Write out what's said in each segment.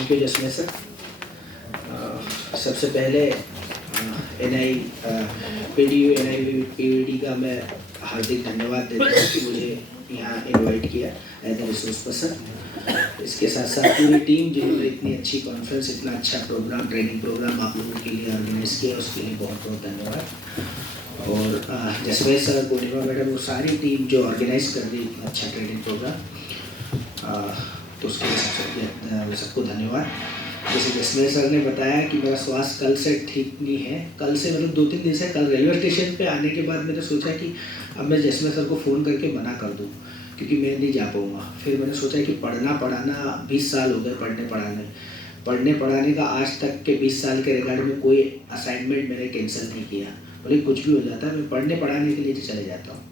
Thank you जसमें sir. सबसे पहले PDU NIVPD का मैं हार्दिक धन्यवाद देता हूँ कि मुझे यहाँ इनवाइट किया एज ए रिसोर्स पर्सन। इसके साथ साथ पूरी टीम जिन्होंने इतनी अच्छी कॉन्फ्रेंस, इतना अच्छा प्रोग्राम, ट्रेनिंग प्रोग्राम आप लोगों के लिए ऑर्गेनाइज किया, उसके लिए बहुत बहुत धन्यवाद। और जसमें सर, पूर्णिमा मैडम, वो सारी टीम जो ऑर्गेनाइज कर रही इतना अच्छा ट्रेनिंग प्रोग्राम, तो उसके लिए सबको धन्यवाद। जैसे जसमें सर ने बताया कि मेरा स्वास्थ्य कल से ठीक नहीं है, कल से मतलब 2-3 दिन से, कल रेलवे स्टेशन पे आने के बाद मैंने सोचा कि अब मैं जसमें सर को फ़ोन करके मना कर दूं क्योंकि मैं नहीं जा पाऊँगा। फिर मैंने सोचा कि पढ़ाना 20 साल हो गए पढ़ने पढ़ाने का आज तक के 20 साल के रिकॉर्ड में कोई असाइनमेंट मैंने कैंसिल नहीं किया। भले कुछ भी हो जाता है, मैं पढ़ने पढ़ाने के लिए तो चले जाता हूँ,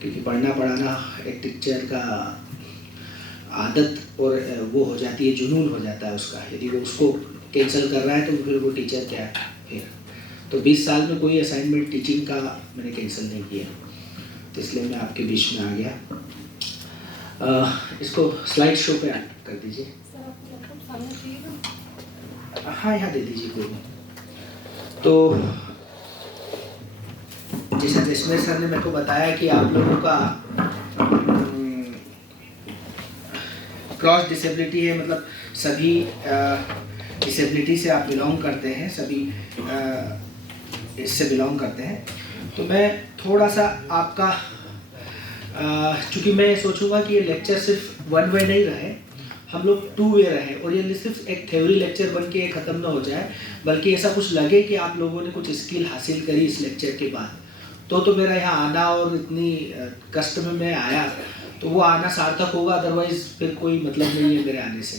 क्योंकि पढ़ना पढ़ाना एक टीचर का आदत और वो हो जाती है, जुनून हो जाता है उसका। यदि वो उसको कैंसिल कर रहा है तो फिर वो टीचर क्या है फिर। तो 20 साल में कोई असाइनमेंट टीचिंग का मैंने कैंसिल नहीं किया, तो इसलिए मैं आपके बीच में आ गया। इसको स्लाइड शो पे कर दीजिए। हाँ, यहाँ दे दीजिए, कोई नहीं। तो जैसा जसमें सर ने मेरे को बताया कि आप लोगों का क्रॉस डिसेबिलिटी है, मतलब सभी डिसेबिलिटी से आप बिलोंग करते हैं, सभी इससे बिलोंग करते हैं। तो मैं थोड़ा सा आपका, चूँकि मैं सोचूंगा कि ये लेक्चर सिर्फ वन वे नहीं रहे, हम लोग 2 वे रहे, और ये सिर्फ एक थ्योरी लेक्चर बन के ख़त्म ना हो जाए, बल्कि ऐसा कुछ लगे कि आप लोगों ने कुछ स्किल हासिल करी इस लेक्चर के बाद, तो मेरा यहाँ आना और इतनी कष्ट में मैं आया तो वो आना सार्थक होगा, अदरवाइज फिर कोई मतलब नहीं है मेरे आने से।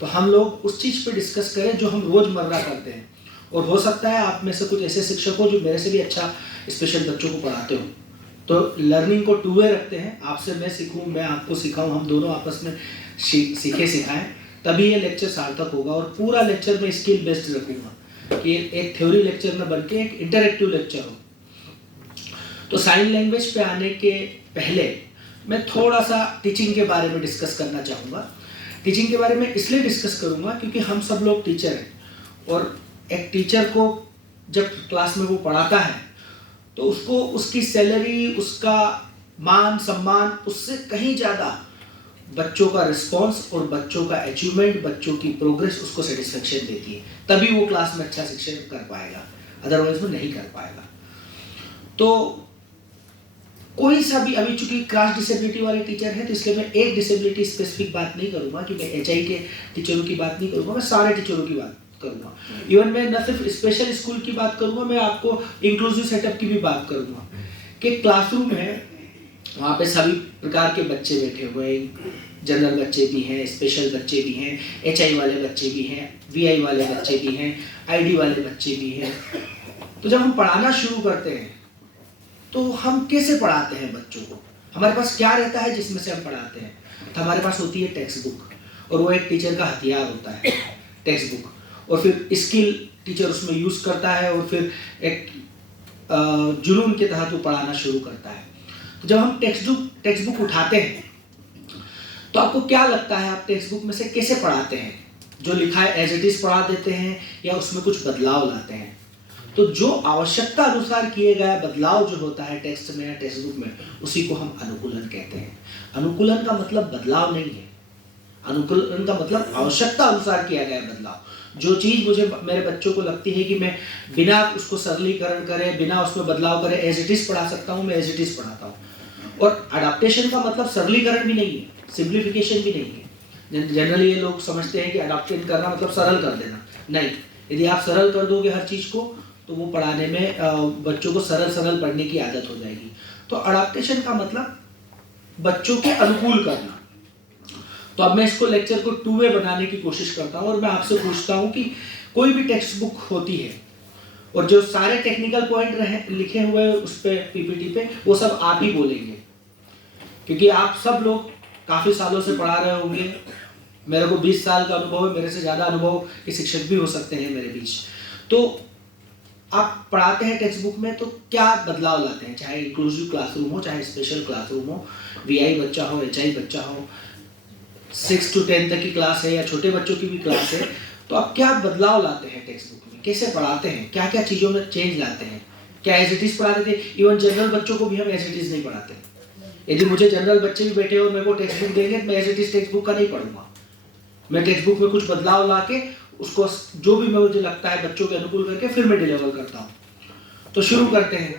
तो हम लोग उस चीज़ पे डिस्कस करें जो हम रोज़मर्रा करते हैं, और हो सकता है आप में से कुछ ऐसे शिक्षक हो जो मेरे से भी अच्छा स्पेशल बच्चों को पढ़ाते हो। तो लर्निंग को 2 वे रखते हैं, आपसे मैं सीखूँ, मैं आपको सिखाऊँ, हम दोनों आपस में सीखे सिखाएं, तभी ये लेक्चर सार्थक होगा। और पूरा लेक्चर मैं स्किल बेस्ड रखूँगा कि एक थ्योरी लेक्चर न बन के एक इंटरेक्टिव लेक्चर हो। तो साइन लैंग्वेज पे आने के पहले मैं थोड़ा सा टीचिंग के बारे में डिस्कस करना चाहूँगा। टीचिंग के बारे में इसलिए डिस्कस करूँगा क्योंकि हम सब लोग टीचर हैं, और एक टीचर को जब क्लास में वो पढ़ाता है तो उसको उसकी सैलरी, उसका मान सम्मान, उससे कहीं ज़्यादा बच्चों का रिस्पॉन्स और बच्चों का अचीवमेंट, बच्चों की प्रोग्रेस उसको सेटिस्फेक्शन देती है, तभी वो क्लास में अच्छा शिक्षण कर पाएगा, अदरवाइज वो नहीं कर पाएगा। तो कोई सा भी, अभी चूंकि क्रॉस डिसेबिलिटी वाले टीचर है तो इसलिए मैं एक डिसेबिलिटी स्पेसिफिक बात नहीं करूंगा कि मैं HI के टीचरों की बात नहीं करूंगा, मैं सारे टीचरों की बात करूंगा। इवन मैं न सिर्फ स्पेशल स्कूल की बात करूंगा, मैं आपको इंक्लूसिव सेटअप की भी बात करूंगा कि क्लासरूम है, वहाँ पे सभी प्रकार के बच्चे बैठे हुए हैं, जनरल बच्चे भी हैं, स्पेशल बच्चे भी हैं, HI वाले बच्चे भी हैं, VI वाले बच्चे भी हैं, ID वाले बच्चे भी हैं। तो जब हम पढ़ाना शुरू करते हैं तो हम कैसे पढ़ाते हैं बच्चों को? हमारे पास क्या रहता है जिसमें से हम पढ़ाते हैं? तो हमारे पास होती है टेक्स्ट बुक, और वो एक टीचर का हथियार होता है, टेक्स्ट बुक, और फिर स्किल टीचर उसमें यूज़ करता है, और फिर एक जुनून के तहत वो पढ़ाना शुरू करता है। तो जब हम टेक्स्ट बुक उठाते हैं तो आपको क्या लगता है आप टेक्स्ट बुक में से कैसे पढ़ाते हैं? जो लिखा है एज इट इज़ पढ़ा देते हैं या उसमें कुछ बदलाव लाते हैं? तो जो आवश्यकता अनुसार किए गया बदलाव जो होता है टेक्स्ट में या टेक्स्ट बुक में, उसी को हम अनुकूलन कहते हैं। अनुकूलन का मतलब बदलाव नहीं है, अनुकूलन का मतलब आवश्यकता अनुसार किया गया बदलाव। जो चीज़ मुझे, मेरे बच्चों को लगती है कि मैं बिना उसको सरलीकरण करे, बिना उसमें बदलाव करे एज इट इज़ पढ़ा सकता हूँ, मैं एज इट इज़ पढ़ाता हूँ। और अडाप्टेशन का मतलब सरलीकरण भी नहीं है, सिंप्लीफिकेशन भी नहीं है। जनरली ये लोग समझते हैं कि अडाप्टेशन करना मतलब सरल कर देना, नहीं। यदि आप सरल कर दोगे हर चीज़ को तो वो पढ़ाने में बच्चों को सरल पढ़ने की आदत हो जाएगी। तो अडाप्टेशन का मतलब बच्चों के अनुकूल करना। तो अब मैं इसको लेक्चर को 2 वे बनाने की कोशिश करता हूँ, और मैं आपसे पूछता हूँ कि कोई भी टेक्स्ट बुक होती है और जो सारे टेक्निकल पॉइंट लिखे हुए हैं उस पर PPT पे, वो सब आप ही बोलेंगे, क्योंकि आप सब लोग काफ़ी सालों से पढ़ा रहे होंगे। मेरे को 20 साल का अनुभव है, मेरे से ज़्यादा अनुभव के शिक्षक भी हो सकते हैं मेरे बीच। तो आप पढ़ाते हैं टेक्स्ट बुक में तो क्या बदलाव लाते हैं, चाहे इंक्लूसिव क्लासरूम हो, चाहे स्पेशल क्लासरूम हो, VI बच्चा हो, HI बच्चा हो, 6 to 10 तक की क्लास है या छोटे बच्चों की भी क्लास है, तो आप क्या बदलाव लाते हैं टेक्स्ट बुक में, कैसे पढ़ाते हैं, क्या क्या चीज़ों में चेंज लाते हैं? क्या एज इट इज़ पढ़ाते थे? इवन जनरल बच्चों को भी हम एज इट इज़ नहीं पढ़ाते। यदि मुझे जनरल बच्चे भी बैठे और मेरे को टेक्स्ट बुक देंगे, मैं as it is text book का नहीं पढ़ूंगा। मैं टेक्स्ट बुक में कुछ बदलाव ला के उसको जो भी मुझे लगता है बच्चों के अनुकूल करके फिर मैं डिलीवर करता हूँ। तो शुरू करते हैं।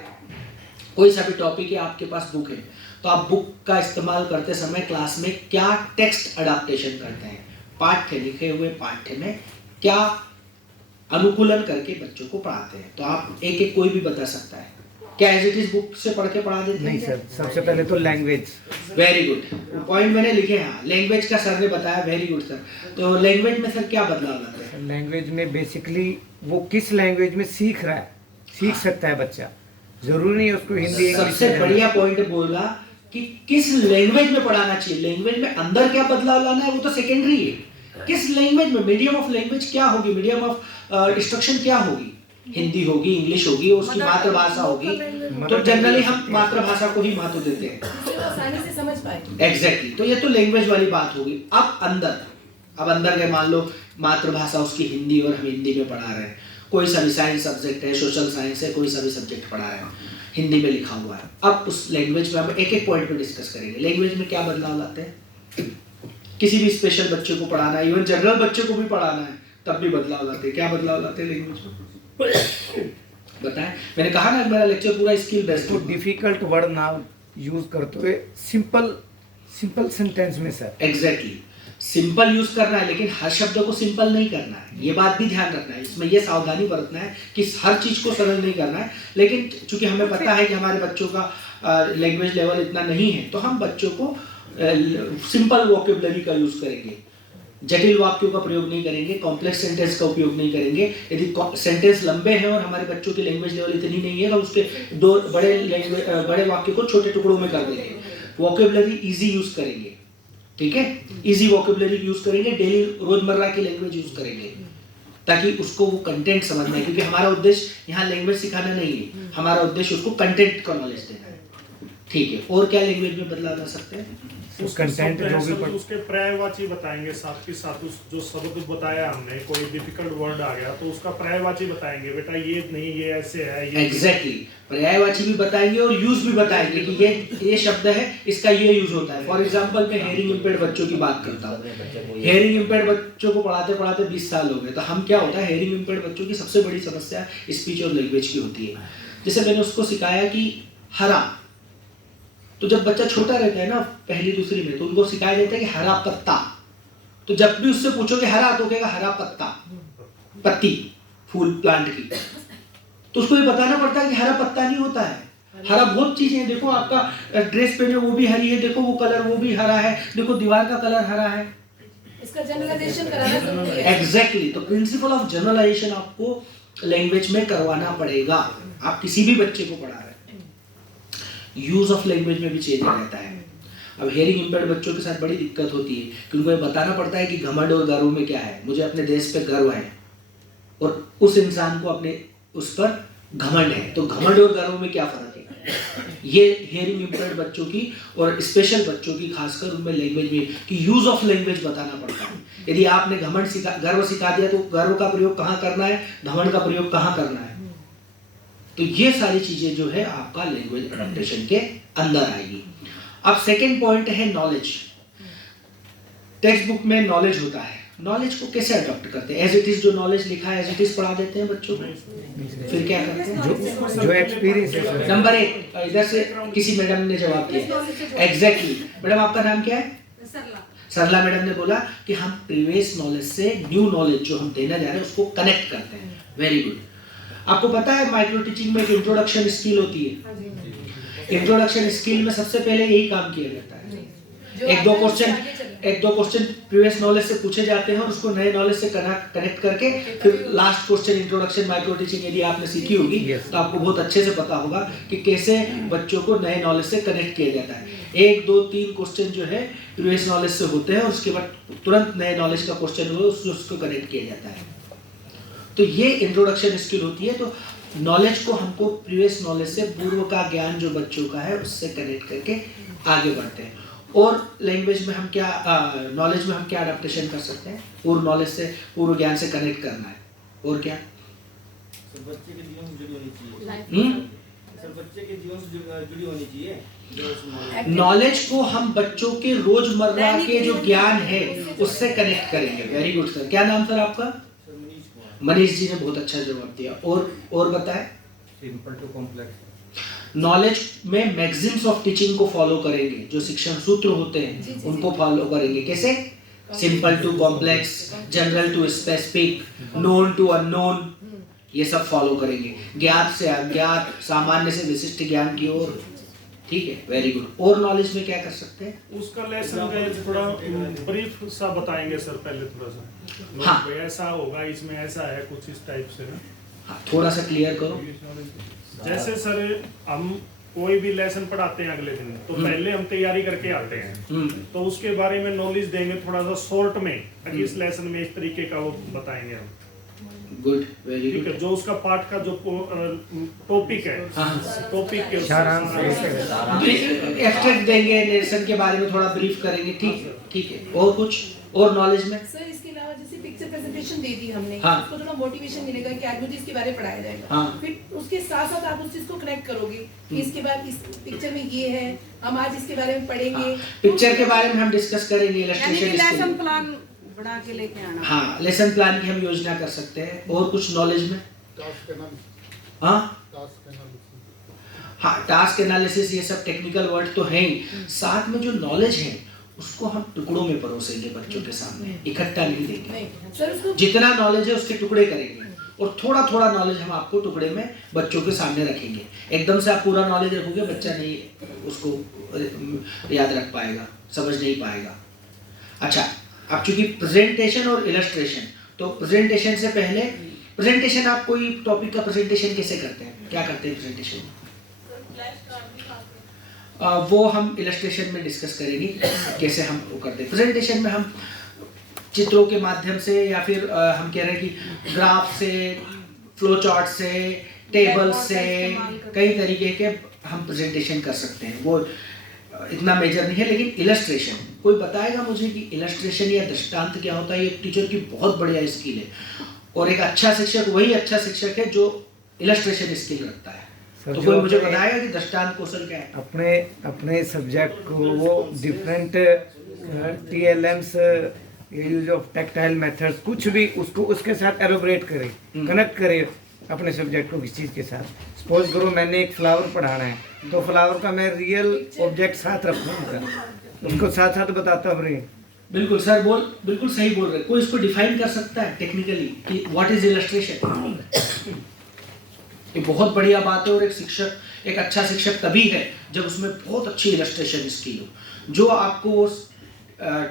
कोई सा भी टॉपिक है, आपके पास बुक है, तो आप बुक का इस्तेमाल करते समय क्लास में क्या टेक्स्ट अडाप्टेशन करते हैं, पाठ्य लिखे हुए पाठ्य में क्या अनुकूलन करके बच्चों को पढ़ाते हैं। तो आप एक एक कोई भी बता सकता है। क्या एज इट इज बुक से पढ़ के पढ़ा देते हैं? नहीं सर, सबसे पहले तो लैंग्वेज। वेरी गुड, पॉइंट मैंने लिखे। हाँ, लैंग्वेज का सर ने बताया, वेरी गुड सर। तो लैंग्वेज में सर क्या बदलाव लाते हैं? लैंग्वेज में बेसिकली वो किस लैंग्वेज में सीख रहा है, सीख सकता है बच्चा, जरूरी नहीं है उसको हिंदी इंग्लिश। सबसे बढ़िया पॉइंट बोला कि किस लैंग्वेज में पढ़ाना चाहिए। लैंग्वेज में अंदर क्या बदलाव लाना है वो तो सेकेंडरी है। किस लैंग्वेज में, मीडियम ऑफ लैंग्वेज क्या होगी, मीडियम ऑफ इंस्ट्रक्शन क्या होगी, हिंदी होगी, इंग्लिश होगी, उसकी मातृभाषा होगी। तो जनरली हम मातृभाषा को ही महत्व देते हैं, आसानी से समझ पाए। एग्जैक्टली। तो ये तो लैंग्वेज वाली बात होगी। अब अंदर गए, मान लो मातृभाषा उसकी हिंदी और हम हिंदी में पढ़ा रहे हैं, कोई सा भी साइंस सब्जेक्ट है, सोशल साइंस है, कोई सा भी सब्जेक्ट पढ़ा रहे हैं, हिंदी में लिखा हुआ है। अब उस लैंग्वेज में हम एक एक पॉइंट पे डिस्कस करेंगे। लैंग्वेज में क्या बदलाव लाते हैं? किसी भी स्पेशल बच्चे को पढ़ाना है, इवन जनरल बच्चे को भी पढ़ाना है, तब भी बदलाव लाते हैं। क्या बदलाव लाते हैं लैंग्वेज में? बताएं। मैंने कहा ना मेरा लेक्चर पूरा स्किल बेस्ड है। डिफिकल्ट वर्ड ना यूज करते हुए सिंपल सेंटेंस में सर। एग्जैक्टली, सिंपल यूज करना है, लेकिन हर शब्द को सिंपल नहीं करना है। ये बात भी ध्यान रखना है, इसमें ये सावधानी बरतना है कि हर चीज को सरल नहीं करना है। लेकिन चूंकि हमें पता है कि हमारे बच्चों का लैंग्वेज लेवल इतना नहीं है, तो हम बच्चों को सिंपल वोकेबलरी का यूज करेंगे, जटिल वाक्यों का प्रयोग नहीं करेंगे, कॉम्प्लेक्स सेंटेंस का उपयोग नहीं करेंगे। यदि सेंटेंस लंबे हैं और हमारे बच्चों की लैंग्वेज लेवल इतनी नहीं है, तो उसके दो बड़े वाक्य को छोटे टुकड़ों में कर देंगे। वोकेबलरी इजी यूज करेंगे, ठीक है, इजी वोकेबलरी यूज करेंगे, डेली रोजमर्रा की लैंग्वेज यूज करेंगे, ताकि उसको वो कंटेंट समझना है। क्योंकि हमारा उद्देश्य यहाँ लैंग्वेज सिखाना नहीं है, हमारा उद्देश्य उसको कंटेंट का नॉलेज देना है, ठीक है। और क्या लैंग्वेज में बदलाव ला सकते हैं? कंटेंट जो भी उसके पर्यायवाची बताएंगे, साथ के साथ जो शब्द बताया हमने, कोई डिफिकल्ट वर्ड आ गया तो उसका पर्यायवाची बताएंगे, बेटा ये नहीं, ये ऐसे है, ये एग्जैक्टली। पर्यायवाची भी बताएंगे और यूज भी बताएंगे कि ये शब्द है, इसका ये यूज होता है। फॉर एग्जांपल मैं हेयरिंग इम्पेयर्ड बच्चों की बात करता हूँ। हेयरिंग इम्पेयर्ड बच्चों को पढ़ाते पढ़ाते 20 साल हो गए, तो हम क्या होता है, हेयरिंग इम्पेयर्ड बच्चों की सबसे बड़ी समस्या स्पीच और लैंग्वेज की होती है। जैसे मैंने उसको सिखाया कि हरा, तो जब बच्चा छोटा रहता है ना, पहली दूसरी में, तो उनको सिखाया जाता है कि हरा पत्ता। तो जब भी उससे पूछोगे हरा, तो कहेगा हरा पत्ता, पत्ती, फूल प्लांट की। तो उसको ये बताना पड़ता है कि हरा पत्ता नहीं होता है, हरा बहुत चीजें। देखो आपका ड्रेस पहने वो भी हरी है, देखो वो कलर वो भी हरा है, देखो दीवार का कलर हरा है। इसका जनरलाइजेशन कराना जरूरी है। एग्जैक्टली। तो प्रिंसिपल ऑफ जनरलाइजेशन आपको लैंग्वेज में करवाना पड़ेगा। आप किसी भी बच्चे को पढ़ा रहे हैं, यूज ऑफ लैंग्वेज में भी चेंज रहता है। अब हेयरिंग इम्पेयर्ड बच्चों के साथ बड़ी दिक्कत होती है कि उनको ये बताना पड़ता है कि घमंड और गर्व में क्या है। मुझे अपने देश पे गर्व है और उस इंसान को अपने उस पर घमंड है, तो घमंड और गर्व में क्या फर्क है। ये हेयरिंग इम्पेयर्ड बच्चों की और स्पेशल बच्चों की, खासकर उनमें लैंग्वेज में कि यूज ऑफ लैंग्वेज बताना पड़ता है। यदि आपने घमंड गर्व सिखा दिया, तो गर्व का प्रयोग कहाँ करना है, घमंड का प्रयोग कहाँ करना है। तो ये सारी चीजें जो है आपका लैंग्वेज अडॉप्टेशन के अंदर आएगी। अब सेकंड पॉइंट है नॉलेज। टेक्स्ट बुक में नॉलेज होता है, नॉलेज को कैसे अडॉप्ट करते हैं? एज इट इज जो नॉलेज लिखा है एज इट इज पढ़ा देते हैं बच्चों को, फिर क्या करते हैं? जो एक्सपीरियंस है। नंबर 1, इधर से किसी मैडम ने जवाब दिया, एग्जैक्टली। मैडम आपका नाम क्या है? सरला मैडम ने बोला कि हम प्रीवियस नॉलेज से न्यू नॉलेज जो हम देना जा रहे हैं उसको कनेक्ट करते हैं। Very good. आपको पता है माइक्रो टीचिंग में एक इंट्रोडक्शन स्किल होती है। इंट्रोडक्शन स्किल में सबसे पहले यही काम किया जाता है। एक दो क्वेश्चन प्रीवियस नॉलेज से पूछे जाते हैं और उसको नए नॉलेज से कनेक्ट करके फिर last question introduction micro teaching यदि आपने सीखी होगी तो आपको बहुत अच्छे से पता होगा कि कैसे बच्चों को नए नॉलेज से कनेक्ट किया जाता है। 1 2 3 क्वेश्चन जो है प्रीवियस नॉलेज से होते हैं और उसके बाद तुरंत नए नॉलेज का क्वेश्चन हो उसको कनेक्ट किया जाता है। तो ये इंट्रोडक्शन स्किल होती है। तो नॉलेज को हमको प्रीवियस नॉलेज से पूर्व का ज्ञान जो बच्चों का है उससे कनेक्ट करके आगे बढ़ते हैं। और लैंग्वेज में हम क्या, नॉलेज में हम क्या अडेप्टेशन कर सकते हैं? पूर्व नॉलेज से, पूर्व ज्ञान से कनेक्ट करना है, और क्या? सर बच्चे के जीवन से जुड़ी होनी चाहिए। सर बच्चे के जीवन से जुड़ी होनी चाहिए नॉलेज को हम बच्चों के रोजमर्रा के जो ज्ञान है उससे कनेक्ट करेंगे। Very good sir. क्या नाम सर आपका? मनीष जी ने बहुत अच्छा जवाब दिया। और बताएं। Simple to complex. नॉलेज में मैगजीम्स ऑफ टीचिंग को फॉलो करेंगे, जो शिक्षण सूत्र होते हैं उनको फॉलो करेंगे। कैसे? Simple to complex, general to specific, known to unknown, ये सब फॉलो करेंगे। ज्ञात से अज्ञात, सामान्य से विशिष्ट ज्ञान की ओर। ठीक है, वेरी गुड। और नॉलेज में क्या कर सकते हैं? उसका लेसन का थोड़ा ब्रीफ सा बताएंगे सर पहले थोड़ा सा। हाँ, ऐसा होगा, इसमें ऐसा है, कुछ इस टाइप से ना। हाँ, थोड़ा सा क्लियर करो। जैसे सर हम कोई भी लेसन पढ़ाते हैं अगले दिन, तो पहले हम तैयारी करके आते हैं, तो उसके बारे में नॉलेज देंगे थोड़ा सा शॉर्ट में, ताकि इस लेसन में इस तरीके का वो बताएंगे हम। गुड, वेरी ठीक गुड। है, जो उसका पार्ट का जो टॉपिक है, टॉपिक के एक्सट्रैक्ट देंगे, लेसन के बारे में थोड़ा ब्रीफ करेंगे। ठीक है। और कुछ और नॉलेज में? सर इसके अलावा जैसे पिक्चर प्रेजेंटेशन दे दी हमने, हाँ, उसको थोड़ा मोटिवेशन मिलेगा कि आज मुझे इसके बारे में पढ़ाया जाएगा। हाँ, फिर उसके साथ साथ आप उस चीज को कनेक्ट करोगे कि इसके बाद इस पिक्चर में ये है, हम आज इसके बारे में पढ़ेंगे। हाँ, पिक्चर के बारे में हम डिस्कस करेंगे, इलस्ट्रेशन, लेसन प्लान बना के लेके आना। हाँ, लेसन प्लान की हम योजना कर सकते हैं। और कुछ नॉलेज में? हाँ, टास्क एनालिसिस, ये सब टेक्निकल वर्ड तो है ही, साथ में जो नॉलेज है उसको हम टुकड़ों में परोसेंगे बच्चों के सामने, इकट्ठा नहीं देंगे। सर उसको जितना नॉलेज है उसके टुकड़े करेंगे, और थोड़ा थोड़ा नॉलेज हम आपको टुकड़े में बच्चों के सामने रखेंगे। एकदम से आप पूरा नॉलेज रखोगे, बच्चा नहीं उसको याद रख पाएगा, समझ नहीं पाएगा। अच्छा, अब चूंकि प्रेजेंटेशन और इलस्ट्रेशन, तो प्रेजेंटेशन से पहले, प्रेजेंटेशन आप कोई टॉपिक का प्रेजेंटेशन कैसे करते हैं? क्या करते हैं प्रेजेंटेशन? वो हम इलस्ट्रेशन में डिस्कस करेंगे कैसे हम वो करते हैं। प्रेजेंटेशन में हम चित्रों के माध्यम से, या फिर हम कह रहे हैं कि ग्राफ से, फ्लो चार्ट से, टेबल से, कई तरीके के हम प्रेजेंटेशन कर सकते हैं। वो इतना मेजर नहीं है। लेकिन इलस्ट्रेशन, कोई बताएगा मुझे कि इलस्ट्रेशन या दृष्टांत क्या होता है? ये टीचर की बहुत बढ़िया स्किल है, और एक अच्छा शिक्षक वही अच्छा शिक्षक है जो इलस्ट्रेशन स्किल रखता है। तो कोई मुझे बताएगा कि दृष्टांत कौशल क्या है? अपने सब्जेक्ट को वो different TLMs, use of tactile methods, कुछ भी उसको उसके साथ एलोबरेट करे, कनेक्ट करे अपने सब्जेक्ट को किस चीज़ के साथ। सपोज करो मैंने एक फ्लावर पढ़ाना है, तो फ्लावर का मैं रियल ऑब्जेक्ट साथ रखूँगा, उसको साथ साथ बताता हूँ। बिल्कुल सर, बिल्कुल सही बोल रहे। कोई इसको डिफाइन कर सकता है टेक्निकली कि व्हाट इज इलस्ट्रेशन? ये बहुत बढ़िया बात है। और एक अच्छा शिक्षक तभी है जब उसमें बहुत अच्छी इलस्ट्रेशन स्किल हो। जो आपको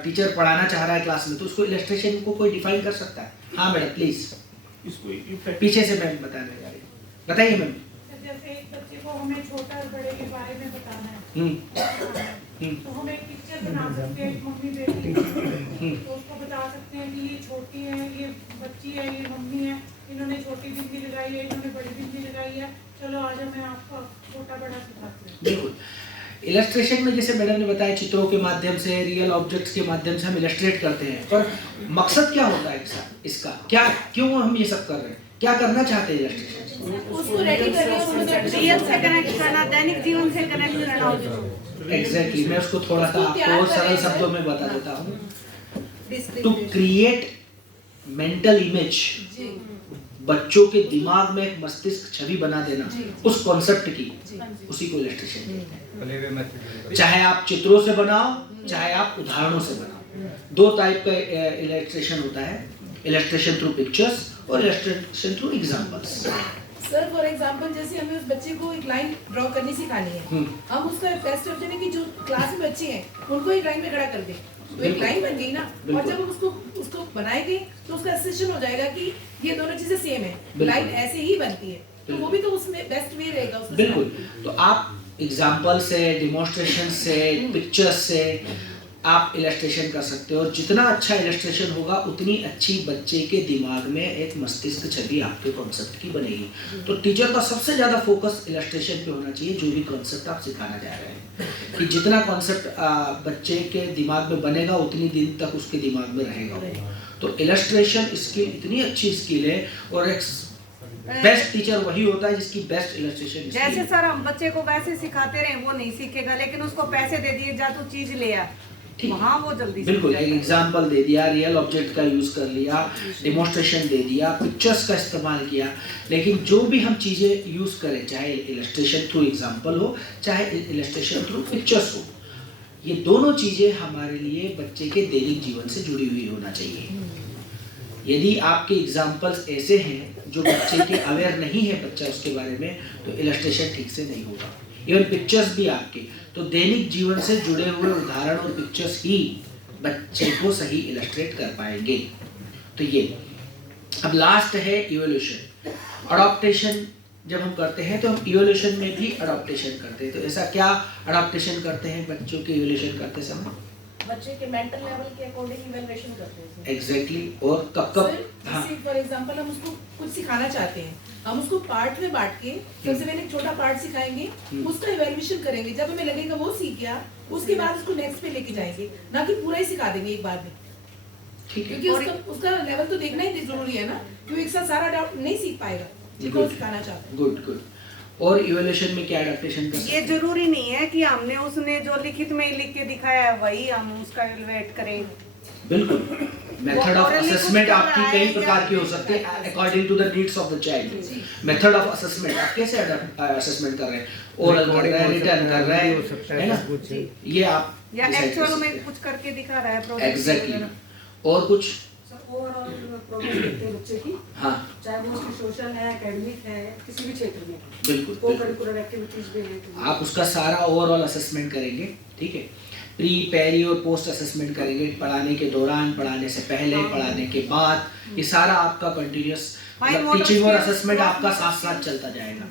टीचर पढ़ाना चाह रहा है क्लास में, तो उसको इलस्ट्रेशन को कोई डिफाइन कर सकता है? हाँ मैडम प्लीज, इसको पीछे से मैम बताने जा रही, बताइए मैम। जैसे एक बच्चे को हमें छोटा और बड़े के बारे में बताना है, तो हम एक पिक्चर बना सकते हैं, मम्मी बेटी, तो उसको बता सकते हैं कि ये छोटी है, ये बच्ची है, ये मम्मी है, इन्होंने छोटी बिंदी लगाई है, इन्होंने बड़ी बिंदी लगाई है, चलो आज मैं आपको छोटा बड़ा सिखाती हूँ। बिल्कुल। इलस्ट्रेशन में जैसे मैडम ने बताया, चित्रों के माध्यम से, रियल ऑब्जेक्ट्स के माध्यम से हम इलस्ट्रेट करते हैं, पर मकसद क्या होता है इसका? क्या, क्यों हम ये सब कर रहे हैं? क्या करना चाहते हैं इलस्ट्रेशन? उसको रेडी करना, रियल से कनेक्ट करना, दैनिक जीवन से कनेक्ट करना। एग्जैक्टली, मैं उसको थोड़ा सा आपको सरल शब्दों में बता देता हूँ। टू क्रिएट मेंटल इमेज, बच्चों के दिमाग में एक मस्तिष्क छवि बना देना उस कॉन्सेप्ट की, उसी को इलस्ट्रेशन कहते हैं। चाहे आप चित्रों से बनाओ, चाहे आप उदाहरणों से बनाओ। दो टाइप का इलस्ट्रेशन होता है, इलस्ट्रेशन थ्रू पिक्चर्स और illustration through examples. Sir for example जैसे हमें उस बच्चे को एक लाइन ड्रॉ करनी सिखानी है, हम उसका बेस्ट ऑप्शन है कि जो क्लास में बच्चे हैं उनको एक लाइन में खड़ा कर दें, तो एक लाइन बन गई ना। और जब हम उसको बनाएंगे तो उसका एसेशन हो जाएगा कि ये दोनों चीजें सेम है, लाइन ऐसे ही बनती है, तो वो भी तो उसमें बेस्ट वे रहेगा उसको। बिल्कुल। तो आप एग्जांपल से, डेमोन्स्ट्रेशन से, पिक्चर्स से आप इलस्ट्रेशन कर सकते हो, और जितना अच्छा इलस्ट्रेशन होगा उतनी अच्छी बच्चे के दिमाग में एक मस्तिष्क छवि आपके कॉन्सेप्ट की बनेगी। तो टीचर का सबसे ज़्यादा फोकस इलस्ट्रेशन पे होना चाहिए, जो भी कॉन्सेप्ट आप सिखाना चाह रहे हैं, कि जितना कॉन्सेप्ट बच्चे के दिमाग में बनेगा उतनी दिन तक उसके दिमाग में रहेगा। तो इलस्ट्रेशन स्किल इतनी अच्छी स्किल है, और एक बेस्ट टीचर वही होता है जिसकी बेस्ट इलस्ट्रेशन। जैसे सर हम बच्चे को वैसे सिखाते रहे वो नहीं सीखेगा, लेकिन उसको पैसे दे दिए जा तू चीज ले आ, वहाँ वो जल्दी बिल्कुल एक एग्जांपल दे दिया, रियल ऑब्जेक्ट का यूज कर लिया, डेमोन्स्ट्रेशन दे दिया, पिक्चर्स का इस्तेमाल किया। लेकिन जो भी हम चीजें यूज करें, चाहे इलस्ट्रेशन थ्रू एग्जांपल हो, चाहे इलस्ट्रेशन थ्रू पिक्चर्स हो, ये दोनों चीजें हमारे लिए बच्चे के दैनिक जीवन से जुड़ी हुई होना चाहिए। यदि आपके एग्जाम्पल्स ऐसे हैं जो बच्चे के अवेयर नहीं है बच्चा उसके बारे में, तो इलस्ट्रेशन ठीक से नहीं होगा। इवन पिक्चर्स भी आपके, तो दैनिक जीवन से जुड़े हुए उदाहरण और पिक्चर्स ही बच्चे को सही इलस्ट्रेट कर पाएंगे। तो ये अब लास्ट है इवोल्यूशन। अडॉप्टेशन जब हम करते हैं तो हम इवोल्यूशन में भी अडॉप्टेशन करते हैं। तो ऐसा क्या अडॉप्टेशन करते हैं बच्चों के इवोल्यूशन करते समय? बच्चे के मेंटल लेवल के अकॉर्डिंग इवैल्यूएशन करते हैं। एग्जैक्टली। और कब जैसे फॉर एग्जांपल हम उसको कुछ सिखाना चाहते हैं, हम उसको पार्ट में बांट के सबसे पहले एक छोटा पार्ट सिखाएंगे, उसका इवैल्यूएशन करेंगे, जब हमें लगेगा वो सीख गया उसके बाद उसको नेक्स्ट पे लेके जाएंगे, ना कि पूरा ही सिखा देंगे एक बार में। ठीक है, क्योंकि उसका लेवल तो देखना ही जरूरी है ना, क्योंकि एक साथ सारा डाउट नहीं सीख पाएगा जिसको सिखाना चाहते हैं। Good good. और इवैल्यूएशन में क्या अडॉप्टेशन कर सकते ये हैं? जरूरी नहीं है कि हमने उसने जो लिखित में लिख के दिखाया है वही हम उसका इवैल्यूएट करें। बिल्कुल। मेथड ऑफ असेसमेंट आपकी कई प्रकार की हो सकती है according to the needs of the child. Method of assessment आप कैसे असेसमेंट कर रहे हैं, ओरल कर रहे हैं, रिटर्न कर रहे हैं, है ना, ये आप या एक्चुअल में कुछ करके दिखा रहा है प्रोजेक्ट। एग्जैक्टली। और कुछ ओवरऑल प्रोग्रेस देखते हैं बच्चे की, हाँ चाहे वो उसकी सोशल है, एकेडमिक है, किसी भी क्षेत्र में, बिल्कुल को बिल्कुल। करिकुलर एक्टिविटीज में है। आप उसका सारा ओवरऑल असेसमेंट करेंगे, ठीक है। प्री, पेरी और पोस्ट असेसमेंट करेंगे, पढ़ाने के दौरान, पढ़ाने से पहले, पढ़ाने के बाद, ये सारा आपका कंटिन्यूस टीचिंग और असेसमेंट आपका साथ साथ चलता जाएगा।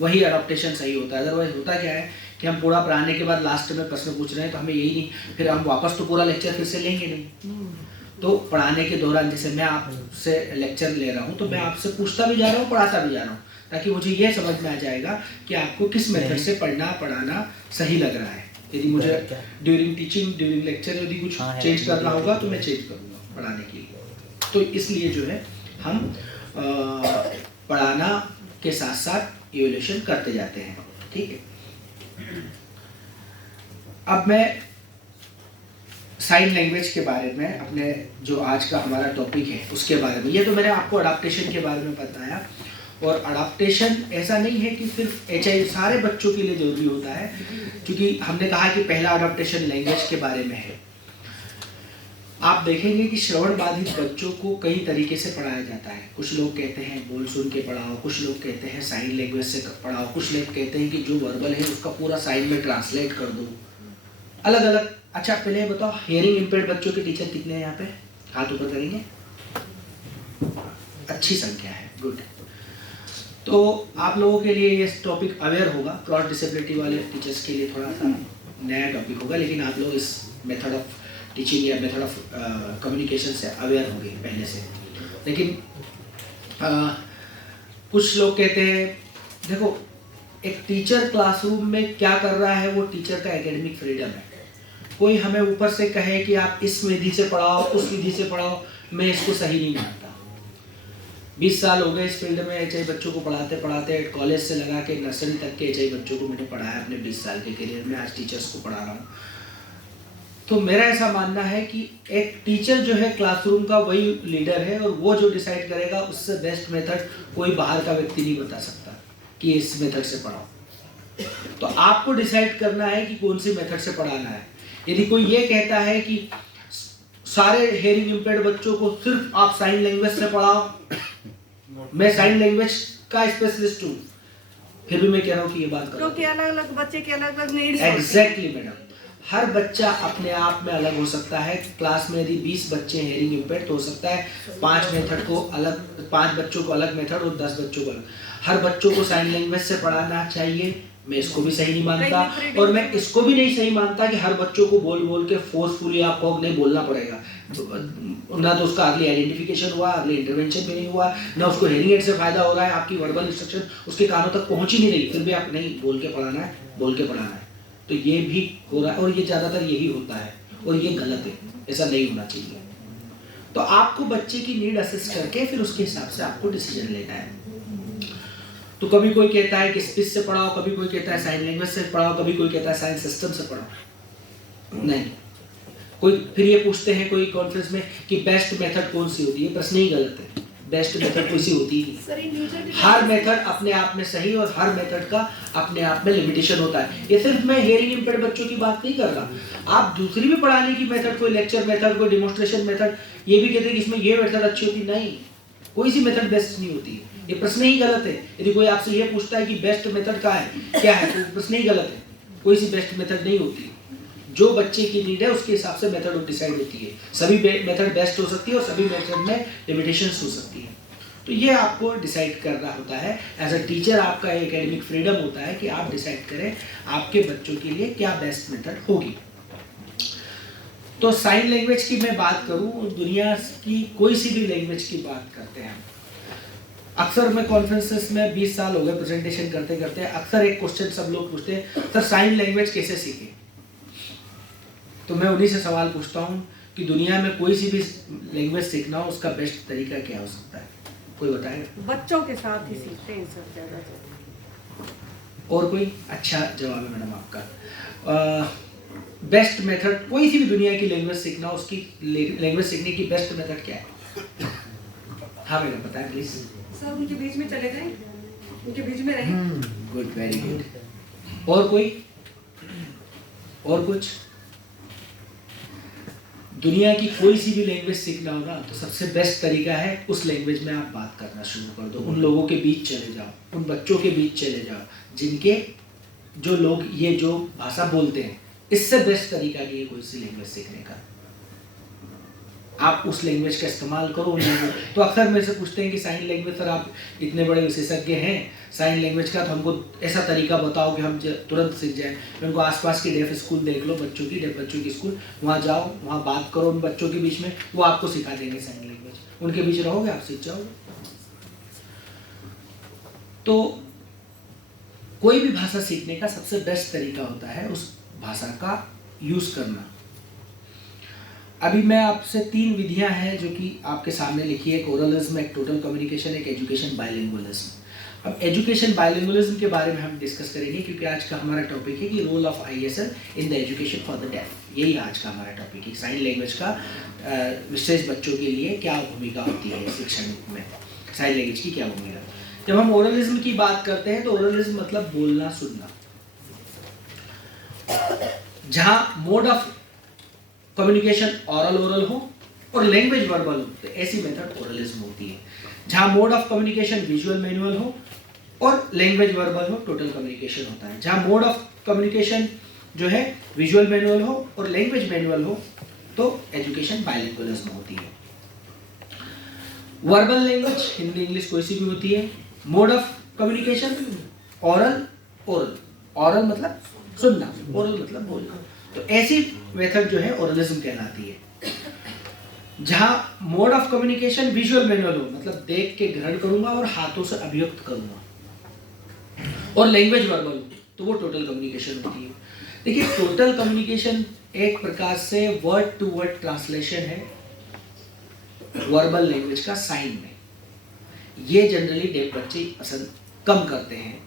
वही अडॉप्टेशन सही होता है। अदरवाइज होता क्या है कि हम पूरा पढ़ाने के बाद लास्ट में प्रश्न पूछ रहे हैं, तो हमें यही नहीं, फिर हम वापस तो पूरा लेक्चर फिर से लेंगे नहीं। तो पढ़ाने के दौरान जैसे मैं आपसे लेक्चर ले रहा हूँ, तो मैं आपसे पूछता भी जा रहा हूँ, पढ़ाता भी जा रहा हूँ, ताकि मुझे ये समझ में आ जाएगा कि आपको किस मेथड से पढ़ाना सही लग रहा है। यदि मुझे ड्यूरिंग टीचिंग, ड्यूरिंग लेक्चर यदि कुछ चेंज करना होगा तो मैं चेंज करूँगा पढ़ाने के लिए। तो इसलिए जो है हम पढ़ाना के साथ साथ इवैल्यूएशन करते जाते हैं, ठीक है। अब मैं साइन लैंग्वेज के बारे में, अपने जो आज का हमारा टॉपिक है उसके बारे में, ये तो मैंने आपको अडॉप्टेशन के बारे में बताया। और अडॉप्टेशन ऐसा नहीं है कि सिर्फ HI सारे बच्चों के लिए जरूरी होता है, क्योंकि हमने कहा कि पहला अडॉप्टेशन लैंग्वेज के बारे में है। आप देखेंगे कि श्रवण बाधित बच्चों को कई तरीके से पढ़ाया जाता है। कुछ लोग कहते हैं बोल सुन के पढ़ाओ, कुछ लोग कहते हैं साइन लैंग्वेज से पढ़ाओ, कुछ लोग कहते हैं कि जो वर्बल है उसका पूरा साइन में ट्रांसलेट कर दो, अलग अलग। अच्छा पहले बताओ, हियरिंग इम्पेयर्ड बच्चों के टीचर कितने हैं यहाँ पे? हाथ ऊपर करेंगे। अच्छी संख्या है, गुड। तो आप लोगों के लिए ये टॉपिक अवेयर होगा, क्रॉस डिसेबिलिटी वाले टीचर्स के लिए थोड़ा सा नया टॉपिक होगा, लेकिन आप लोग इस मेथड ऑफ टीचिंग या मेथड ऑफ कम्युनिकेशन से अवेयर होंगे पहले से। लेकिन कुछ लोग कहते हैं, देखो एक टीचर क्लासरूम में क्या कर रहा है वो टीचर का एकेडमिक फ्रीडम है। कोई हमें ऊपर से कहे कि आप इस विधि से पढ़ाओ, उस विधि से पढ़ाओ, मैं इसको सही नहीं मानता। 20 साल हो गए इस फील्ड में, HI बच्चों को पढ़ाते पढ़ाते, कॉलेज से लगा के नर्सरी तक के HI बच्चों को मैंने पढ़ाया अपने 20 साल के करियर में, आज टीचर्स को पढ़ा रहा हूँ। तो मेरा ऐसा मानना है कि एक टीचर जो है क्लासरूम का वही लीडर है, और वो जो डिसाइड करेगा उससे बेस्ट मेथड कोई बाहर का व्यक्ति नहीं बता सकता कि इस मेथड से पढ़ाओ। तो आपको डिसाइड करना है कि कौन सी मेथड से पढ़ाना है। यदि कोई ये कहता है कि सारे हेयरिंग इम्पेयर्ड बच्चों को सिर्फ आप साइन लैंग्वेज से पढ़ाओ, मैं साइन लैंग्वेज का स्पेशलिस्ट हूँ, फिर भी मैं कह रहा हूँ कि ये बात करो, क्योंकि अलग अलग बच्चे के अलग अलग नीड्स। एग्जैक्टली मैडम, हर बच्चा अपने आप में अलग हो सकता है। क्लास में यदि 20 बच्चे हेयरिंग इम्पेयर्ड तो हो सकता है 5 मेथड को अलग, 5 बच्चों को अलग मेथड और 10 बच्चों को अलग। हर बच्चों को साइन लैंग्वेज से पढ़ाना चाहिए, मैं इसको भी सही नहीं मानता, और मैं इसको भी नहीं सही मानता कि हर बच्चों को बोल बोल के फोर्सफुली आप कहो नहीं बोलना पड़ेगा। ना तो उसका अगली आइडेंटिफिकेशन हुआ, अगली इंटरवेंशन भी नहीं हुआ, ना उसको हेयरिंग एड से फायदा हो रहा है, आपकी वर्बल इंस्ट्रक्शन उसके कानों तक पहुंच ही नहीं रही, फिर भी आप नहीं बोल के पढ़ाना है, बोल के पढ़ाना है। तो ये भी हो रहा है, और ये ज़्यादातर यही होता है, और ये गलत है, ऐसा नहीं होना चाहिए। तो आपको बच्चे की नीड असेस करके फिर उसके हिसाब से आपको डिसीजन लेना है। तो कभी कोई कहता है कि स्पीच से पढ़ाओ, कभी कोई कहता है साइन लैंग्वेज से पढ़ाओ, कभी कोई कहता है साइंस सिस्टम से पढ़ाओ। नहीं, कोई फिर ये पूछते हैं कोई कॉन्फ्रेंस में कि बेस्ट मेथड कौन सी होती है। प्रश्न ही गलत है, बेस्ट मेथड कोई सी होती ही नहीं। हर मेथड अपने आप में सही और हर मेथड का अपने आप में लिमिटेशन होता है। ये सिर्फ मैं हियरिंग इम्पेयर्ड बच्चों की बात नहीं कर रहा, आप दूसरी भी पढ़ाने की मेथड, कोई लेक्चर मेथड, कोई डिमोन्स्ट्रेशन मेथड, ये भी कहते हैं कि इसमें ये मेथड अच्छी होती, नहीं, कोई सी मेथड बेस्ट नहीं होती। ये प्रश्न ही गलत है। यदि कोई आपसे ये पूछता है कि बेस्ट मेथड क्या है, तो प्रश्न ही गलत है। कोई सी बेस्ट मेथड नहीं होती, जो बच्चे की नीड है उसके हिसाब से मेथड डिसाइड होती है। सभी मेथड बेस्ट हो सकती है और सभी मेथड में लिमिटेशंस हो सकती है। तो ये आपको डिसाइड करना होता है। एज अ टीचर आपका एकेडमिक फ्रीडम होता है कि आप डिसाइड करें आपके बच्चों के लिए क्या बेस्ट मेथड होगी। तो साइन लैंग्वेज की मैं बात करूं, दुनिया की कोई सी भी लैंग्वेज की बात करते हैं, अक्सर मैं कॉन्फ्रेंसेस में 20 साल हो गए प्रेजेंटेशन करते करते, अक्सर एक क्वेश्चन सब लोग पूछते हैं, सर साइन लैंग्वेज कैसे सीखें? तो मैं उन्हीं से सवाल पूछता हूँ कि दुनिया में कोई सी भी लैंग्वेज सीखना हो उसका बेस्ट तरीका क्या हो सकता है? कोई बताएगा? बच्चों के साथ ही सीखते हैं सब ज़्यादा। और कोई? अच्छा जवाब है मैडम आपका। बेस्ट मेथड, कोई सी भी दुनिया की लैंग्वेज सीखना हो, उसकी लैंग्वेज सीखने की बेस्ट मेथड क्या है? हाँ मैडम बताएं प्लीज। सब उनके बीच में चले जाएं, उनके बीच में रहें। Good, very good. और कोई? और कुछ? दुनिया की कोई सी भी लैंग्वेज सीखना हो ना, तो सबसे बेस्ट तरीका है उस लैंग्वेज में आप बात करना शुरू कर दो। उन लोगों के बीच चले जाओ, उन बच्चों के बीच चले जाओ जिनके जो लोग ये जो भाषा बोलते हैं। इससे बेस्ट तरीका नहीं है कोई सी लैंग्वेज सीखने का। आप उस लैंग्वेज का इस्तेमाल करो। तो अक्सर मेरे से पूछते हैं कि साइन लैंग्वेज सर आप इतने बड़े विशेषज्ञ हैं साइन लैंग्वेज का, तो हमको ऐसा तरीका बताओ कि हम तुरंत सीख जाएं। उनको आसपास की डेफ स्कूल देख लो, डेफ बच्चों की स्कूल, वहाँ जाओ, वहाँ बात करो उन बच्चों के बीच में, वो आपको सिखा देंगे साइन लैंग्वेज। उनके बीच रहोगे आप सीख जाओगे। तो कोई भी भाषा सीखने का सबसे बेस्ट तरीका होता है उस भाषा का यूज करना। अभी मैं आपसे 3 विधियां हैं जो कि आपके सामने लिखी है। एक ओरलिज्म, एक टोटल कम्युनिकेशन, एक एजुकेशन बाइलिंगुअलिज्म। अब एजुकेशन बाइलिंगुअलिज्म के बारे में हम डिस्कस करेंगे क्योंकि आज का हमारा टॉपिक है कि role of ISL in the education for the deaf. यही आज का हमारा टॉपिक है, साइन लैंग्वेज का विशेष बच्चों के लिए क्या भूमिका होती है शिक्षण में, साइन लैंग्वेज की क्या भूमिका। जब हम ओरलिज्म की बात करते हैं तो ओरलिज्म मतलब बोलना सुनना, जहां मोड ऑफ कम्युनिकेशन ओरल हो और लैंग्वेज वर्बल हो, तो ऐसी मेथड ओरलिज्म होती है। जहां mode of communication visual manual हो और लैंग्वेज वर्बल हो, टोटल कम्युनिकेशन होता है। जहां मोड ऑफ कम्युनिकेशन जो है विजुअल मैनुअल हो और लैंग्वेज मैनुअल हो, तो एजुकेशन बाइलिंगुअलिज्म होती है। वर्बल लैंग्वेज हिंदी इंग्लिश कोई सी भी होती है। मोड ऑफ कम्युनिकेशन ओरल मतलब सुनना, ओरल मतलब बोलना। तो ऐसी मेथड जो है ओरलिज्म कहलाती है। जहां mode of communication visual manual हो, मतलब देख के ग्रहण करूंगा और हाथों से अभिव्यक्त करूंगा, और लैंग्वेज वर्बल हो, तो वो टोटल कम्युनिकेशन होती है। देखिए टोटल कम्युनिकेशन एक प्रकार से वर्ड टू वर्ड ट्रांसलेशन है वर्बल लैंग्वेज का साइन में। ये जनरली डेफ बच्चे पसंद कम करते हैं,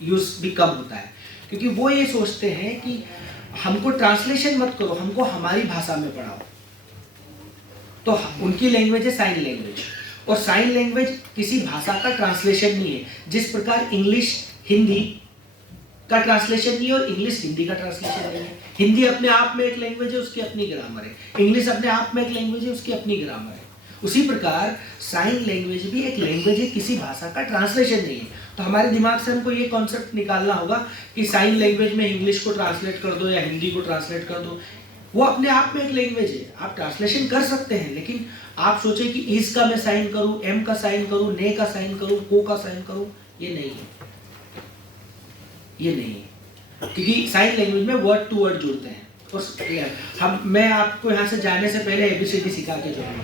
यूज भी कम होता है, क्योंकि वो ये सोचते हैं कि हमको ट्रांसलेशन मत करो, हमको हमारी भाषा में पढ़ाओ। तो उनकी लैंग्वेज है साइन लैंग्वेज, और साइन लैंग्वेज किसी भाषा का ट्रांसलेशन नहीं है। जिस प्रकार इंग्लिश हिंदी का ट्रांसलेशन नहीं है और इंग्लिश हिंदी का ट्रांसलेशन नहीं है। हिंदी अपने आप में एक लैंग्वेज है, उसकी अपनी ग्रामर है। इंग्लिश अपने आप में एक लैंग्वेज है, उसकी अपनी ग्रामर है। उसी प्रकार साइन लैंग्वेज भी एक लैंग्वेज है, किसी भाषा का ट्रांसलेशन नहीं है। तो हमारे दिमाग से हमको ये कॉन्सेप्ट निकालना होगा कि साइन लैंग्वेज में इंग्लिश को ट्रांसलेट कर दो या हिंदी को ट्रांसलेट कर दो। वो अपने आप में एक लैंग्वेज है, आप ट्रांसलेशन कर सकते हैं, लेकिन आप सोचें कि इस का मैं साइन करूं, एम का साइन करूं, ने का साइन करूं, को का साइन करूं, ये नहीं है, ये नहीं है। क्योंकि साइन लैंग्वेज में वर्ड टू वर्ड जुड़ते हैं। और मैं आपको यहाँ से जाने से पहले ABCD सिखा के जाऊँगा।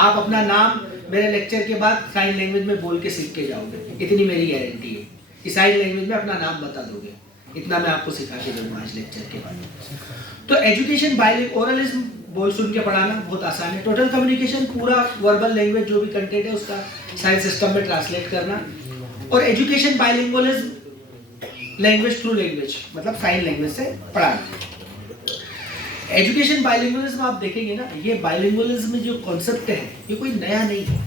आप अपना नाम मेरे लेक्चर के बाद साइन लैंग्वेज में बोल के सीख के जाओगे, इतनी मेरी गारंटी है कि साइन लैंग्वेज में अपना नाम बता दोगे। इतना मैं आपको सिखा के जाऊँगा आज लेक्चर के बाद। तो एजुकेशन बाइलिंग, ओरलिज्म बोल सुन के पढ़ाना बहुत आसान है। टोटल कम्युनिकेशन पूरा वर्बल लैंग्वेज जो भी कंटेंट है उसका साइंस सिस्टम में ट्रांसलेट करना। और education bilingualism language through language, मतलब साइन लैंग्वेज से पढ़ाना। एजुकेशन बाइलिंगुअलिज्म आप देखेंगे ना, ये बाइलिंगुअलिज्म में जो कॉन्सेप्ट है ये कोई नया नहीं है।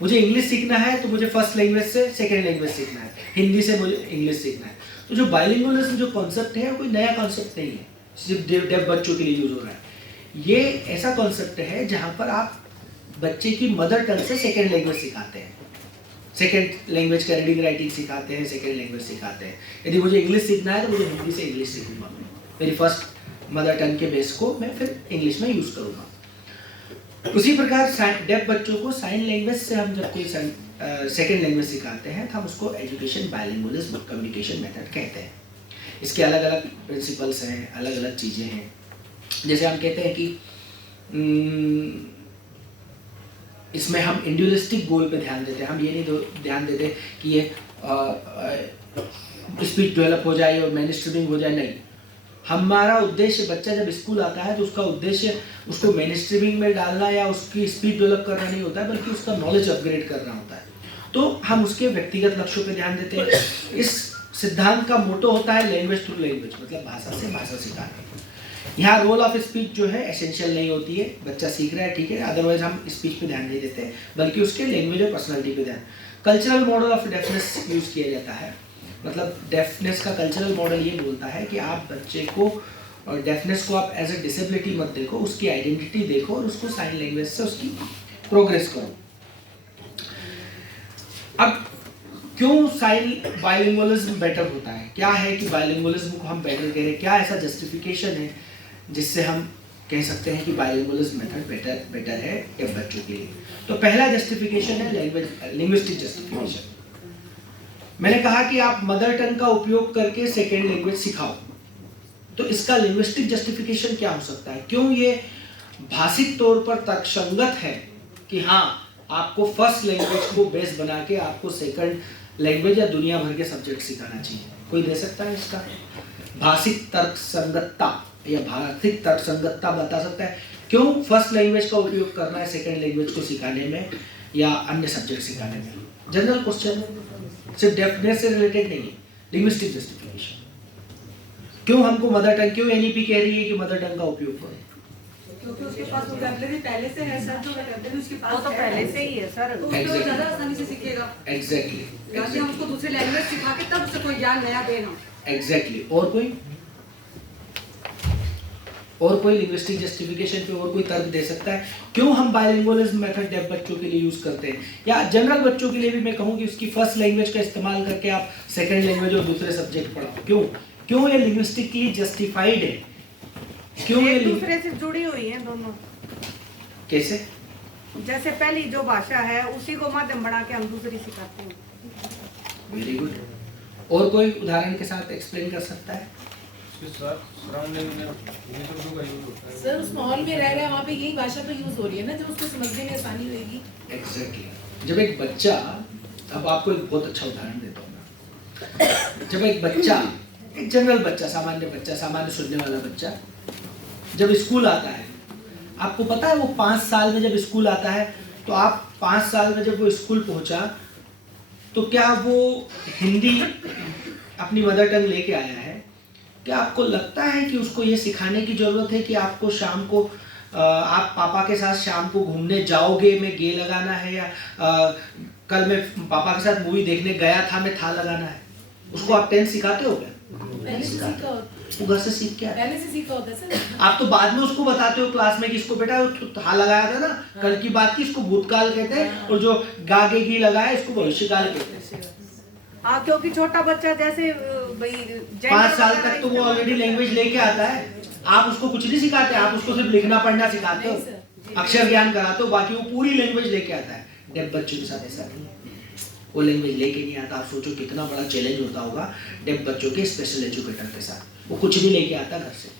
मुझे इंग्लिश सीखना है तो मुझे फर्स्ट लैंग्वेज से सेकेंड लैंग्वेज सीखना है, हिंदी से मुझे इंग्लिश सीखना है। तो जो बाइलिंगुअलिज्म जो कॉन्सेप्ट है वो कोई नया कॉन्सेप्ट नहीं है, सिर्फ डेफ बच्चों के लिए यूज हो रहा है। ये ऐसा कॉन्सेप्ट है जहाँ पर आप बच्चे की मदर टंग से सेकेंड लैंग्वेज सिखाते हैं, सेकेंड लैंग्वेज का रीडिंग राइटिंग सिखाते हैं, सेकेंड लैंग्वेज सिखाते हैं। यदि मुझे इंग्लिश सीखना है तो मुझे हिंदी से इंग्लिश सीखूंगा, मेरी फर्स्ट मदर टंग के बेस को मैं फिर इंग्लिश में यूज करूंगा। उसी प्रकार डेफ बच्चों को साइन लैंग्वेज से हम जब कोई सेकेंड लैंग्वेज सिखाते हैं तो हम उसको एजुकेशन बाइलिंगुअलिज्म कम्युनिकेशन मेथड कहते हैं। इसके अलग अलग प्रिंसिपल्स हैं, अलग अलग चीज़ें हैं। जैसे हम कहते हैं कि इसमें हम इंडिविजुअलिस्टिक गोल पे ध्यान देते हैं। हम ये नहीं ध्यान देते कि ये स्पीच डेवलप हो जाए और मेनस्ट्रीमिंग हो जाए, नहीं। हमारा उद्देश्य, बच्चा जब स्कूल आता है तो उसका उद्देश्य उसको मेनस्ट्रीमिंग में डालना या उसकी स्पीच डेवलप करना नहीं होता है, बल्कि उसका नॉलेज अपग्रेड करना होता है। तो हम उसके व्यक्तिगत लक्ष्यों पे ध्यान देते हैं। इस सिद्धांत का मोटो होता है लैंग्वेज थ्रू लैंग्वेज, मतलब भाषा से भाषा सिखाना। यहाँ रोल ऑफ स्पीच जो है एसेंशियल नहीं होती है, बच्चा सीख रहा है ठीक है, अदरवाइज हम स्पीच पे ध्यान नहीं देते, बल्कि उसके लैंग्वेज और पर्सनालिटी पे ध्यान। Cultural model of deafness use किया जाता है, मतलब डेफनेस का कल्चरल मॉडल ये बोलता है कि आप बच्चे को और डेफनेस को आप एज ए डिसेबिलिटी मत देखो, उसकी आइडेंटिटी देखो और उसको साइन लैंग्वेज से उसकी प्रोग्रेस करो। अब क्यों साइन बाइलिंगुअलिज्म बेटर होता है, क्या है कि बाइलिंगुअलिज्म को हम बेटर कह रहे हैं, क्या ऐसा जस्टिफिकेशन है जिससे हम कह सकते हैं कि बाइलिंगुअलिज्म मेथड बेटर है डेफ बच्चों के लिए। तो पहला जस्टिफिकेशन है लिंग्विस्टिक जस्टिफिकेशन। मैंने कहा कि आप मदर टंग का उपयोग करके सेकेंड लैंग्वेज सिखाओ, तो इसका लिंग्विस्टिक जस्टिफिकेशन क्या हो सकता है, क्यों ये भाषिक तौर पर तर्कसंगत है कि हाँ आपको फर्स्ट लैंग्वेज को बेस बना के आपको सेकंड लैंग्वेज या दुनिया भर के सब्जेक्ट सिखाना चाहिए। कोई दे सकता है इसका भाषिक तर्कसंगतता या भाषिक तर्कसंगतता बता सकता है क्यों फर्स्ट लैंग्वेज का उपयोग करना है सेकंड लैंग्वेज को सिखाने में या अन्य सब्जेक्ट सिखाने में? जनरल क्वेश्चन है, सिर्फ डेफनेस से रिलेटेड नहीं है। लिंग्विस्टिक जस्टिफिकेशन, क्यों हमको मदर टंग, क्यों एनईपी कह रही है कि मदर टंग का उपयोग करो? क्योंकि उसके पास वोकैबुलरी पहले से है सर, जो वोकैबुलरी उसके पास वो तो पहले से ही है सर, तो उसको ज़्यादा आसानी से सीखेगा। एग्जैक्टली, यानी हम उसको दूसरी लैंग्वेज सिखा के तब उसे कोई ज्ञान नया दें हम। एग्जैक्टली। और कोई लिंग्विस्टिक जस्टिफिकेशन पे और कोई तर्क दे सकता है क्यों हम बाइलिंगुअलिज्म मेथड डेफ बच्चों के लिए यूज करते हैं, या जनरल बच्चों के लिए भी मैं कहूँ कि उसकी फर्स्ट लैंग्वेज का इस्तेमाल करके आप सेकंड लैंग्वेज और दूसरे सब्जेक्ट पढ़ाओ, क्यों ये लिंग्विस्टिकली जस्टिफाइड है, क्यों ये एक दूसरे से जुड़ी हुई है दोनों। कैसे? जैसे पहली जो भाषा है उसी को माध्यम बना के हम दूसरी सिखाते हैं। Very good. और कोई उदाहरण के साथ एक्सप्लेन कर सकता है? सर उस माहौल में रह रहा है, वहाँ पे यही भाषा तो यूज हो रही है ना, जब उसको समझने में आसानी होगी। एग्जैक्टली। जब एक बच्चा, अब आपको एक बहुत अच्छा उदाहरण देता हूँ मैं। जब एक बच्चा, एक जनरल बच्चा, सामान्य सुनने वाला बच्चा जब स्कूल आता है, आपको पता है वो 5 साल में जब स्कूल आता है, तो आप 5 साल में जब वो स्कूल पहुंचा तो क्या वो हिंदी अपनी मदर टंग लेके आया है? क्या आपको लगता है कि उसको ये सिखाने की जरूरत है कि आपको शाम को आप पापा के साथ शाम को घूमने जाओगे में गे लगाना है, या कल मैं पापा के साथ मूवी देखने गया था मैं था लगाना है? उसको आप टेंस सिखाते हो क्या? पहले से सीखा होता वो घर से सीख के आता है। पहले से सीखा होता है सर। आप तो बाद में उसको बताते हो क्लास में कि इसको बेटा था लगाया था ना, कल की बात की, इसको भूतकाल कहते हैं, और जो गागे की लगाया इसको भविष्यकाल कहते हैं। हाँ, क्योंकि छोटा बच्चा जैसे भाई 5 साल तक तो वो ऑलरेडी लैंग्वेज लेके आता है, आप उसको कुछ नहीं सिखाते, आप उसको सिर्फ लिखना पढ़ना सिखाते हो, अक्षर ज्ञान कराते हो, बाकी वो पूरी लैंग्वेज लेके आता है। डेफ बच्चों के साथ ऐसा नहीं है। वो लैंग्वेज लेके नहीं आता। आप सोचो कितना बड़ा चैलेंज होता होगा डेफ बच्चों के स्पेशल एजुकेटर के साथ। वो कुछ भी लेके आता घर से,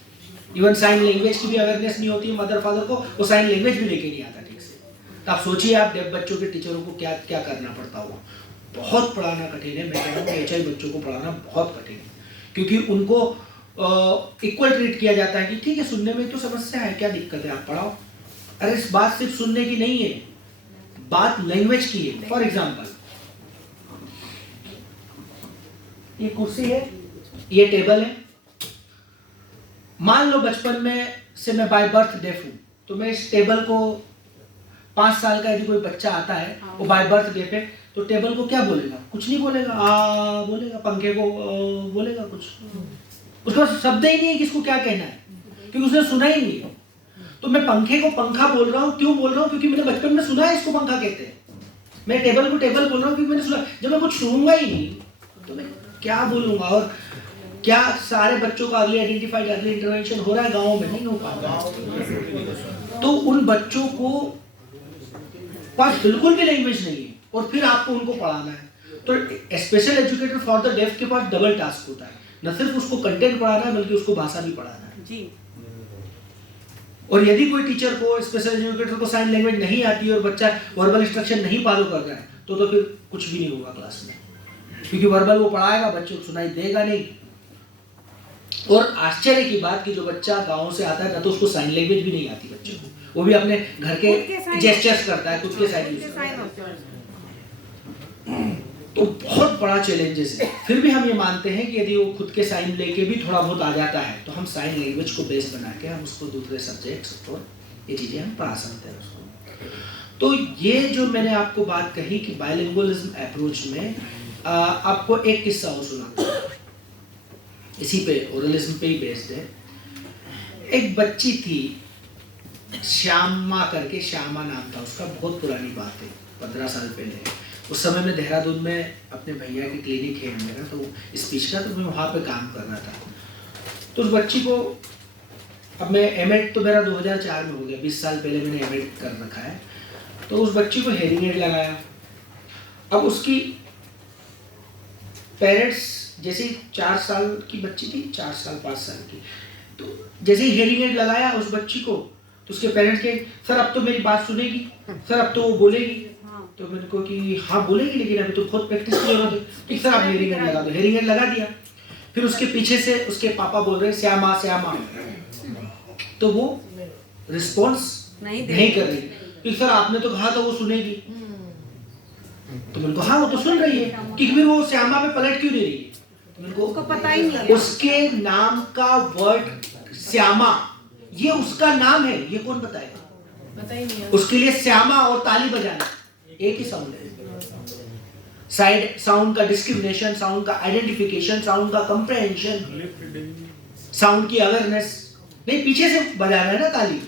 इवन साइन लैंग्वेज की भी अवेयरनेस नहीं होती है मदर फादर को, वो साइन लैंग्वेज भी लेके नहीं आता ठीक से। तो आप सोचिए आप डेफ बच्चों के टीचरों को क्या क्या करना पड़ता होगा। बहुत पढ़ाना कठिन है। मैं कह रहा हूँ HI बच्चों को पढ़ाना बहुत कठिन है, क्योंकि उनको इक्वल ट्रीट किया जाता है कि ठीक है सुनने में तो समस्या है, क्या दिक्कत है आप पढ़ाओ। अरे इस बात सिर्फ सुनने की नहीं है, बात लैंग्वेज की है। फॉर एग्जाम्पल ये कुर्सी है, ये टेबल है। मान लो बचपन में से मैं बाय बर्थ डेफ हूं, तो मैं इस टेबल को 5 साल का यदि कोई बच्चा आता है वो बाय बर्थ डेफ है, तो टेबल को क्या बोलेगा? कुछ नहीं बोलेगा, बोलेगा। पंखे को बोलेगा कुछ, उसका शब्द ही नहीं है कि इसको क्या कहना है, क्योंकि उसने सुना ही नहीं है। तो मैं पंखे को पंखा बोल रहा हूँ, क्यों बोल रहा हूँ? क्योंकि मैंने बचपन में सुना है इसको पंखा कहते हैं। मैं टेबल को टेबल बोल रहा हूँ क्योंकि मैंने सुना। जब मैं कुछ सुनूंगा ही नहीं तो मैं क्या बोलूंगा? और क्या सारे बच्चों का अर्ली आइडेंटिफाइड, अर्ली इंटरवेंशन हो रहा है गाँव में? नहीं हो पा रहा। तो उन बच्चों को पास बिल्कुल भी लैंग्वेज नहीं है और फिर आपको उनको पढ़ाना है। तो special educator for the deaf के पास डबल टास्क होता है, न सिर्फ उसको कंटेंट पढ़ाना है बल्कि उसको भाषा भी पढ़ाना है जी। और यदि कोई टीचर को, स्पेशल एजुकेटर को साइन लैंग्वेज नहीं आती है और बच्चा वर्बल इंस्ट्रक्शन नहीं फॉलो कर रहा है तो फिर कुछ भी नहीं होगा क्लास में, क्योंकि वर्बल वो पढ़ाएगा, बच्चे को सुनाई देगा नहीं। और आश्चर्य की बात कि जो बच्चा गांव से आता है ना तो उसको साइन लैंग्वेज भी नहीं आती बच्चे को, वो भी अपने घर के जेस्चर्स करता है, खुद के साइन यूज करता है। तो बहुत बड़ा चैलेंजेस है। फिर भी हम ये मानते हैं कि यदि वो खुद के साइन लेके भी थोड़ा बहुत आ जाता है तो हम साइन लैंग्वेज को बेस बना के हम उसको दूसरे सब्जेक्ट्स और ये चीज़ें हम पढ़ा सकते हैं उसको। तो ये जो मैंने आपको बात कही कि बायलिंगुअलिज्म अप्रोच में आपको एक किस्सा और सुनाता हूं, इसी पे ओरलिज्म पे ही बेस्ड है। एक बच्ची थी श्यामा करके, श्यामा नाम था उसका, बहुत पुरानी बात है 15 साल पहले। उस समय मैं देहरादून में अपने भैया की क्लिनिक है मेरा, तो स्पीच का, तो मैं वहाँ पे काम कर रहा था। तो उस बच्ची को, अब मैं एमएड तो मेरा 2004 में हो गया, 20 साल पहले मैंने एमएड कर रखा है। तो उस बच्ची को हेयरिंग एड लगाया। अब उसकी पेरेंट्स, जैसे 4 साल की बच्ची थी, 4 साल 5 साल की, तो जैसे ही हेयरिंग एड लगाया उस बच्ची को, तो उसके पेरेंट्स के सर अब तो मेरी बात सुनेगी, सर अब तो वो बोलेगी। तो मैंने कहा कि हाँ बोलेगी, लेकिन अभी तो बहुत प्रैक्टिस की जरूरत है। ठीक सर आप हेयरिंग एड लगा दो। हेयरिंग एड लगा दिया। फिर उसके पीछे से उसके पापा बोल रहे हैं श्यामा श्यामा, तो वो रिस्पॉन्स नहीं कर रही। कि सर आपने तो कहा था वो सुनेगी। तो मैंने कहा हाँ वो तो सुन रही है, कि फिर वो श्यामा पे पलट क्यों नहीं रही है? तो मेरे को पता ही नहीं, उसके नाम का वर्ड श्यामा, ये उसका नाम है, ये कौन बताएगा? पता ही नहीं है। उसके लिए श्यामा और ताली बजाना एक ही साउंड है। साइड साउंड का डिस्क्रिमिनेशन, साउंड का आइडेंटिफिकेशन, साउंड का कंप्रेहेंशन, साउंड की अवेयरनेस नहीं। पीछे से बजाना है ना ताली,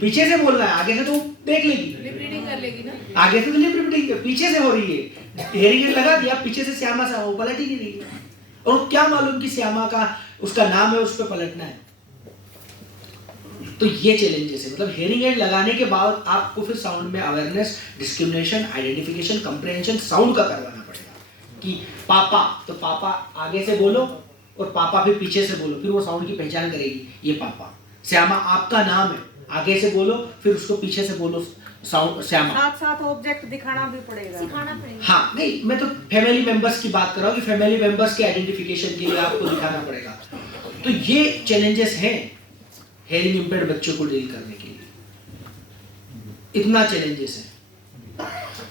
पीछे से बोलना है, आगे से तो देख लेगी, लिप रीडिंग कर लेगी ना। आगे से तो लिप रीडिंग, पीछे से हो रही है। हेयरिंग एड लगा दिया, पीछे से श्यामा सा, वो पलट ही नहीं रही है। और क्या मालूम कि श्यामा का उसका नाम है, उस पर पलटना है। तो ये चैलेंजेस है। मतलब हेयरिंग एड लगाने के बाद आपको फिर साउंड में awareness, discrimination, identification, comprehension sound का करवाना पड़ेगा। कि पापा, तो पापा आगे से बोलो और पापा फिर पीछे से बोलो, फिर वो साउंड की पहचान करेगी, ये पापा। श्यामा आपका नाम है, आगे से बोलो फिर उसको पीछे से बोलो साउंड श्यामा। साथ साथ ऑब्जेक्ट दिखाना भी पड़ेगा, सिखाना पड़ेगा। हाँ नहीं, मैं तो फैमिली मेंबर्स की बात कर रहा हूँ कि फैमिली मेंबर्स के आइडेंटिफिकेशन के लिए आपको दिखाना पड़ेगा। तो ये चैलेंजेस हैं हेयरिंग इम्पेयर्ड बच्चों को डील करने के लिए। इतना चैलेंजेस है।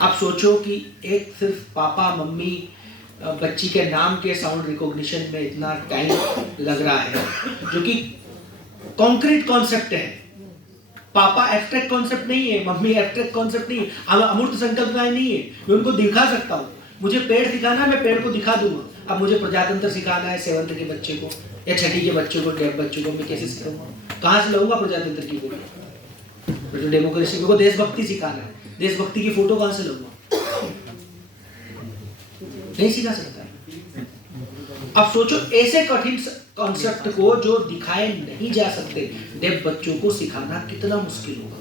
आप सोचो कि एक सिर्फ पापा मम्मी बच्ची के नाम के साउंड रिकॉग्निशन में इतना टाइम लग रहा है, जो कि कॉन्क्रीट कॉन्सेप्ट है। पापा एब्स्ट्रैक्ट कॉन्सेप्ट नहीं है, मम्मी एब्स्ट्रैक्ट कॉन्सेप्ट नहीं है, अमूर्त संकल्पनाएं नहीं है। मैं उनको दिखा सकता हूँ। मुझे पेड़ दिखाना है, मैं पेड़ को दिखा दूंगा। अब मुझे प्रजातंत्र सिखाना है 7th के बच्चे को या 6ठी के बच्चे को, डेफ बच्चे को, मैं कैसे सिखाऊंगा? कहाँ से लाऊंगा प्रजातंत्र की फोटो? डेमोक्रेसी को देशभक्ति सिखाना है, देशभक्ति की फोटो कहाँ से लाऊंगा? नहीं सिखा सकता है। अब सोचो ऐसे कठिन कॉन्सेप्ट को जो दिखाए नहीं जा सकते डेफ बच्चों को सिखाना कितना मुश्किल होगा।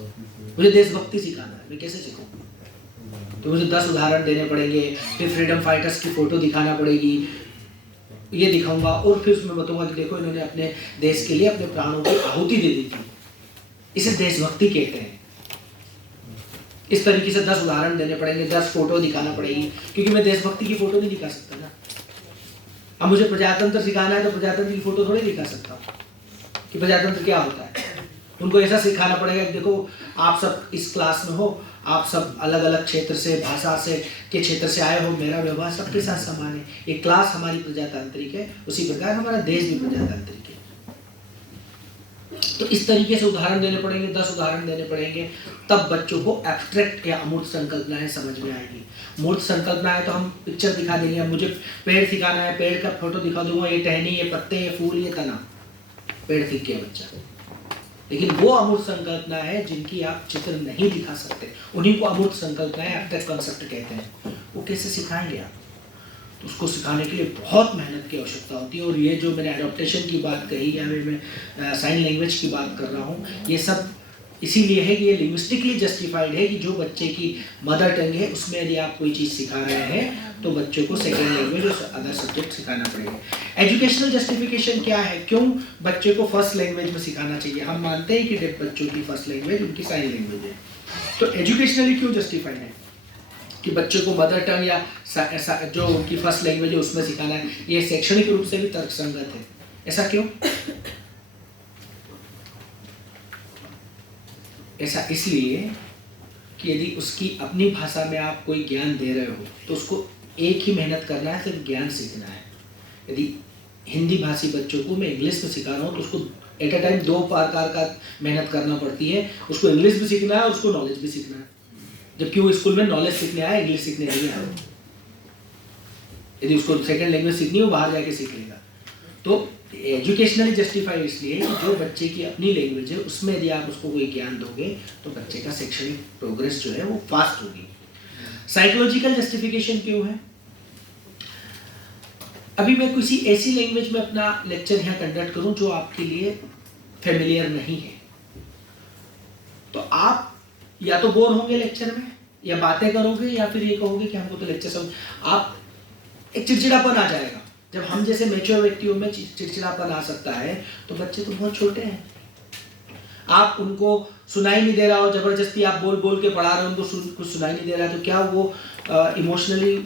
मुझे देशभक्ति सिखाना है, मैं कैसे सिखाऊंगा? तो मुझे 10 उदाहरण देने पड़ेंगे, फिर फ्रीडम फाइटर्स की फ़ोटो दिखाना पड़ेगी, ये दिखाऊंगा और फिर उसमें बताऊंगा कि देखो इन्होंने अपने देश के लिए अपने प्राणों की आहुति दे दी थी। इसे देशभक्ति कहते हैं। इस तरीके से 10 उदाहरण देने पड़ेंगे, 10 फोटो दिखाना पड़ेगी, क्योंकि मैं देशभक्ति की फोटो नहीं दिखा सकता ना। अब मुझे प्रजातंत्र सिखाना है तो प्रजातंत्र की फोटो थोड़ी दिखा सकता कि प्रजातंत्र क्या होता है। उनको ऐसा सिखाना पड़ेगा कि देखो आप सब इस क्लास में हो, आप सब अलग अलग क्षेत्र से, भाषा से के क्षेत्र से आए हो, मेरा व्यवहार सबके साथ समान है, ये क्लास हमारी प्रजातांत्रिक है, उसी प्रकार हमारा देश भी प्रजातांत्रिक है। तो इस तरीके से उदाहरण देने पड़ेंगे, 10 उदाहरण देने पड़ेंगे, तब बच्चों को एब्स्ट्रैक्ट या अमूर्त संकल्पनाएं समझ में आएगी। मूर्त संकल्पनाएं तो हम पिक्चर दिखा देंगे। अब मुझे पेड़ सिखाना है, पेड़ का फोटो दिखा दूंगा, ये टहनी, ये पत्ते, ये फूल, ये तना, पेड़ सीख गया बच्चा। लेकिन वो अमूर्त संकल्पना है जिनकी आप चित्र नहीं दिखा सकते, उन्हीं को अमूर्त संकल्पनाएं, एब्स्ट्रैक्ट कॉन्सेप्ट कहते हैं। वो कैसे सिखाएंगे आप? तो उसको सिखाने के लिए बहुत मेहनत की आवश्यकता होती है। और ये जो मैंने एडॉप्टेशन की बात कही या मैं साइन लैंग्वेज की बात कर रहा हूँ, ये सब इसीलिए है कि ये लिंग्विस्टिकली जस्टिफाइड है कि जो बच्चे की मदर टंग है उसमें यदि आप कोई चीज़ सिखा रहे हैं तो बच्चों को सेकेंड लैंग्वेज और अदर सब्जेक्ट सिखाना पड़ेगा। एजुकेशनल जस्टिफिकेशन क्या है, क्यों बच्चे को फर्स्ट लैंग्वेज में सिखाना चाहिए? हम मानते हैं कि बच्चों की फर्स्ट लैंग्वेज उनकी साइन लैंग्वेज है, तो एजुकेशनली क्यों जस्टिफाइड है कि बच्चों को मदर टंग या जो उनकी फर्स्ट लैंग्वेज है उसमें सिखाना है? ये शैक्षणिक रूप से भी तर्कसंगत है। ऐसा क्यों? ऐसा इसलिए कि यदि उसकी अपनी भाषा में आप कोई ज्ञान दे रहे हो तो उसको एक ही मेहनत करना है, सिर्फ ज्ञान सीखना है। यदि हिंदी भाषी बच्चों को मैं इंग्लिश में सिखा रहा हूँ तो उसको एट अ टाइम 2 प्रकार का मेहनत करना पड़ती है। उसको इंग्लिश भी सीखना है और उसको नॉलेज भी सीखना है, जबकि वो स्कूल में नॉलेज सीखने आया, इंग्लिश सीखने नहीं आया। यदि उसको सेकंड लैंग्वेज सीखनी हो, बाहर जाके सीख लेगा। तो एजुकेशनली जस्टिफाइड इसलिए कि जो बच्चे की अपनी लैंग्वेज है उसमें यदि आप उसको कोई ज्ञान दोगे तो बच्चे का शैक्षणिक प्रोग्रेस जो है वो फास्ट होगी। साइकोलॉजिकल जस्टिफिकेशन क्यों है? अभी मैं किसी ऐसी लैंग्वेज में अपना लेक्चर यहाँ कंडक्ट करूं जो आपके लिए फेमिलियर नहीं है, तो आप या तो बोर होंगे लेक्चर में, या बातें करोगे, या फिर ये कहोगे कि हमको तो लेक्चर समझ, आप एक चिड़चिड़ापन आ जाएगा। जब हम जैसे मैच्योर व्यक्तियों में चिड़चिड़ापन आ सकता है तो बच्चे तो बहुत छोटे हैं, आप उनको सुनाई नहीं दे रहा हो, जबरदस्ती आप बोल बोल के पढ़ा रहे हो, उनको कुछ सुनाई नहीं दे रहा है, तो क्या वो इमोशनली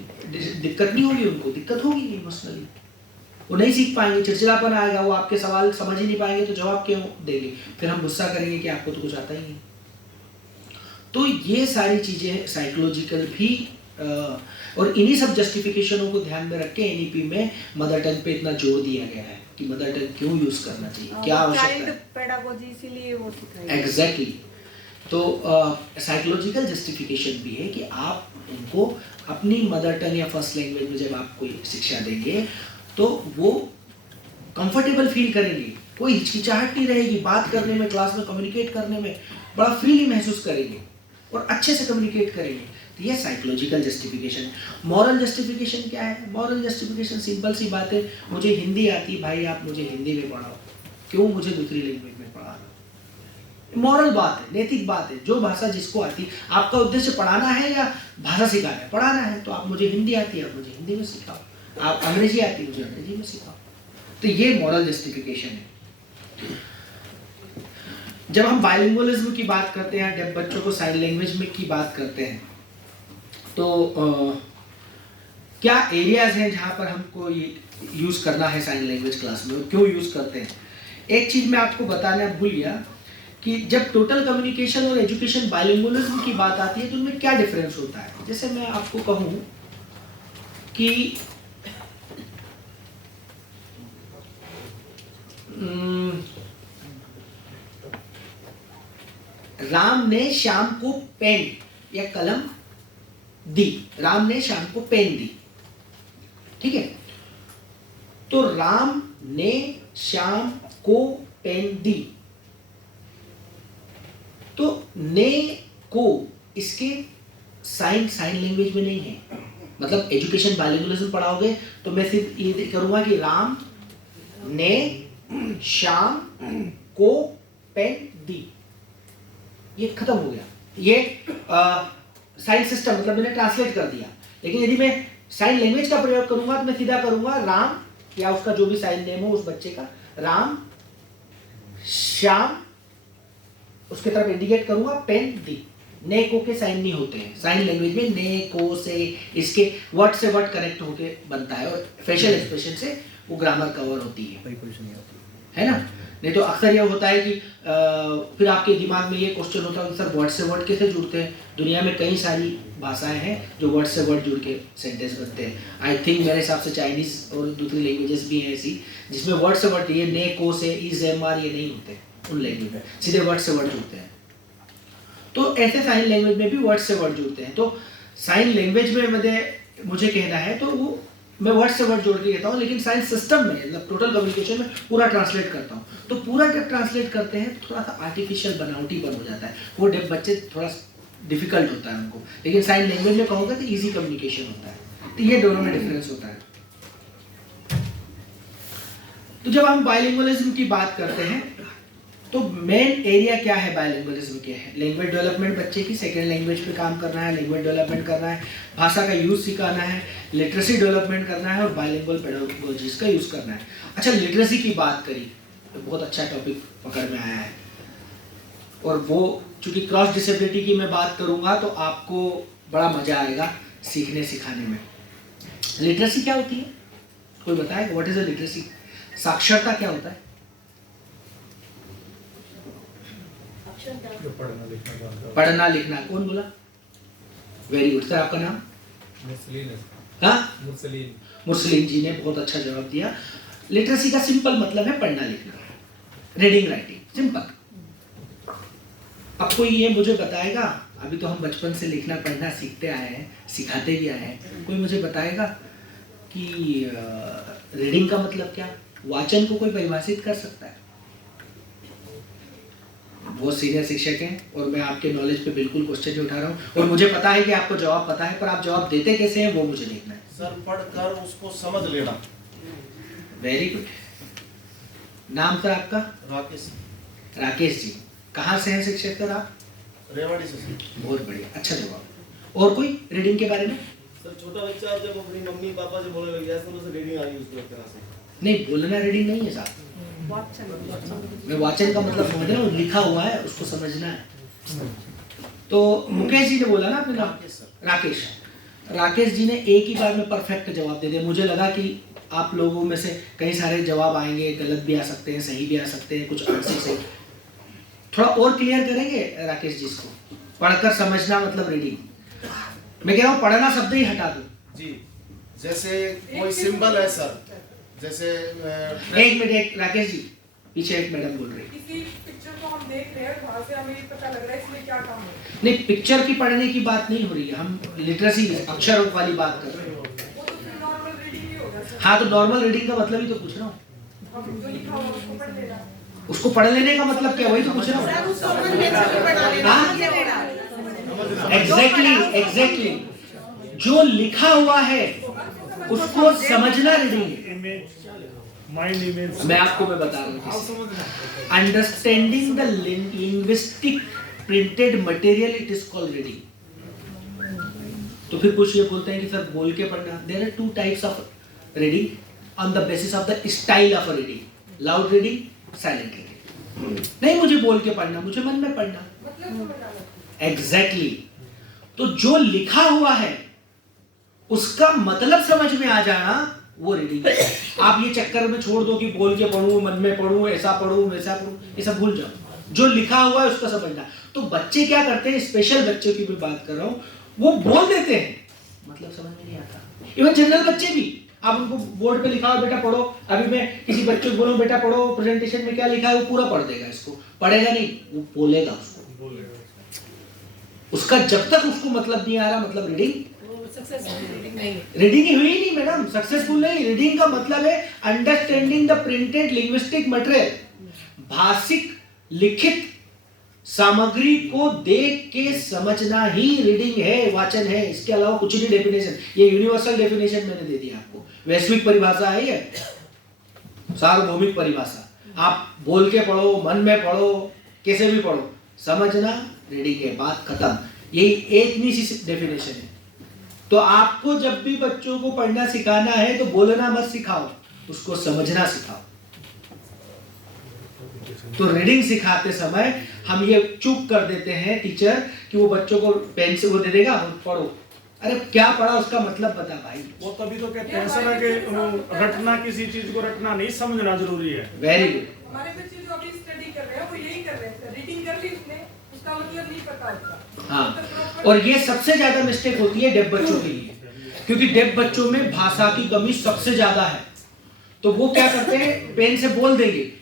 दिक्कत नहीं होगी? उनको दिक्कत होगी इमोशनली, वो नहीं सीख पाएंगे, चिड़चिड़ापन आएगा, वो आपके सवाल समझ ही नहीं पाएंगे, तो जवाब क्यों देंगे? फिर हम गुस्सा करेंगे कि आपको तो कुछ आता ही नहीं। तो ये सारी चीज़ें साइकोलॉजिकल भी और इन्हीं सब जस्टिफिकेशनों को ध्यान में रख के एनईपी में मदर टंग पे इतना जोर दिया गया है कि मदर टंग क्यों यूज करना चाहिए, क्या आवश्यकता है। पेडागोजी इसीलिए वो सिखाई। एग्जैक्टली। तो साइकोलॉजिकल जस्टिफिकेशन भी है कि आप उनको अपनी मदर टंग या फर्स्ट लैंग्वेज में जब आप कोई शिक्षा देंगे तो वो कंफर्टेबल फील करेंगे, कोई हिचकिचाहट नहीं रहेगी बात करने में, क्लास में कम्युनिकेट करने में बड़ा फ्रीली महसूस करेंगे और अच्छे से कम्युनिकेट करेंगे। तो ये साइकोलॉजिकल जस्टिफिकेशन। मॉरल जस्टिफिकेशन क्या है? मॉरल जस्टिफिकेशन सिंपल सी बात है, मुझे हिंदी आती, भाई आप मुझे हिंदी में पढ़ाओ, क्यों मुझे दूसरी लैंग्वेज में पढ़ा रहे हो? मॉरल बात है, नैतिक बात है। जो भाषा जिसको आती, आपका उद्देश्य पढ़ाना है या भाषा सिखाना है? पढ़ाना है तो आप मुझे हिंदी आती है, आप मुझे हिंदी में सिखाओ, आप अंग्रेजी आती है, मुझे अंग्रेजी में सिखाओ। तो ये मॉरल जस्टिफिकेशन है। जब हम बाइलिंगुअलिज्म की बात करते हैं, जब बच्चों को साइन लैंग्वेज में की बात करते हैं, तो क्या एरियाज हैं जहाँ पर हमको ये यूज़ करना है साइन लैंग्वेज क्लास में, क्यों यूज़ करते हैं? एक चीज़ मैं आपको बताना भूल गया कि जब टोटल कम्युनिकेशन और एजुकेशन बाइलिंगुअलिज्म की बात आती है तो उनमें क्या डिफरेंस होता है। जैसे मैं आपको कहूँ कि राम ने श्याम को पेन या कलम दी, राम ने श्याम को पेन दी, ठीक है? तो राम ने श्याम को पेन दी, तो ने को इसके साइन लैंग्वेज में नहीं है। मतलब एजुकेशन बाइलिंगुअलिज्म पढ़ाओगे तो मैं सिर्फ ये करूंगा कि राम ने श्याम को पेन दी, ये खत्म हो गया। ये साइन सिस्टम मतलब मैंने ट्रांसलेट कर दिया, लेकिन यदि मैं साइन लैंग्वेज का प्रयोग करूंगा तो मैं सीधा करूंगा राम या उसका जो भी साइन नेम हो उस बच्चे का, राम श्याम, उसके तरफ इंडिकेट करूंगा पेन दी। ने को के साइन नहीं होते हैं साइन लैंग्वेज में, ने को से इसके वर्ड से वर्ड कनेक्ट होके बनता है और फेशियल एक्सप्रेशन से वो ग्रामर कवर होती है ना। नहीं तो अक्सर ये होता है कि फिर आपके दिमाग में ये क्वेश्चन होता है कि सर वर्ड से वर्ड कैसे जुड़ते हैं। दुनिया में कई सारी भाषाएं हैं जो वर्ड से वर्ड जुड़ के सेंटेंस बनते हैं। आई थिंक मेरे हिसाब से चाइनीज और दूसरी लैंग्वेजेस भी हैं ऐसी जिसमें वर्ड से वर्ड, ये ने को से इज एम आर ये नहीं होते उन लैंग्वेज में, सीधे वर्ड से वर्ड जुड़ते हैं। तो ऐसे साइन लैंग्वेज में भी वर्ड से वर्ड जुड़ते हैं। तो साइन लैंग्वेज में मुझे कहना है तो वो मैं वर्ड से वर्ड जोड़ के कहता हूँ, लेकिन साइंस सिस्टम में मतलब टोटल कम्युनिकेशन में पूरा ट्रांसलेट करता हूँ। तो पूरा जब ट्रांसलेट करते हैं थोड़ा सा आर्टिफिशियल बनावटीपन हो जाता है, वो बच्चे थोड़ा डिफिकल्ट होता है उनको, लेकिन साइन लैंग्वेज में कहूँगा तो ईजी कम्युनिकेशन होता है। तो ये दोनों में डिफरेंस होता है। तो जब हम बायलिंगुअलिज्म की बात करते हैं तो मेन एरिया क्या है बायलिंगुअलिज्म के? है लैंग्वेज डेवलपमेंट, बच्चे की सेकेंड लैंग्वेज पे काम करना है, लैंग्वेज डेवलपमेंट करना है, भाषा का यूज सिखाना है, लिटरेसी डेवलपमेंट करना है और बायलिंगुअल पेडागोजीज का यूज करना है। अच्छा, लिटरेसी की बात करी तो बहुत अच्छा टॉपिक पकड़ में आया है और वो चूंकि क्रॉस डिसेबिलिटी की मैं बात करूंगा तो आपको बड़ा मजा आएगा सीखने सिखाने में। लिटरेसी क्या होती है, कोई बताएगा? What is a literacy? साक्षरता क्या होता है? पढ़ना लिखना। कौन बोला? वेरी गुड सर, आपका नाम? मुरसलीन जी ने बहुत अच्छा जवाब दिया। लिटरेसी का सिंपल मतलब है पढ़ना लिखना, रीडिंग राइटिंग, सिंपल। अब कोई ये मुझे बताएगा, अभी तो हम बचपन से लिखना पढ़ना सीखते आए हैं, सिखाते भी आए हैं, कोई मुझे बताएगा कि रीडिंग का मतलब क्या? वाचन को कोई परिभाषित कर सकता है? बहुत सीनियर शिक्षक हैं और मैं आपके नॉलेज पे बिल्कुल क्वेश्चन नहीं उठा रहा हूँ और मुझे पता है कि आपको जवाब पता है, पर आप जवाब देते कैसे हैं वो मुझे देखना है। सर, पढ़कर उसको समझ लेना। Very good. नाम सर आपका? राकेश। राकेश जी, कहाँ से हैं शिक्षक सर आप? रेवाड़ी से। बहुत बढ़िया, अच्छा जवाब। और कोई रीडिंग के बारे में? सर, छोटा बच्चा जब अपनी मम्मी पापा से बोलने लग जाए तो रीडिंग आ गई उसको एक तरह से। नहीं, बोलना रीडिंग नहीं है साहब। मैं वाचन का मतलब समझ रहा हूँ, लिखा हुआ है उसको समझना है। तो मुकेश जी ने बोला ना अपने नाम? राकेश। राकेश जी ने एक ही बार में परफेक्ट जवाब दे दिया। मुझे लगा कि आप लोगों में से कई सारे जवाब आएंगे, गलत भी आ सकते हैं, सही भी आ सकते हैं, कुछ आंसर सही। थोड़ा और क्लियर करेंगे राकेश जी इसको? पढ़कर समझना मतलब रीडिंग। मैं कह रहा हूँ पढ़ना शब्द ही हटा दो जी। जैसे कोई सिंबल है सर, जैसे एक मिनट राकेश जी, पीछे एक मैडम बोल रही है। किसी पिक्चर को हम देख रहे हैं, वहाँ से हमें पता लग रहा है इसमें क्या काम है। नहीं, पिक्चर की पढ़ने की बात नहीं हो रही है, हम लिटरेसी अक्षरों वाली बात कर रहे हैं। वो तो फिर नॉर्मल रीडिंग ही होगा सर। हाँ, तो नॉर्मल रीडिंग का मतलब ही तो पूछ रहा हूँ। हम जो लिखा हुआ उसको पढ़ लेना। उसको पढ़ लेने का मतलब क्या? वही तो पूछ रहा हूँ। एग्जैक्टली जो लिखा हुआ है उसको समझना रीडिंग है। Mind image. मैं आपको बता रहा हूँ, understanding the linguistic printed material, it is called reading. तो फिर कुछ ये बोलते हैं कि सर बोल के पढ़ना। There are two types of reading on the basis of the style of reading, loud reading, silent reading. नहीं मुझे बोल के पढ़ना, मुझे मन में पढ़ना। एग्जैक्टली। तो जो लिखा हुआ है उसका मतलब समझ में आ जाना वो रीडिंग है। आप ये चक्कर में छोड़ दो कि बोल के पढ़ूं, मन में पढ़ूं, ऐसा पढ़ूं, वैसा पढ़ूं, ये सब भूल जाओ। जो लिखा हुआ है उसका समझना। तो बच्चे क्या करते हैं, स्पेशल बच्चों की भी बात कर रहा हूं, वो बोल देते हैं, मतलब समझ में नहीं आता। इवन जनरल बच्चे भी, आप उनको बोर्ड पे लिखा हुआ बेटा पढ़ो, अभी मैं किसी बच्चे को बोलूं बेटा पढ़ो, प्रेजेंटेशन में क्या लिखा है वो पूरा पढ़ देगा। इसको पढ़ेगा नहीं, वो बोलेगा उसको। उसका जब तक उसको मतलब नहीं आ रहा, मतलब रीडिंग रीडिंग ही हुई नहीं मैडम, सक्सेसफुल नहीं। रीडिंग का मतलब है understanding the printed linguistic material, भाषिक लिखित सामग्री को देख के समझना ही रीडिंग है, वाचन है। इसके अलावा कुछ नहीं डेफिनेशन। ये यूनिवर्सल डेफिनेशन मैंने दे दिया आपको, वैश्विक परिभाषा है ये, सार्वभौमिक परिभाषा। आप बोल के पढ़ो, मन में पढ़ो, कैसे भी पढ़ो, समझना रीडिंग है, बात खत्म। यही इतनी सी डेफिनेशन है। तो आपको जब भी बच्चों को पढ़ना सिखाना है तो बोलना मत सिखाओ, उसको समझना सिखाओ। तो रीडिंग सिखाते समय हम ये चूक कर देते हैं टीचर कि वो बच्चों को पेन से वो दे देगा, पढ़ो। अरे क्या पढ़ा उसका मतलब बता भाई। वो तभी तो कहते हैं सर कि रटना, किसी चीज को रटना नहीं, समझना जरूरी है। Very good. हमारे बच्चे जो अभी स्टडी कर रहे हैं वो यही कर रहे हैं, रीडिंग कर ली उसने, उसका मतलब नहीं पता उसका। हाँ, और ये सबसे ज्यादा मिस्टेक होती है डेफ बच्चों के लिए, क्योंकि डेफ बच्चों में भाषा की कमी सबसे ज्यादा है। तो वो क्या करते हैं, पेन से बोल देंगे।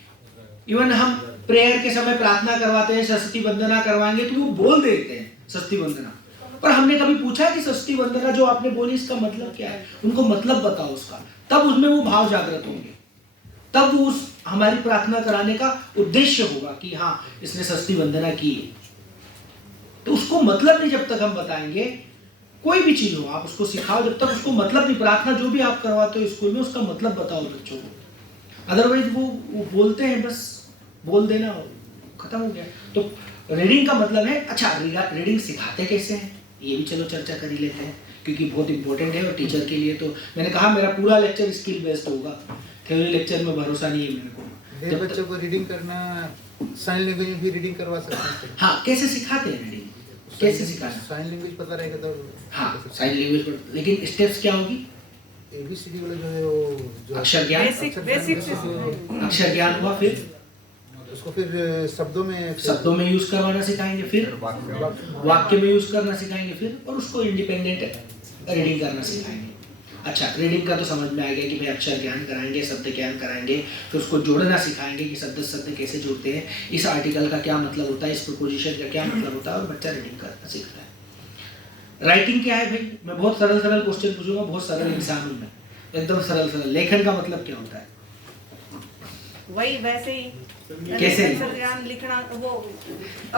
इवन हम प्रेयर के समय प्रार्थना करवाते हैं, सरस्वती वंदना करवाएंगे तो वो बोल देते हैं सरस्वती वंदना, पर हमने कभी पूछा कि सरस्वती वंदना जो आपने बोली इसका मतलब क्या है, उनको मतलब बताओ उसका, तब उसमें वो भाव जागृत होंगे, तब वो उस हमारी प्रार्थना कराने का उद्देश्य होगा कि हाँ इसने सरस्वती वंदना की है। तो उसको मतलब नहीं जब तक हम बताएंगे, कोई भी चीज हो आप उसको सिखाओ, जब तक उसको मतलब नहीं, प्रार्थना जो भी आप करवाते हो स्कूल में उसका मतलब बताओ बच्चों को। अदरवाइज वो बोलते हैं, बस बोल देना खत्म हो गया। तो रीडिंग का मतलब है, अच्छा रीडिंग सिखाते कैसे हैं ये भी चलो चर्चा कर ही लेते हैं, क्योंकि बहुत इंपॉर्टेंट है। और टीचर के लिए तो मैंने कहा मेरा पूरा लेक्चर स्किल बेस्ड होगा, थ्योरी लेक्चर में भरोसा नहीं है मेरे को। जब बच्चों को रीडिंग करना, साइन लैंग्वेज में भी रीडिंग करवा सकते हैं। हाँ, कैसे सिखाते हैं रीडिंग, कैसे सिखाना? साइन लैंग्वेज पता रहेगा तो हाँ, साइन लैंग्वेज पर, लेकिन स्टेप्स क्या होगी? एबीसीडी वाला जो है वो जो अक्षर ज्ञान, अक्षर ज्ञान हुआ, फिर उसको फिर शब्दों में यूज करवाना सिखाएंगे, फिर वाक्य में यूज करना सिखाएंगे, फिर और उसको इंडिपेंडेंट रीडिंग करना सिखाएंगे। अच्छा, रीडिंग का तो समझ में आ गया कि भाई अक्षर ज्ञान कराएंगे, शब्द ज्ञान कराएंगे, फिर उसको जोड़ना सिखाएंगे कि शब्द कैसे जुड़ते हैं, इस आर्टिकल का क्या मतलब होता है, इस प्रीपोजिशन का क्या मतलब होता है, और बच्चा रीडिंग करना सीखता है। राइटिंग क्या है भाई? मैं बहुत सरल क्वेश्चन पूछूंगा, बहुत सरल इंसान हूँ मैं, एकदम सरल। लेखन का मतलब क्या होता है? वही वैसे ही कैसे लिखना, वो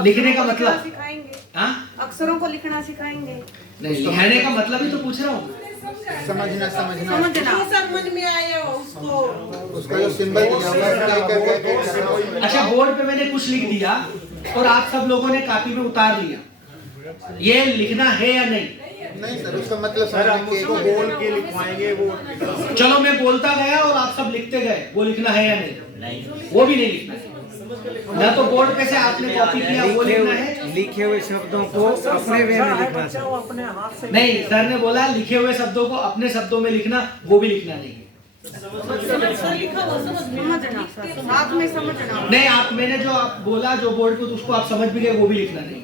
लिखने का मतलब सिखाएंगे। हाँ, अक्षरों को लिखना सिखाएंगे। नहीं, लिखने का मतलब ही तो पूछ रहा हूँ। समझना समझ में आया उसको, उसका जो सिंबल दिया हुआ। अच्छा, बोर्ड पे मैंने कुछ लिख दिया और आप सब लोगों ने कॉपी में उतार लिया, ये लिखना है या नहीं? नहीं सर, उसका मतलब सर हम उसको बोल के लिखवाएंगे वो। चलो मैं बोलता गया और आप सब लिखते गए, वो लिखना है या नहीं? वो भी नहीं लिखना है ना। तो बोर्ड पे से आपने कॉपी किया वो लिखना है, लिखे हुए शब्दों को अपने वे में लिखना चाहिए। नहीं, सर ने बोला लिखे हुए शब्दों को अपने शब्दों में लिखना, वो भी लिखना नहीं है। साथ में समझना नहीं, आप मैंने जो आप बोला जो बोर्ड को, तो उसको आप समझ भी गए, वो भी लिखना नहीं है।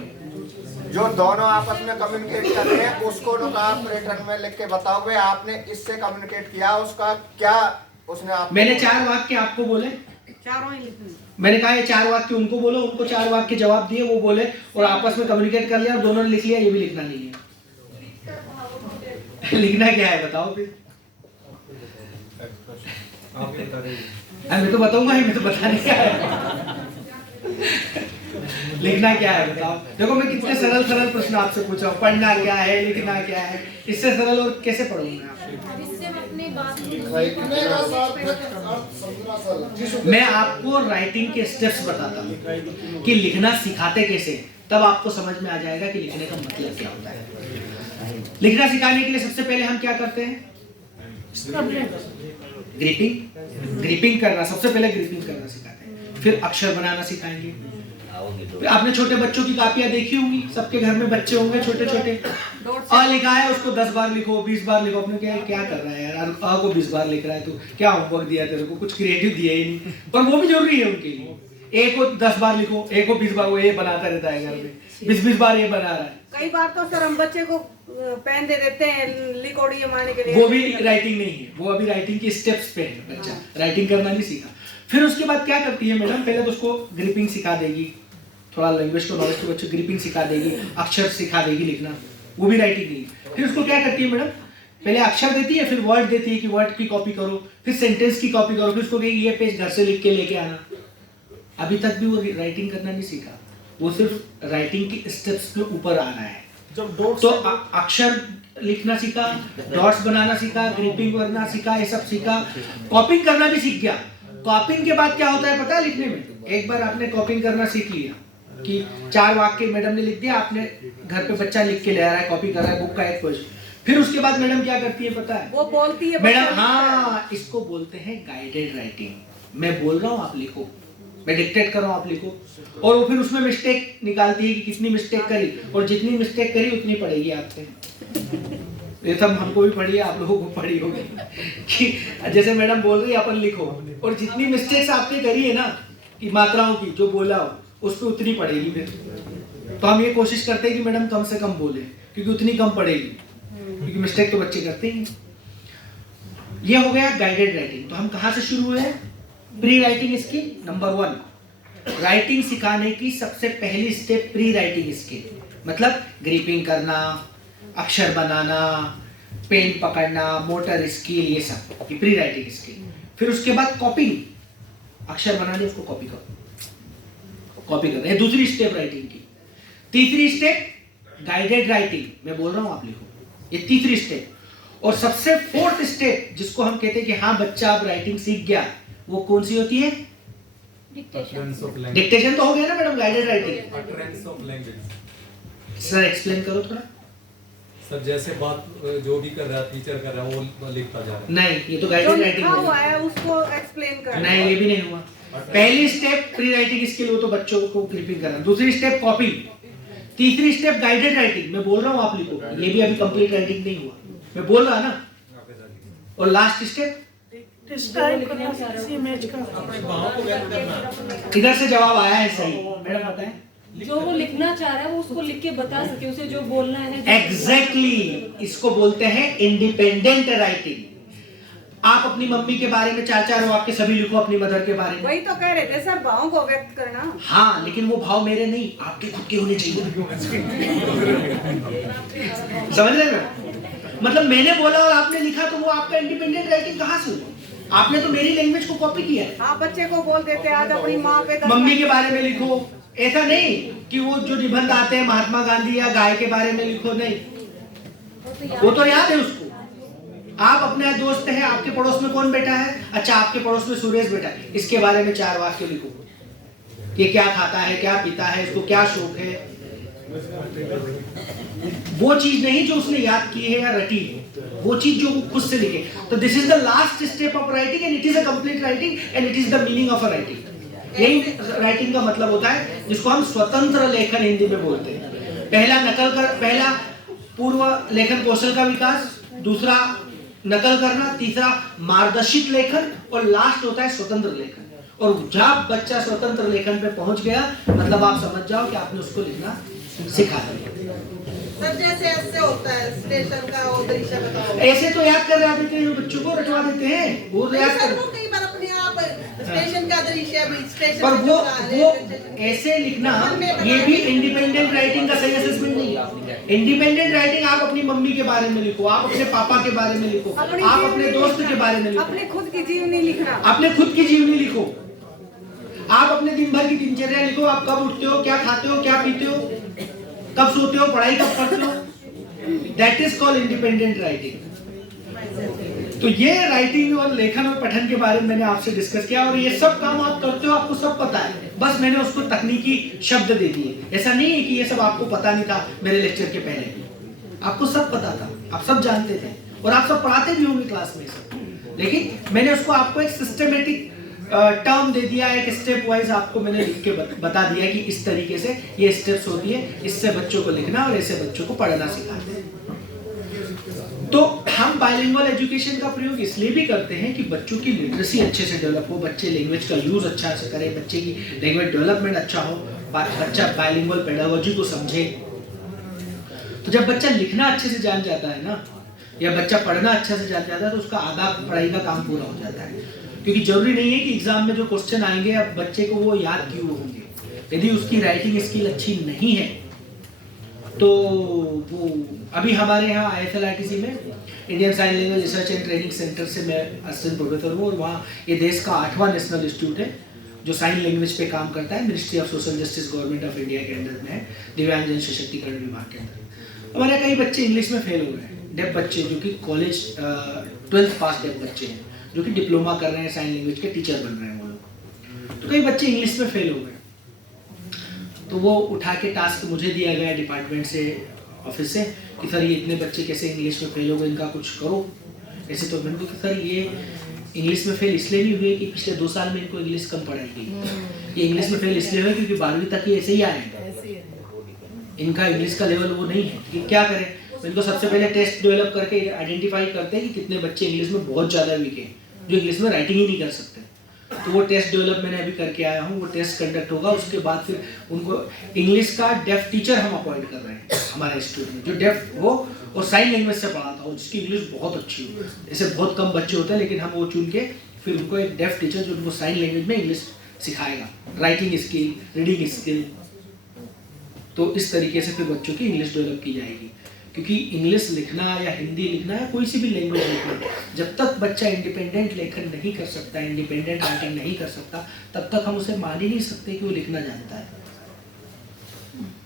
जो दोनों आपस में कम्युनिकेट कर रहे हैं उसको लोग आप रिटर्न में लिख के बताओ भाई आपने इससे कम्युनिकेट किया, उसका क्या उसने आप। मैंने 4 वाक्य आपको बोले, चारों ही लिखने। मैंने कहा ये 4 वाक्य उनको बोलो, उनको 4 वाक्य जवाब दिए, वो बोले और आपस में कम्युनिकेट कर लिया और दोनों ने लिख लिया, ये भी लिखना नहीं है। लिखना क्या है बताओ फिर? मैं तो बताऊंगा ही, मैं तो बताने क्या है। लिखना क्या है बताओ? देखो मैं कितने सरल प्रश्न आपसे पूछा हूँ, पढ़ना क्या है, लिखना क्या है, इससे सरल और कैसे पढ़ूंगा मैं आपको राइटिंग के स्टेप्स बताता हूँ कि लिखना सिखाते कैसे, तब आपको समझ में आ जाएगा कि लिखने का मतलब क्या होता है। लिखना सिखाने के लिए सबसे पहले हम क्या करते हैं? ग्रिपिंग करना, सबसे पहले ग्रिपिंग करना सिखाते हैं, फिर अक्षर बनाना सिखाएंगे। आपने छोटे बच्चों की कापियां देखी होंगी, सबके घर में बच्चे होंगे छोटे छोटे, अ लिखा है उसको 10 बार लिखो, 20 बार लिखो। अपने क्या कर रहा है यार, अ को 20 बार लिख रहा है, तो क्या होमवर्क दिया तेरे को, कुछ क्रिएटिव दिया ही नहीं, पर वो भी जरूरी है उनके लिए। ए को 10 बार लिखो, ए को 20 बार, वो ए बनाता रहता है घर में, 20 बार ए बना रहा है। कई बार तो सर हम बच्चे को पेन दे देते हैं लिखोड़ी मारने के लिए, वो भी राइटिंग नहीं है, वो अभी राइटिंग के स्टेप्स पे है, बच्चा राइटिंग करना नहीं सीखा। फिर उसके बाद क्या करती है मैडम, पहले तो उसको ग्रिपिंग सिखा देगी, थोड़ा लैंग्वेज को नॉलेज, तो बच्चे ग्रिपिंग सिखा देगी, अक्षर सिखा देगी लिखना, वो भी राइटिंग नहीं है। फिर उसको क्या करती है मैडम, पहले अक्षर देती है, फिर वर्ड देती है कि वर्ड की कॉपी करो, फिर सेंटेंस की कॉपी करो, फिर उसको कहेगी ये पेज घर से लिख के लेके आना। अभी तक भी वो राइटिंग करना नहीं सीखा, वो सिर्फ राइटिंग के स्टेप्स के ऊपर आ रहा है। तो अक्षर लिखना सीखा, डॉट्स बनाना सीखा, ग्रिपिंग करना सीखा, ये सब सीखा, कॉपिंग करना भी सीख गया। कॉपिंग के बाद क्या होता है पता है लिखने में? एक बार आपने कॉपिंग करना सीख लिया, कि 4 वाक्य मैडम ने लिख दिया, आपने घर पे बच्चा लिख के ले आ रहा है, कॉपी कर रहा है बुक का एक क्वेश्चन, फिर उसके बाद मैडम क्या करती है पता है? वो बोलती है मैडम हाँ, इसको बोलते हैं गाइडेड राइटिंग। मैं बोल रहा हूँ आप लिखो, मैं डिक्टेट कर रहा हूँ आप लिखो, और वो फिर उसमें मिस्टेक निकालती है कि कितनी मिस्टेक करी, और जितनी मिस्टेक करी उतनी पड़ेगी आपसे। ये सब हमको भी पढ़ी है, आप लोगों को पढ़ी होगी कि जैसे मैडम बोल रही है अपन लिखो, और जितनी मिस्टेक्स आपने करी है ना कि मात्राओं की जो बोला हो उस पर उतनी पड़ेगी फिर। तो हम ये कोशिश करते हैं कि मैडम कम से कम बोले, क्योंकि उतनी कम पड़ेगी, क्योंकि मिस्टेक तो बच्चे करते ही। ये हो गया गाइडेड राइटिंग। तो हम कहाँ से शुरू हुए? Pre writing skill number 1। Writing सिखाने की सबसे पहली स्टेप प्री राइटिंग स्किल, मतलब ग्रिपिंग करना, अक्षर बनाना, पेन पकड़ना, मोटर स्किल, ये सब की प्री राइटिंग स्किल। फिर उसके बाद कॉपिंग, अक्षर बना लिया उसको कॉपी करो, कॉपी करना, ये दूसरी स्टेप राइटिंग की। तीसरी स्टेप गाइडेड राइटिंग, मैं बोल रहा हूं आप लिखो, ये तीसरी स्टेप। और सबसे फोर्थ स्टेप जिसको हम कहते हैं कि हाँ बच्चा अब राइटिंग सीख गया, वो कौन सी होती है? डिक्टेशन तो हो गया ना madam, guided writing. Utterance of language. Sir explain करो थोड़ा। सर जैसे बात जो भी कर रहा है टीचर कर रहा है वो लिखता जा रहा है। नहीं, ये तो गाइडेड राइटिंग हुआ है उसको एक्सप्लेन करना। नहीं, ये भी नहीं हुआ। पहली स्टेप प्री राइटिंग स्किल, वो तो बच्चों को क्लिपिंग करना। दूसरी स्टेप कॉपिंग, तीसरी स्टेप गाइडेड राइटिंग, मैं बोल रहा हूँ आप लिखो, ये भी अभी कंप्लीट राइटिंग नहीं हुआ, मैं बोल रहा ना। और लास्ट स्टेप इधर से जवाब आया है सही, मैडम बताएं। जो वो लिखना चाह रहा है वो उसको लिख के बता सके, उसे जो बोलना है। एग्जैक्टली, इसको बोलते हैं इंडिपेंडेंट राइटिंग। आप अपनी मम्मी के बारे में 4-4 वाक्य सभी लिखो, अपनी मदर के बारे में। वही तो कह रहे थे सर, भावों को व्यक्त करना। हाँ, लेकिन वो भाव मेरे नहीं, आपके खुद के होने चाहिए। समझ रहे हैं? मतलब मैंने बोला और आपने लिखा, तो वो आपका इंडिपेंडेंट राइटिंग कहाँ से हुआ? आपने तो मेरी लैंग्वेज को कॉपी किया है। आप बच्चे को बोल देते आज अपनी माँ पे मम्मी के बारे में लिखो, ऐसा नहीं कि वो जो निबंध आते हैं महात्मा गांधी या गाय के बारे में लिखो, नहीं, वो तो याद है उसको। आप अपने दोस्त हैं, आपके पड़ोस में कौन बैठा है? अच्छा, आपके पड़ोस में सुरेश बैठा है, इसके बारे में 4 वाक्य लिखो। ये क्या खाता है, क्या पीता है, इसको क्या शौक है। वो चीज नहीं जो उसने याद की है या रटी है, वो चीज जो वो खुद से लिखे। तो this is the last step of writing and it is a complete writing and it is the meaning of a writing. यही राइटिंग का मतलब होता है, जिसको हम स्वतंत्र लेखन हिंदी में बोलते हैं। पहला पूर्व लेखन कौशल का विकास, दूसरा नकल करना, तीसरा मार्गदर्शित लेखन, और लास्ट होता है स्वतंत्र लेखन। और जब बच्चा स्वतंत्र लेखन पे पहुंच गया, मतलब आप समझ जाओ कि आपने उसको लिखना सिखा दिया। सर जैसे ऐसे होता है स्टेशन का वो दृश्य बताओ। ऐसे तो याद कर रहे थे, बच्चों को रटवा देते हैं, वो याद कर। कई बार अपने आप स्टेशन का दृश्य भी स्टेशन पर वो ऐसे लिखना, ये भी इंडिपेंडेंट राइटिंग का सही असेसमेंट नहीं है। इंडिपेंडेंट राइटिंग आप अपनी मम्मी के बारे में लिखो, आप अपने पापा के बारे में लिखो, आप अपने दोस्त के बारे में लिखो, अपने खुद की जीवनी लिखना, अपने खुद की जीवनी लिखो, आप अपने दिन भर की दिनचर्या लिखो। आप कब उठते हो, क्या खाते हो, क्या पीते हो, कब सोते हो, पढ़ाई कब करते हो। That is called independent writing. तो ये राइटिंग और लेखन और पठन के बारे में मैंने आपसे डिस्कस किया, और ये सब काम आप करते हो, आपको सब पता है, बस मैंने उसको तकनीकी शब्द दे दिए। ऐसा नहीं है कि ये सब आपको पता नहीं था मेरे लेक्चर के पहले, आपको सब पता था, आप सब जानते थे, और आप सब पढ़ाते भी होंगे क्लास में सब। लेकिन मैंने उसको आपको एक सिस्टमेटिक टर्म दे दिया, एक स्टेप वाइज आपको मैंने लिख के बता दिया कि इस तरीके से ये स्टेप्स होती है, इससे बच्चों को लिखना और ऐसे बच्चों को पढ़ना सिखाते हैं। तो हम बाइलिंगुअल एजुकेशन का प्रयोग इसलिए भी करते हैं कि बच्चों की लिटरेसी अच्छे से डेवलप हो, बच्चे लैंग्वेज का यूज अच्छा से करें, बच्चे की लैंग्वेज डेवलपमेंट अच्छा हो, बच्चा बाइलिंगुअल पेडागोजी को समझे। तो जब बच्चा लिखना अच्छे से जान जाता है ना, या बच्चा पढ़ना अच्छा से जान जाता है, तो उसका आधा पढ़ाई का काम पूरा हो जाता है। क्योंकि जरूरी नहीं है कि एग्जाम में जो क्वेश्चन आएंगे अब बच्चे को वो याद क्यों होंगे। यदि उसकी राइटिंग स्किल अच्छी नहीं है तो वो, अभी हमारे यहाँ ISLRTC में Indian sign language research and training centre से मैं असिस्टेंट प्रोफेसर हूँ, और वहाँ ये देश का 8वां नेशनल इंस्टीट्यूट है जो साइन लैंग्वेज पे काम करता है। Ministry of social justice government of India के अंडर में है, दिव्यांगजन सशक्तिकरण विभाग के अंदर। हमारे कई बच्चे इंग्लिश में फेल हो गए हैं, डेफ बच्चे जो कि कॉलेज 12th पास डेफ बच्चे हैं, जो कि डिप्लोमा कर रहे हैं, साइन लैंग्वेज के टीचर बन रहे हैं वो लोग। तो कई बच्चे इंग्लिश में फेल हो गए। तो वो उठा के टास्क मुझे दिया गया डिपार्टमेंट से, ऑफिस से, कि सर ये इतने बच्चे कैसे इंग्लिश में फेल हो गए, इनका कुछ करो। ऐसे तो मैंने कहा सर ये इंग्लिश में फेल इसलिए नहीं हुए कि पिछले 2 साल में इनको इंग्लिश कम पढ़ाई गई, ये इंग्लिश में फेल इसलिए हुए क्योंकि 12वीं तक ये ऐसे ही आए हैं, इनका इंग्लिश का लेवल वो नहीं है। कि क्या करें, इनको सबसे पहले टेस्ट डेवलप करके आइडेंटिफाई करते हैं कि कितने बच्चे इंग्लिश में बहुत ज़्यादा वीक हैं, जो इंग्लिश में राइटिंग ही नहीं कर सकते। तो वो टेस्ट डेवलप मैंने अभी करके आया हूँ, वो टेस्ट कंडक्ट होगा, उसके बाद फिर उनको इंग्लिश का डेफ टीचर हम अपॉइंट कर रहे हैं हमारे इंस्टीट्यूट में, जो डेफ हो और साइन लैंग्वेज से पढ़ाता हो, जिसकी इंग्लिश बहुत अच्छी हो। ऐसे बहुत कम बच्चे होते हैं, लेकिन हम वो चुन के फिर उनको एक डेफ टीचर जो उनको साइन लैंग्वेज में इंग्लिश सिखाएगा, राइटिंग स्किल, रीडिंग स्किल। तो इस तरीके से फिर बच्चों की इंग्लिश डेवलप की जाएगी, क्योंकि इंग्लिश लिखना या हिंदी लिखना या कोई सी भी लैंग्वेज लिखना, जब तक बच्चा इंडिपेंडेंट लेखन नहीं कर सकता, इंडिपेंडेंट राइटिंग नहीं कर सकता, तब तक हम उसे मान ही नहीं सकते कि वो लिखना जानता है।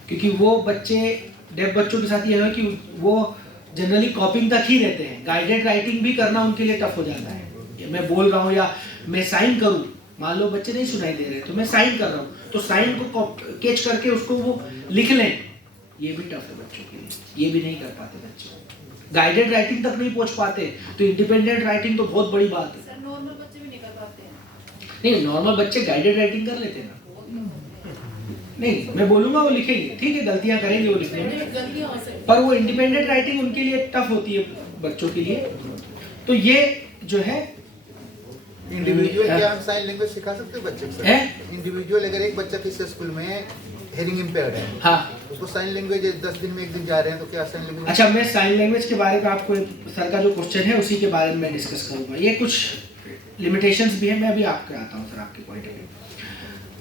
क्योंकि वो बच्चे, डेफ बच्चों के साथ ये है कि वो जनरली कॉपिंग तक ही रहते हैं, गाइडेड राइटिंग भी करना उनके लिए टफ हो जाता है। मैं बोल रहा हूँ या मैं साइन करूँ, मान लो बच्चे नहीं सुनाई दे रहे तो मैं साइन कर रहा हूँ, तो साइन को कैच करके उसको वो लिख लें, ये भी टफ है बच्चों के लिए, ये भी नहीं कर पाते बच्चे, गाइडेड राइटिंग तक नहीं पहुंच पाते। तो इंडिपेंडेंट राइटिंग तो बहुत बड़ी बात है। सर नॉर्मल बच्चे भी नहीं कर पाते हैं। नहीं, नॉर्मल बच्चे गाइडेड राइटिंग कर लेते हैं ना। नहीं, मैं बोलूंगा वो लिखेंगे, ठीक है, गलतियां करेंगे वो लिखने में, पर वो इंडिपेंडेंट राइटिंग उनके लिए टफ होती है बच्चों के लिए। तो ये जो है इंडिविजुअल क्या हम साइन लैंग्वेज सिखा सकते हैं बच्चे को? इंडिविजुअल अगर एक बच्चा किसी स्कूल में हेयरिंग इम्पेयर्ड है, हाँ, उसको साइन लैंग्वेज 10 दिन में 1 दिन जा रहे हैं, तो क्या साइन लैंग्वेज? अच्छा, मैं साइन लैंग्वेज के बारे में आपको सर का जो क्वेश्चन है उसी के बारे में मैं डिस्कस करूंगा। ये कुछ लिमिटेशंस भी है, मैं अभी आपके आता हूँ सर आपके पॉइंट ऑफ व्यू।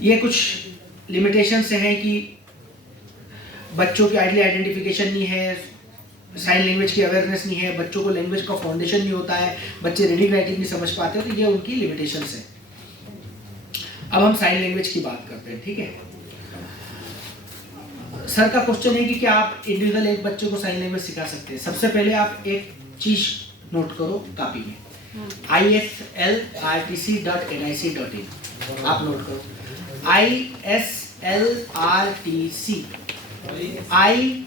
ये कुछ लिमिटेशंस हैं कि बच्चों की आइडेंटिफिकेशन नहीं है, साइन लैंग्वेज की अवेयरनेस नहीं है, बच्चों को लैंग्वेज का फाउंडेशन नहीं होता है, बच्चे रीडिंग राइटिंग नहीं समझ पाते, तो ये उनकी लिमिटेशंस है। अब हम साइन लैंग्वेज की बात करते हैं, ठीक है। सर का क्वेश्चन है कि क्या आप इंडिविजुअल एक बच्चे को साइन लैंग्वेज सिखा सकते हैं? सबसे पहले आप एक चीज नोट करो कापी में, islrtc.nic.in, आप नोट करो islrtc.nic.in,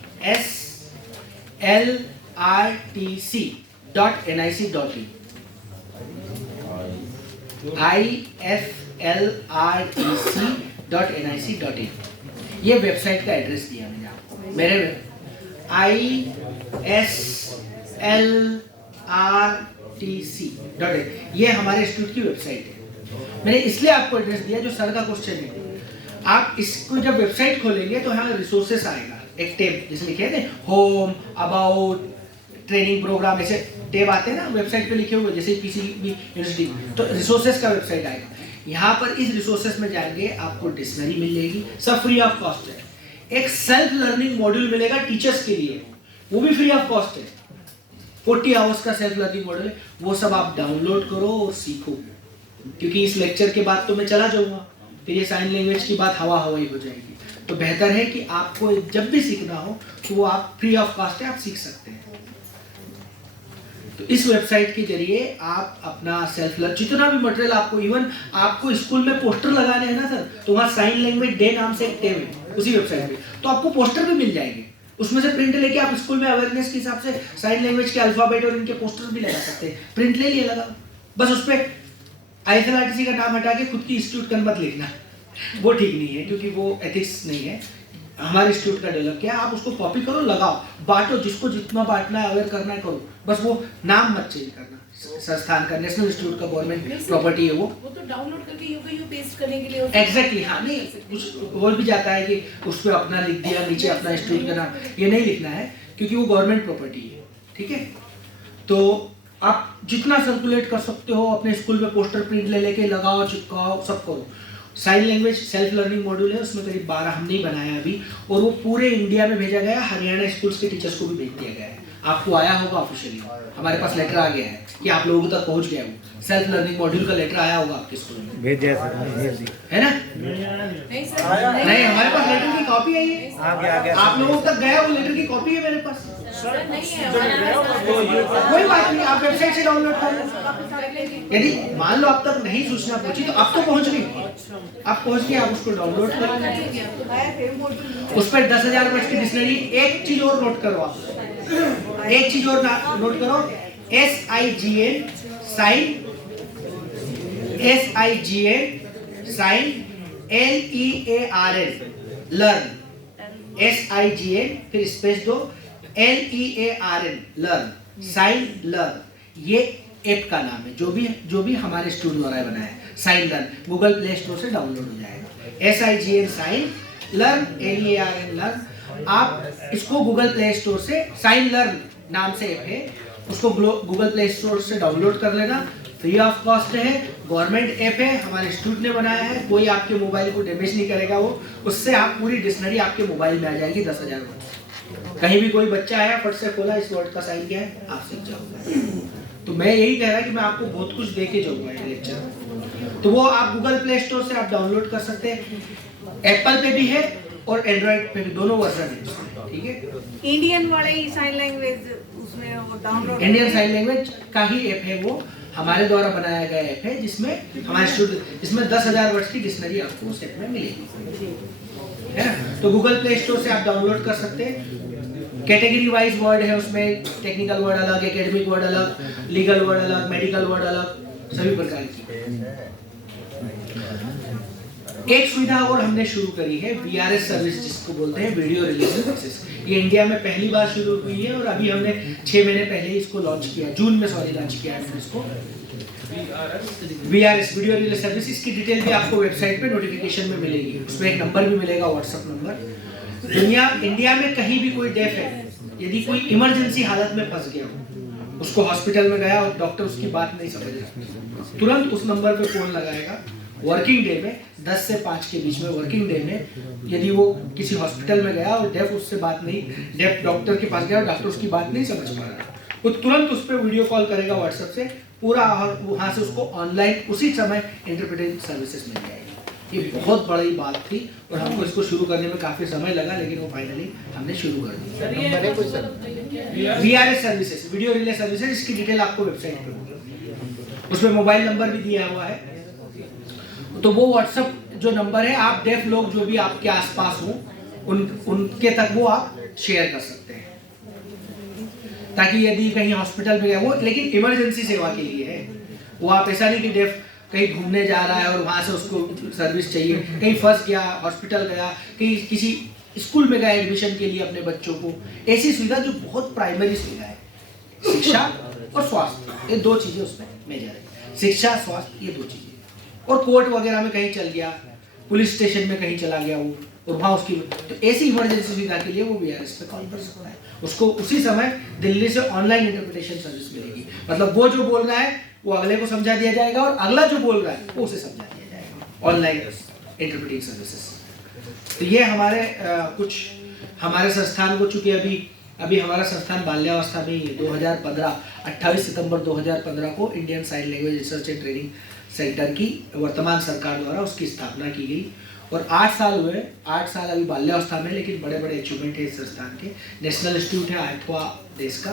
islrtc.nic.in, ये वेबसाइट का एड्रेस दिया मैंने आपको, मेरे islrtc.in, ये हमारे इंस्टीट्यूट की वेबसाइट है। मैंने इसलिए आपको एड्रेस दिया जो सर का क्वेश्चन है। आप इसको जब वेबसाइट खोलेंगे तो यहाँ रिसोर्सेस आएगा, एक टैब जैसे लिखे थे होम, अबाउट, ट्रेनिंग प्रोग्राम, ऐसे टैब आते हैं ना वेबसाइट पे लिखे हुए, जैसे पीसीबी यूनिवर्सिटी, तो रिसोर्सेस का वेबसाइट आएगा। यहाँ पर इस रिसोर्सेस में जाएंगे, आपको डिक्शनरी मिल जाएगी, सब फ्री ऑफ कॉस्ट है। एक सेल्फ लर्निंग मॉड्यूल मिलेगा टीचर्स के लिए, वो भी फ्री ऑफ कॉस्ट है, 40 आवर्स का सेल्फ लर्निंग मॉड्यूल है, वो सब आप डाउनलोड करो और सीखो। क्योंकि इस लेक्चर के बाद तो मैं चला जाऊंगा, फिर ये साइन लैंग्वेज की बात हवा हवाई हो जाएगी। तो बेहतर है कि आपको जब भी सीखना हो तो वो आप फ्री ऑफ कॉस्ट है, आप सीख सकते हैं। तो इस वेबसाइट के जरिए आप अपना सेल्फ लर्न, जितना भी मटेरियल आपको, इवन आपको स्कूल में पोस्टर लगाने हैं ना सर, तो वहाँ साइन लैंग्वेज डे नाम से एक टैब है उसी वेबसाइट पे, तो आपको पोस्टर भी मिल जाएंगे, उसमें से प्रिंट लेके आप स्कूल में अवेयरनेस के हिसाब से साइन लैंग्वेज के अल्फाबेट और इनके पोस्टर भी लगा सकते हैं। प्रिंट ले लिए, लगा, बस उस पर ISLRTC का नाम हटा के खुद की इंस्टीट्यूट का मत लिखना, वो ठीक नहीं है, क्योंकि वो एथिक्स नहीं है। हमारे इंस्टीट्यूट का डेवलप किया, आप उसको कॉपी करो, लगाओ, बांटो, जिसको जितना बांटना है, अवेयर करना है करो, बस वो नाम मत चेंज करना। संस्थान का, नेशनल इंस्टीट्यूट का गवर्नमेंट प्रॉपर्टी है वो तो डाउनलोड करके यू पेस्ट करने के लिए एग्जैक्टली, हाँ, नहीं कुछ हो भी जाता है कि उस पर अपना लिख दिया, नीचे अपना इंस्टीट्यूट का नाम, ये नहीं लिखना है क्योंकि वो गवर्नमेंट प्रॉपर्टी है, ठीक है। तो आप जितना सर्कुलेट कर सकते हो, अपने स्कूल में पोस्टर प्रिंट ले लेके लगाओ, चिपकाओ, सब करो। Sign language self learning module है, उसमें करीब 12 हमने ही बनाया अभी, और वो पूरे इंडिया में भेजा गया, हरियाणा स्कूल्स के टीचर्स को भी भेज दिया गया है। आपको आया होगा ऑफिशियली, हमारे पास लेटर आ गया है कि आप लोगों तक पहुंच गया वो सेल्फ लर्निंग मॉड्यूल का लेटर आया होगा आपके स्कूल में, भेजा है ना? नहीं, हमारे पास लेटर की कॉपी है, ये आप लोगों तक गया, वो लेटर की कॉपी है मेरे पास। सर नहीं है कोई बात नहीं, आप वेबसाइट से डाउनलोड कर लो। यदि मान लो आप तक नहीं सूचना पहुंची तो अब तो पहुंच गई, आप पहुंच गए, आप उसको डाउनलोड कर। उस पर 10,000 वर्ड की डिक्शनरी। एक चीज और नोट करो आप, एक चीज और नोट करो, SIGN sign, SIGN LEARN learn, SIGN फिर स्पेस दो, LEARN लर्न, साइन लर्न, ये ऐप का नाम है जो भी हमारे स्टूडियो द्वारा बनाया है। Sign learn Google Play Store से डाउनलोड हो जाएगा। SIGN sign learn, LEARN learn. आप इसको गूगल प्ले स्टोर से, साइन लर्न नाम से ऐप है, उसको गूगल प्ले स्टोर से डाउनलोड कर लेना, फ्री ऑफ कॉस्ट है, गवर्नमेंट ऐप है, हमारे इंस्टीट्यूट ने बनाया है, कोई आपके मोबाइल को डैमेज नहीं करेगा वो। उससे आप पूरी डिक्शनरी आपके मोबाइल में आ जाएगी 10,000 वर्ड। कहीं भी कोई बच्चा आया, फट से खोला, इस वर्ड का साइन क्या है, आप सीख जाओगे। तो मैं यही कह रहा कि मैं आपको बहुत कुछ दे के जाऊंगा ये लेक्चर, तो वो आप गूगल प्ले स्टोर से आप डाउनलोड कर सकते हैं। एप्पल पे भी है और एंड्रॉइड पे भी, दोनों वर्जन है, ठीक है। इंडियन वाले ही साइन लैंग्वेज उसमें वो डाउनलोड, इंडियन साइन लैंग्वेज का ही ऐप है, वो हमारे द्वारा बनाया गया ऐप है, जिसमें हमारे स्टूडेंट, इसमें 10,000 वर्ड की डिक्शनरी आपको उस ऐप में मिलेगी, है ना। तो गूगल प्ले स्टोर से आप डाउनलोड कर सकते हैं। कैटेगरी वाइज वर्ड है उसमें, टेक्निकल वर्ड अलग, एकेडमिक वर्ड अलग, लीगल वर्ड अलग, मेडिकल वर्ड अलग, सभी प्रकार की। एक सुविधा और हमने शुरू करी है, VRS सर्विस जिसको बोलते हैं, वीडियो रिले सर्विसेज। ये इंडिया में पहली बार शुरू हुई है और अभी हमने 6 महीने पहले इसको लॉन्च किया, जून में लॉन्च किया है इसको। VRS वीडियो रिले सर्विस, इसकी डिटेल भी आपको वेबसाइट पे नोटिफिकेशन में मिलेगी, उसमें एक नंबर भी मिलेगा, व्हाट्सएप नंबर। इंडिया में कहीं भी कोई डेफ है, यदि कोई इमरजेंसी हालत में फंस गया हो, उसको हॉस्पिटल में गया और डॉक्टर उसकी बात नहीं समझ रहा, तुरंत उस नंबर पे फोन लगाएगा। वर्किंग डे में 10 से 5 के बीच में, वर्किंग डे में यदि वो किसी हॉस्पिटल में गया और डेफ उससे बात नहीं, डेफ डॉक्टर के पास गया और डॉक्टर उसकी बात नहीं समझ पा रहा, वो तुरंत उस पर वीडियो कॉल करेगा व्हाट्सएप से पूरा, और वहाँ से उसको ऑनलाइन उसी समय इंटरप्रेटिंग सर्विसेज मिल जाएगी। ये बहुत बड़ी बात थी और हमको इसको शुरू करने में काफ़ी समय लगा, लेकिन वो फाइनली हमने शुरू कर दी। VRS services, video relay services, इसकी डिटेल आपको वेबसाइट पर होगी, उसमें मोबाइल नंबर भी दिया हुआ है। तो वो व्हाट्सएप जो नंबर है, आप डेफ लोग जो भी आपके आसपास हो उनके तक वो आप शेयर कर सकते हैं, ताकि यदि कहीं हॉस्पिटल में गया वो, लेकिन इमरजेंसी सेवा के लिए है वो। आप ऐसा नहीं कि डेफ कहीं घूमने जा रहा है और वहां से उसको सर्विस चाहिए, कहीं फंस गया, हॉस्पिटल गया, कहीं किसी स्कूल में गया एडमिशन के लिए अपने बच्चों को, ऐसी सुविधा जो बहुत प्राइमरी सुविधा है, शिक्षा और स्वास्थ्य, ये 2 चीजें उसमें मेजर है, शिक्षा स्वास्थ्य, ये 2 चीजें। और कोर्ट वगैरह में कहीं चल गया, पुलिस स्टेशन में कहीं चला गया वो, और वहाँ उसकी, तो ऐसी इमरजेंसी सुविधा के लिए वो VRS पे कॉल कर सकता है, उसको उसी समय दिल्ली से ऑनलाइन इंटरप्रिटेशन सर्विस मिलेगी। मतलब वो जो बोल रहा है वो अगले को समझा दिया जाएगा और अगला जो बोल रहा है वो उसे समझा दिया जाएगा, ऑनलाइन इंटरप्रेटिंग सर्विसेज। तो ये हमारे कुछ हमारे संस्थान को, चूंकि अभी हमारा संस्थान बाल्यावस्था में ही है, 2015 28 सितंबर 2015 को Indian sign language research and training centre की वर्तमान सरकार द्वारा उसकी स्थापना की गई और 8 साल हुए। 8 साल अभी बाल्यावस्था में, लेकिन बड़े बड़े अचीवमेंट है इस संस्थान के। नेशनल इंस्टीट्यूट है 8वां देश का,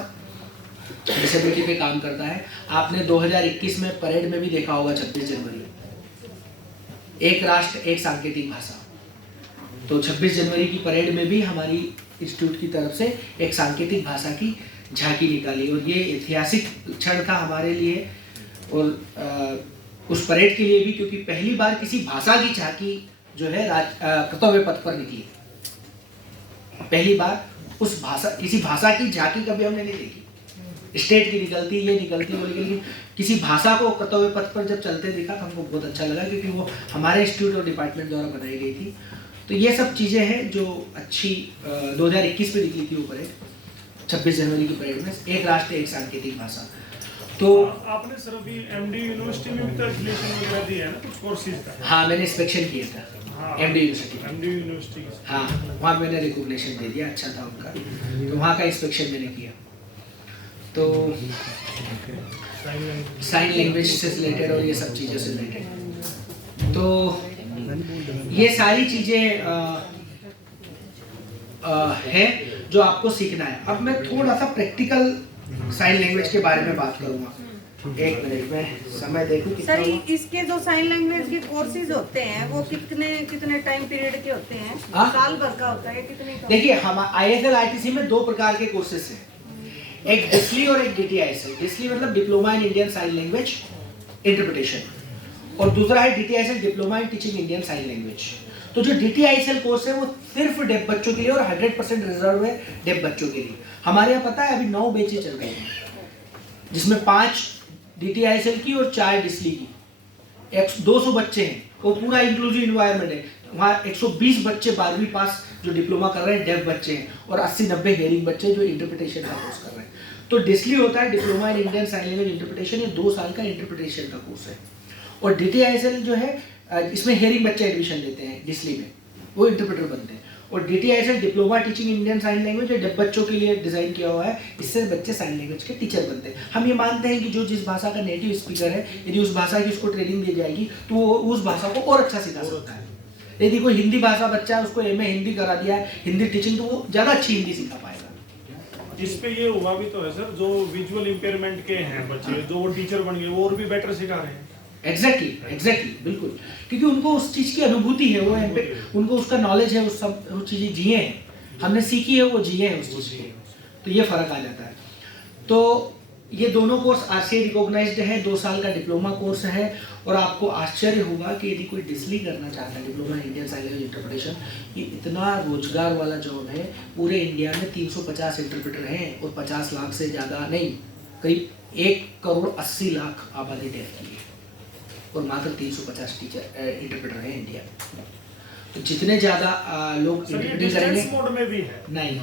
डिसेबिलिटी पे काम करता है। आपने 2021 में परेड में भी देखा होगा 26 जनवरी, एक राष्ट्र एक सांकेतिक भाषा। तो 26 जनवरी की परेड में भी हमारी इंस्टीट्यूट की तरफ से एक सांकेतिक भाषा की झांकी निकाली और ये ऐतिहासिक क्षण था हमारे लिए और उस परेड के लिए भी, क्योंकि पहली बार किसी भाषा की झांकी जो है कर्तव्य पथ पर निकली। पहली बार उस भाषा, किसी भाषा की झांकी कभी हमने नहीं देखी। स्टेट की निकलती, ये निकलती, वो निकलती, किसी भाषा को कर्तव्य पथ पर जब चलते देखा तो हमको बहुत अच्छा लगा, क्योंकि वो हमारे इंस्टीट्यूट और डिपार्टमेंट द्वारा बनाई गई थी। तो ये सब चीज़ें हैं जो अच्छी 2021 में निकली थी वो परेड, 26 जनवरी की परेड में, एक राष्ट्र एक सांकेतिक भाषा। तो आपने सर अभी MD यूनिवर्सिटी में भी तो एफिलिएशन वगैरह दिया है ना कुछ कोर्सेज का? हाँ, मैंने इंस्पेक्शन किया था। हाँ, MD यूनिवर्सिटी, हाँ, वहाँ मैंने रिकॉग्निशन दे दिया, अच्छा था उनका, तो वहाँ का इंस्पेक्शन मैंने किया। तो साइन लैंग्वेज से रिलेटेड और ये सब चीज़ों से रिलेटेड, तो ये सारी चीज़ें है। जो आपको सीखना है। अब मैं थोड़ा सा प्रैक्टिकल साइन लैंग्वेज के बारे में बात करूंगा। एक मिनट में समय देखूं कितना सर हुआ? इसके जो साइन लैंग्वेज के कोर्सेज होते हैं वो कितने टाइम पीरियड के होते हैं? हाँ? साल भर का होता है कितने का? देखिए हम ISL ITC में 2 प्रकार के कोर्सेज हैं, एक डिस्ली और एक DTISL। डिस्ली मतलब diploma in Indian sign language interpretation, और दूसरा है DTISL diploma in teaching Indian sign language. तो जो DTISL कोर्स है वो सिर्फ डेफ बच्चों के लिए और 100% रिजर्व है डेफ बच्चों के लिए। हमारे यहाँ पता है अभी 9 बैचें चल रही हैं, जिसमें 5 DTISL की और 4 डिस्ली की। 200 बच्चे हैं, वो पूरा इंक्लूसिव इन्वायरमेंट है। वहाँ 120 बच्चे 12वीं पास जो डिप्लोमा कर रहे हैं डेफ बच्चे हैं, और 80-90 हेयरिंग बच्चे जो इंटरप्रिटेशन का कोर्स कर रहे हैं। तो डिस्ली होता है diploma in Indian sign language interpretation, ये 2 साल का इंटरप्रिटेशन का कोर्स है। और DTISL जो है इसमें हेयरिंग बच्चे एडमिशन लेते हैं डिस्ली में, वो इंटरप्रेटर बनते हैं। और DTISL diploma teaching Indian sign language जो डेफ बच्चों के लिए डिजाइन किया हुआ है, इससे बच्चे साइन लैंग्वेज के टीचर बनते हैं। हम ये मानते हैं कि जो जिस भाषा का नेटिव स्पीकर है, यदि उस भाषा की उसको ट्रेनिंग दी जाएगी तो वो उस भाषा को और अच्छा सिखा सकता है। यदि कोई हिंदी भाषा बच्चा है, उसको MA हिंदी करा दिया है, हिंदी टीचिंग, तो वो ज़्यादा अच्छी हिंदी सिखा पाएगा। इस पे ये हुआ भी तो है सर, जो विजुअल इम्पेयरमेंट के हैं बच्चे, जो वो टीचर बन गए, वो और भी बेटर सिखा रहे हैं। एग्जैक्टली बिल्कुल, क्योंकि उनको उस चीज़ की अनुभूति है, वो उनको उसका नॉलेज है, वो चीज़ें जिए हैं, हमने सीखी है, वो जिए हैं उस चीज़ को, तो ये फ़र्क आ जाता है। तो ये दोनों कोर्स RCA रिकॉग्नाइज्ड है, 2 साल का डिप्लोमा कोर्स है। और आपको आश्चर्य होगा कि यदि कोई डिस्ली करना चाहता है, diploma Indian sign language interpretation, ये इतना रोजगार वाला जॉब है। पूरे इंडिया में 350 इंटरप्रेटर हैं और 50 लाख से ज़्यादा नहीं, करीब 1,80,00,000 आबादी डेफ की है, और मात्र 350 इंटरप्रेटर हैं इंडिया में। तो जितने ज़्यादा लोग इंटरप्रेटिंग करेंगे, मोड में भी है नहीं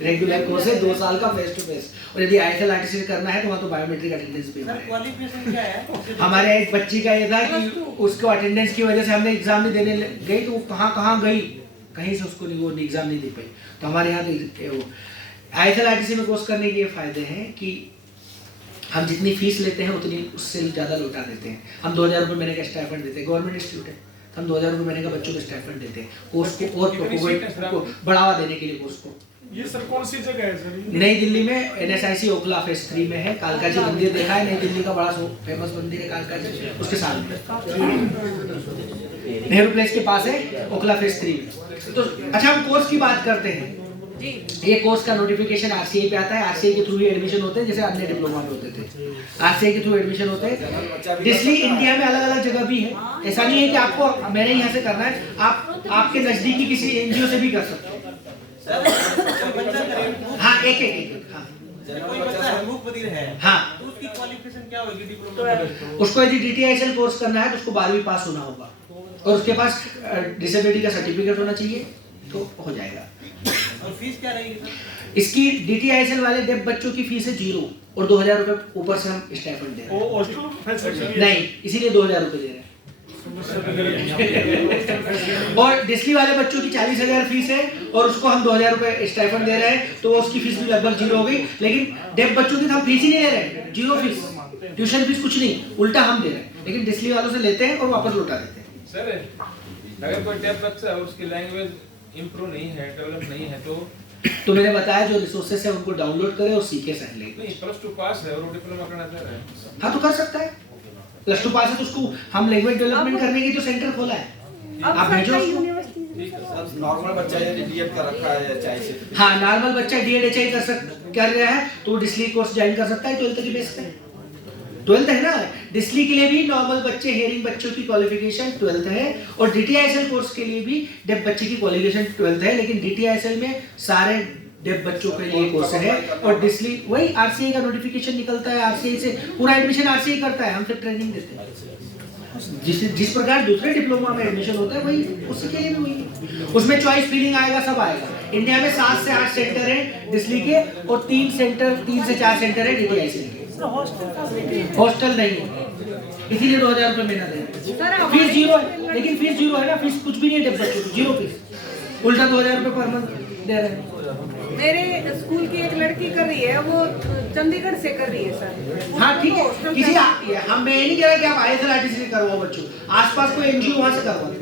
रेगुलर कोर्स है 2 साल का फेस टू फेस, और यदि ISL ITC करना है तो वहाँ तो बायोमेट्रिक अटेंडेंस भी है। क्वालिफिकेशन क्या है? हमारे एक बच्ची का ये था कि उसको अटेंडेंस की वजह से हमने एग्जाम नहीं देने गई, तो वो कहाँ गई, कहीं से उसको वो एग्जाम नहीं दे पाई। तो हमारे यहाँ तो ISL ITC में कोर्स करने के ये फायदे हैं कि हम जितनी फीस लेते हैं उतनी उससे ज़्यादा लौटा देते हैं। हम 2,000 रुपये महीने का स्टाइपेंड देते हैं, गवर्नमेंट इंस्टीट्यूट है, हम 2,000 रुपये महीने का बच्चों को स्टाइपेंड देते हैं कोर्स को बढ़ावा देने के लिए। कोर्स को ये सर कौन सी जगह है सर? नई दिल्ली में NSIC ओखला फेज 3 में है। कालका जी मंदिर देखा है, नई दिल्ली का बड़ा फेमस मंदिर है कालका जी, उसके सामने नेहरू प्लेस के पास है, ओखला फेज 3 में। तो अच्छा, हम कोर्स की बात करते हैं जी। ये कोर्स का नोटिफिकेशन RCA पे आता है, RCA के थ्रू ही एडमिशन होते हैं, जैसे अन्य डिप्लोमा में होते थे, RCA के थ्रू एडमिशन होते हैं। डिस्ली इंडिया में अलग अलग जगह भी है, ऐसा नहीं है कि आपको मेरे यहाँ से करना है, आप आपके नजदीकी किसी NGO से भी कर सकते हैं। हाँ, एक हाँ। कोई बच्चा हरमुख बधिर है, हाँ, तो उसकी क्वालिफिकेशन क्या होगी डिप्लोमा? उसको यदि DTISL कोर्स करना है तो उसको 12वीं पास होना होगा, और उसके पास डिसेबिलिटी का सर्टिफिकेट होना चाहिए, तो हो जाएगा। और फीस क्या रहेगी सर? इसकी DTISL वाले डेफ बच्चों की फीस है 0, और 2,000 रुपये ऊपर से हम स्टाइपेंड दे रहे हैं। हॉस्टल फैसिलिटी नहीं, इसीलिए 2,000 रुपये दे रहे हैं। और डिस्ली वाले बच्चों की 40,000 फीस है, और उसको हम 2,000 रुपये स्टाइपेंड दे रहे हैं, तो उसकी फीस भी लगभग 0 हो गई। लेकिन डेफ बच्चों की हम फीस ही नहीं ले रहे, 0 फीस, ट्यूशन फीस कुछ नहीं, उल्टा हम दे रहे हैं, लेकिन डिस्ली वालों से लेते हैं और वापस लौटा देते हैं। सर अगर कोई डेफ बच्चा है और उसकी लैंग्वेज इंप्रूव नहीं है, डेवलप नहीं है, तो मैंने बताया जो रिसोर्सेस है उनको डाउनलोड करें और सीखे साइन लैंग्वेज। नहीं, +2 पास है और वो डिप्लोमा करना चाह रहा है, हाँ तो कर सकता है। +2 पास है तो उसको हम लैंग्वेज डेवलपमेंट करने की तो सेंटर खोला है, आप भेजो उसको। नॉर्मल बच्चा यदि DED कर रखा है चाहे से, हाँ, नॉर्मल बच्चा DED HI कर रहा है तो वो डिस्ली कोर्स ज्वाइन कर सकता है 12th की बेस पे। 12th है ना, डिस्ली के लिए भी नॉर्मल बच्चे हेयरिंग बच्चों की क्वालिफिकेशन 12th है, और DTISL कोर्स के लिए भी डेफ बच्चे की क्वालिफिकेशन 12th है। लेकिन DTISL में सारे डेफ बच्चों के लिए कोर्स है, और डिस्ली वही RCA का नोटिफिकेशन निकलता है, RCA से पूरा एडमिशन RCA करता है, हम सिर्फ ट्रेनिंग देते हैं। जिस प्रकार दूसरे डिप्लोमा में एडमिशन होता है वही उसी के लिए भी वही, उसमें चॉइस फीलिंग आएगा, सब आएगा। इंडिया में 7 से 8 सेंटर हैं डिस्ली के, और 3 से 4 सेंटर है DTISL के। हॉस्टल नहीं है, इसीलिए 2,000 रुपये महीना दे रहे हैं। फीस 0 है, लेकिन फीस 0 है ना, फीस कुछ भी नहीं है डेफ बच्चों की, 0 फीस, उल्टा 2,000 रुपये पर मंथ दे रहे हैं। मेरे स्कूल की एक लड़की कर रही है, वो चंडीगढ़ से कर रही है सर। हाँ ठीक है, किसी हम मैं ये नहीं कह रहा कि आप ISL ITC से करवाओ बच्चों, आसपास कोई NGO वहाँ से करवाओ,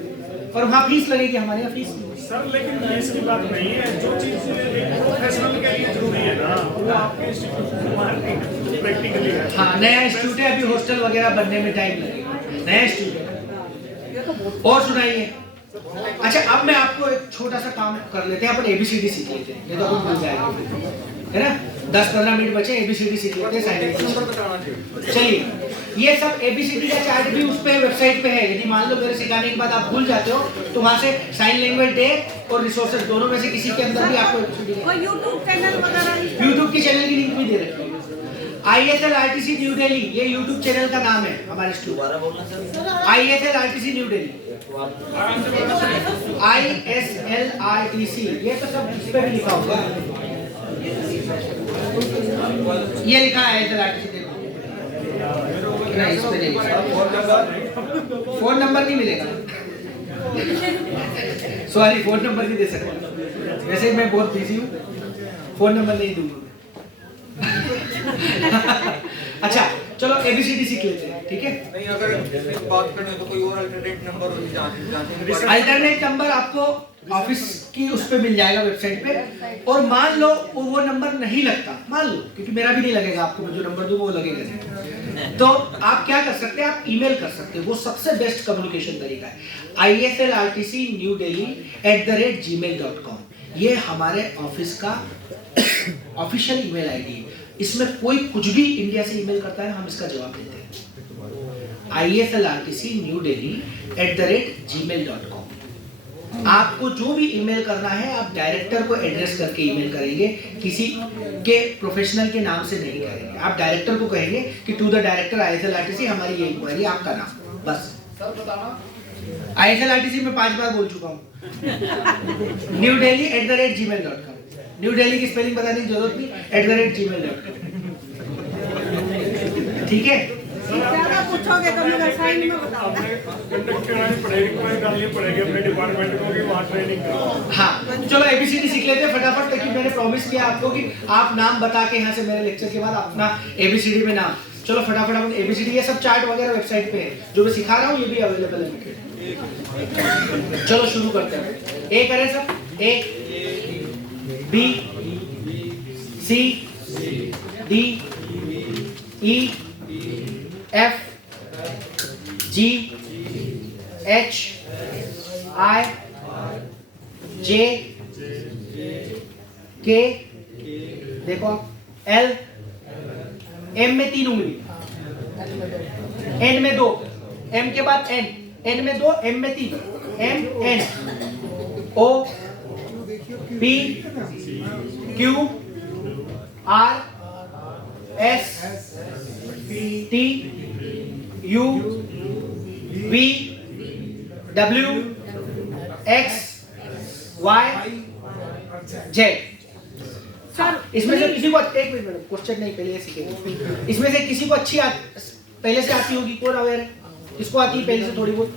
पर वहाँ फीस लगेगी, हमारे यहाँ फीस नहीं। सर लेकिन इसकी बात नहीं है, जो चीज एक प्रोफेशनल के लिए जरूरी है ना वो आपके इंस्टीट्यूट प्रैक्टिकली है। हाँ, नया इंस्टीट्यूट है, अभी हॉस्टल वगैरह बनने में टाइम लगेगा, नया इंस्टीट्यूट। और सुनाइए। अच्छा, अब मैं आपको एक छोटा सा काम कर लेते हैं, अपन ABCD सीख लेते हैं, ये तो अपन भूल जाएंगे, है ना। 10-15 मिनट बचे, ABCD सीख लेते हैं साइड। चलिए, ये सब ABCD का चार्ट भी उस पे वेबसाइट पे है। यदि मान लो मेरे सिखाने के बाद आप भूल जाते हो तो वहाँ से साइन लैंग्वेज डे और रिसोर्सेज दोनों में से किसी के अंदर भी आपको कोई यूट्यूब चैनल वगैरह, यूट्यूब के चैनल की लिंक भी दे रखी है। ISL RTC न्यू दिल्ली, ये यूट्यूब चैनल का नाम है हमारे student. ISL RTC new Delhi, ISL RTC, ये तो सब इस पे भी लिखा होगा, ये लिखा है ISL RTC, देखो नहीं, इस पे नहीं लिखा। फोन नंबर नहीं मिलेगा, सॉरी, फोन नंबर नहीं दे सकता, वैसे मैं बहुत बिजी हूँ, फोन नंबर नहीं दूंगा। अच्छा, चलो ABCD सीख लेते हैं, ठीक है। नहीं, अगर बात करें तो कोई और अल्टरनेट नंबर, अल्टरनेट नंबर आपको ऑफिस की उस पे मिल जाएगा वेबसाइट पे। और मान लो वो नंबर नहीं लगता, मान लो, क्योंकि मेरा भी नहीं लगेगा, आपको मैं जो नंबर दूंगा वो लगेगा नहीं, तो आप क्या कर सकते हैं, आप ईमेल कर सकते हैं, वो सबसे बेस्ट कम्युनिकेशन तरीका है। ISLRTC@gmail.com, ये हमारे ऑफिस का ऑफिशियल ईमेल आईडी है। इसमें कोई कुछ भी इंडिया से ईमेल करता है, हम इसका जवाब देते हैं। ISLRTC@gmail.com। आपको जो भी ईमेल करना है, आप डायरेक्टर को एड्रेस करके ईमेल करेंगे, किसी के प्रोफेशनल के नाम से नहीं करेंगे। आप डायरेक्टर को कहेंगे कि टू द डायरेक्टर ISLRTC, हमारी ये इंक्वायरी, आपका नाम, बस। ISLRTC में 5 बार बोल चुका हूँ। New Delhi @gmail.com, new Delhi की स्पेलिंग बताने की जरूरत नहीं, @gmail.com, ठीक है। ज्यादा पूछोगे तो मैं साइन में बताऊंगा। कंडक्ट करानी पड़ेगी, कोई डालनी पड़ेगी अपने डिपार्टमेंट को कि वहाँ ट्रेनिंग करो। हाँ, चलो ABCD सीख लेते हैं फटाफट, ताकि मैंने प्रॉमिस किया आपको कि आप नाम बता के यहाँ से मेरे लेक्चर के बाद अपना ABCD में नाम। चलो फटाफट अपन ABCD, ये सब चार्ट वगैरह वेबसाइट पे है, जो मैं सिखा रहा हूँ ये भी अवेलेबल है। चलो शुरू करते हैं। A करें सब, A, B, C, D, E, F, G, H, I, J, K, देखो L, M में 3 उंगली, N में 2, M के बाद N, N में 2, M में 3, M, N, O, P, Q, R, S, T, U, V, W, X, Y, Z। Sir, इसमें से किसी को एक मिनट क्वेश्चन नहीं, पहले सीखेंगे। इसमें से किसी को अच्छी पहले से आती होगी, कौन अवेयर है? किसको आती है पहले से थोड़ी बहुत?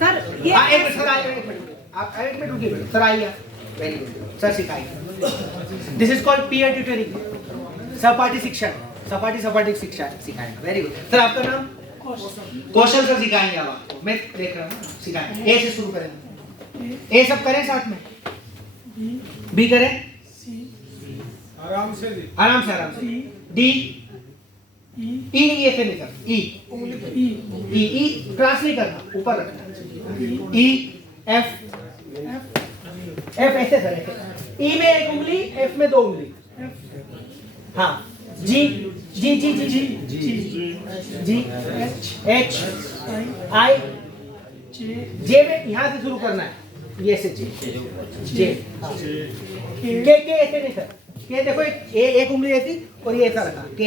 सर ये एक मिनट सर, आइए, आप एक मिनट रुकिए सर, आइए, वेरी गुड सर, सिखाइए। This is called peer tutoring, सहपाठी शिक्षण, सपाटी शिक्षा सिखाएंगे, वेरी गुड सर। आपका नाम? कौशल सर सिखाएंगे आप आपको, मैं देख रहा हूँ, सिखाएंगे। ए से शुरू करें, ए सब करें साथ में, बी करें आराम से, आराम से, डी, ई ऐसे नहीं सर, ई क्रॉस नहीं करना, ऊपर रखना, ई, एफ, एफ ऐसे सर, ई में 1 उंगली, एफ में 2 उंगली, हाँ, जी, जी, जी, जी, जी, जी, एच, आई, जे में यहाँ से शुरू करना है, ये से जे, के ऐसे नहीं सर, के देखो एक उंगली ऐसी और ये ऐसा रखा, के,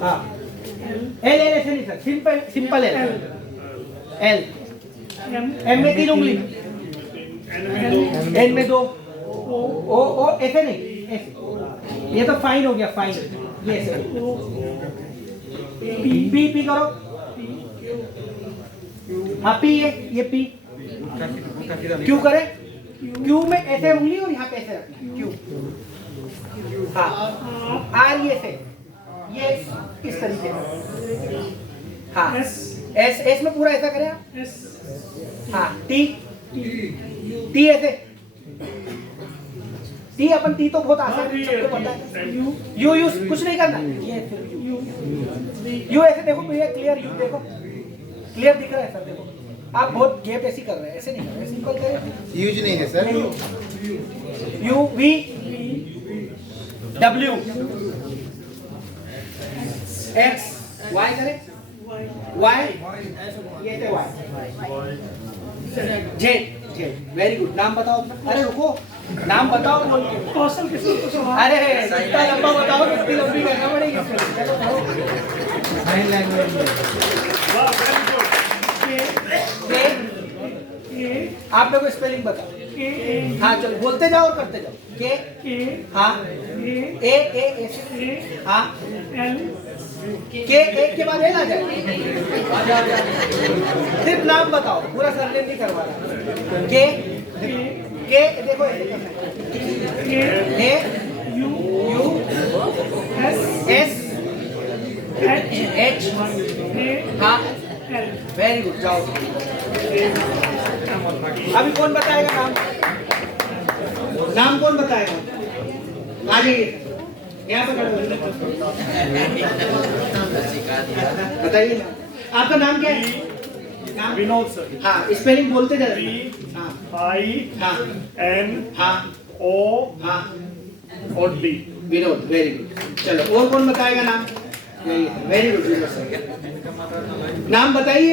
हाँ, एल ऐसे नहीं सर, सिंपल एल, एम में 3 उंगली, एन में 2, ओ ऐसे नहीं, ऐसे, ये तो फाइन हो गया, फाइन, ये ऐसे, पी करो, हाँ पी है, ये पी, क्यू करे, क्यू में ऐसे उंगली और यहाँ पे ऐसे रखना, क्यू, हाँ, आर ये से, ये इस तरीके से, हाँ, एस में पूरा ऐसा करें आप, हाँ, टी, टी ऐसे, टी अपन टी तो बहुत आसान है, सबको पता है। यू यू कुछ नहीं करना, यू ऐसे देखो भैया, क्लियर यू देखो, क्लियर दिख रहा है सर, देखो आप बहुत गैप ऐसे कर रहे हैं, ऐसे नहीं कर रहे, सिंपल करें। यूज नहीं है sir. U V W X Y करें, वाई ये थे Y, Z Z, very good. नाम बताओ अपना, अरे रुको, नाम बताओ बोल के, कौशल किशोर, अरे इतना लंबा बताओ, इतनी लंबी करना पड़ेगी। साइन लैंग्वेज आप लोगों को स्पेलिंग बताओ। हाँ चलो बोलते जाओ और करते जाओ। के, हाँ, ए हाँ, के एक के बाद एल आ जाए, सिर्फ नाम बताओ, पूरा सरनेम नहीं करवा रहा। के देखो ए यू एस एच, हाँ वेरी गुड, जाओ। अभी कौन बताएगा नाम कौन बताएगा? आ जाइए यहाँ पे बताइए, आपका नाम क्या है? नाम विनोद सर। हाँ स्पेलिंग बोलते जाए। VINO हाँ और D। Vinod, very good. चलो और कौन बताएगा नाम? वेरी गुड विनोद सर, नाम बताइए।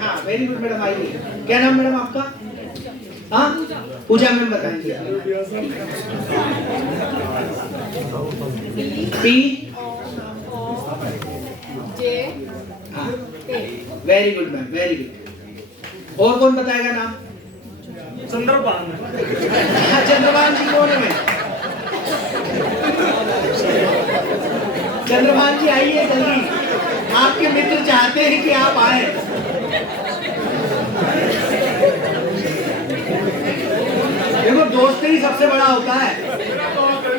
हाँ वेरी गुड मैडम, आइए। क्या नाम मैडम आपका? हाँ पूजा मैम बताएंगे। पी जे, हाँ very good ma'am, very good. और कौन बताएगा नाम? चंद्रभान। चंद्रभान जी कौन है? चंद्रभान जी आइए जल्दी, आपके मित्र चाहते हैं कि आप आए। देखो दोस्त ही सबसे बड़ा होता है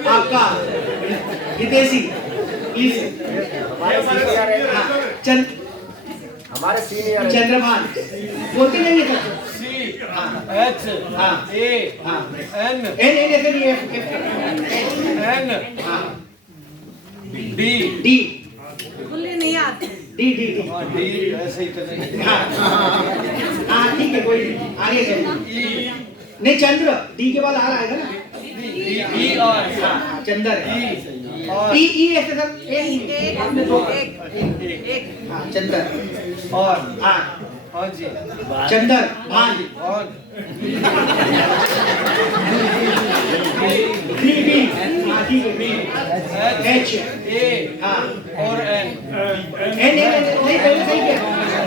आपका हितेशी, प्लीज। हमारे सीनियर चंद्रभान बोलते नहीं है H A N डी खुले नहीं आते। डी डी D ऐसे ही तो नहीं। हाँ ठीक है, कोई नहीं, आगे चलिए। नहीं चंद्र, डी के बाद आर आएगा ना। E R चंद्र ई ऐसे सर, एक हाँ चंद्र और हाँ जी चंद्र भान और बी बी हाँ ठीक है, बी एच A हाँ और N एन नहीं पहले सही किया।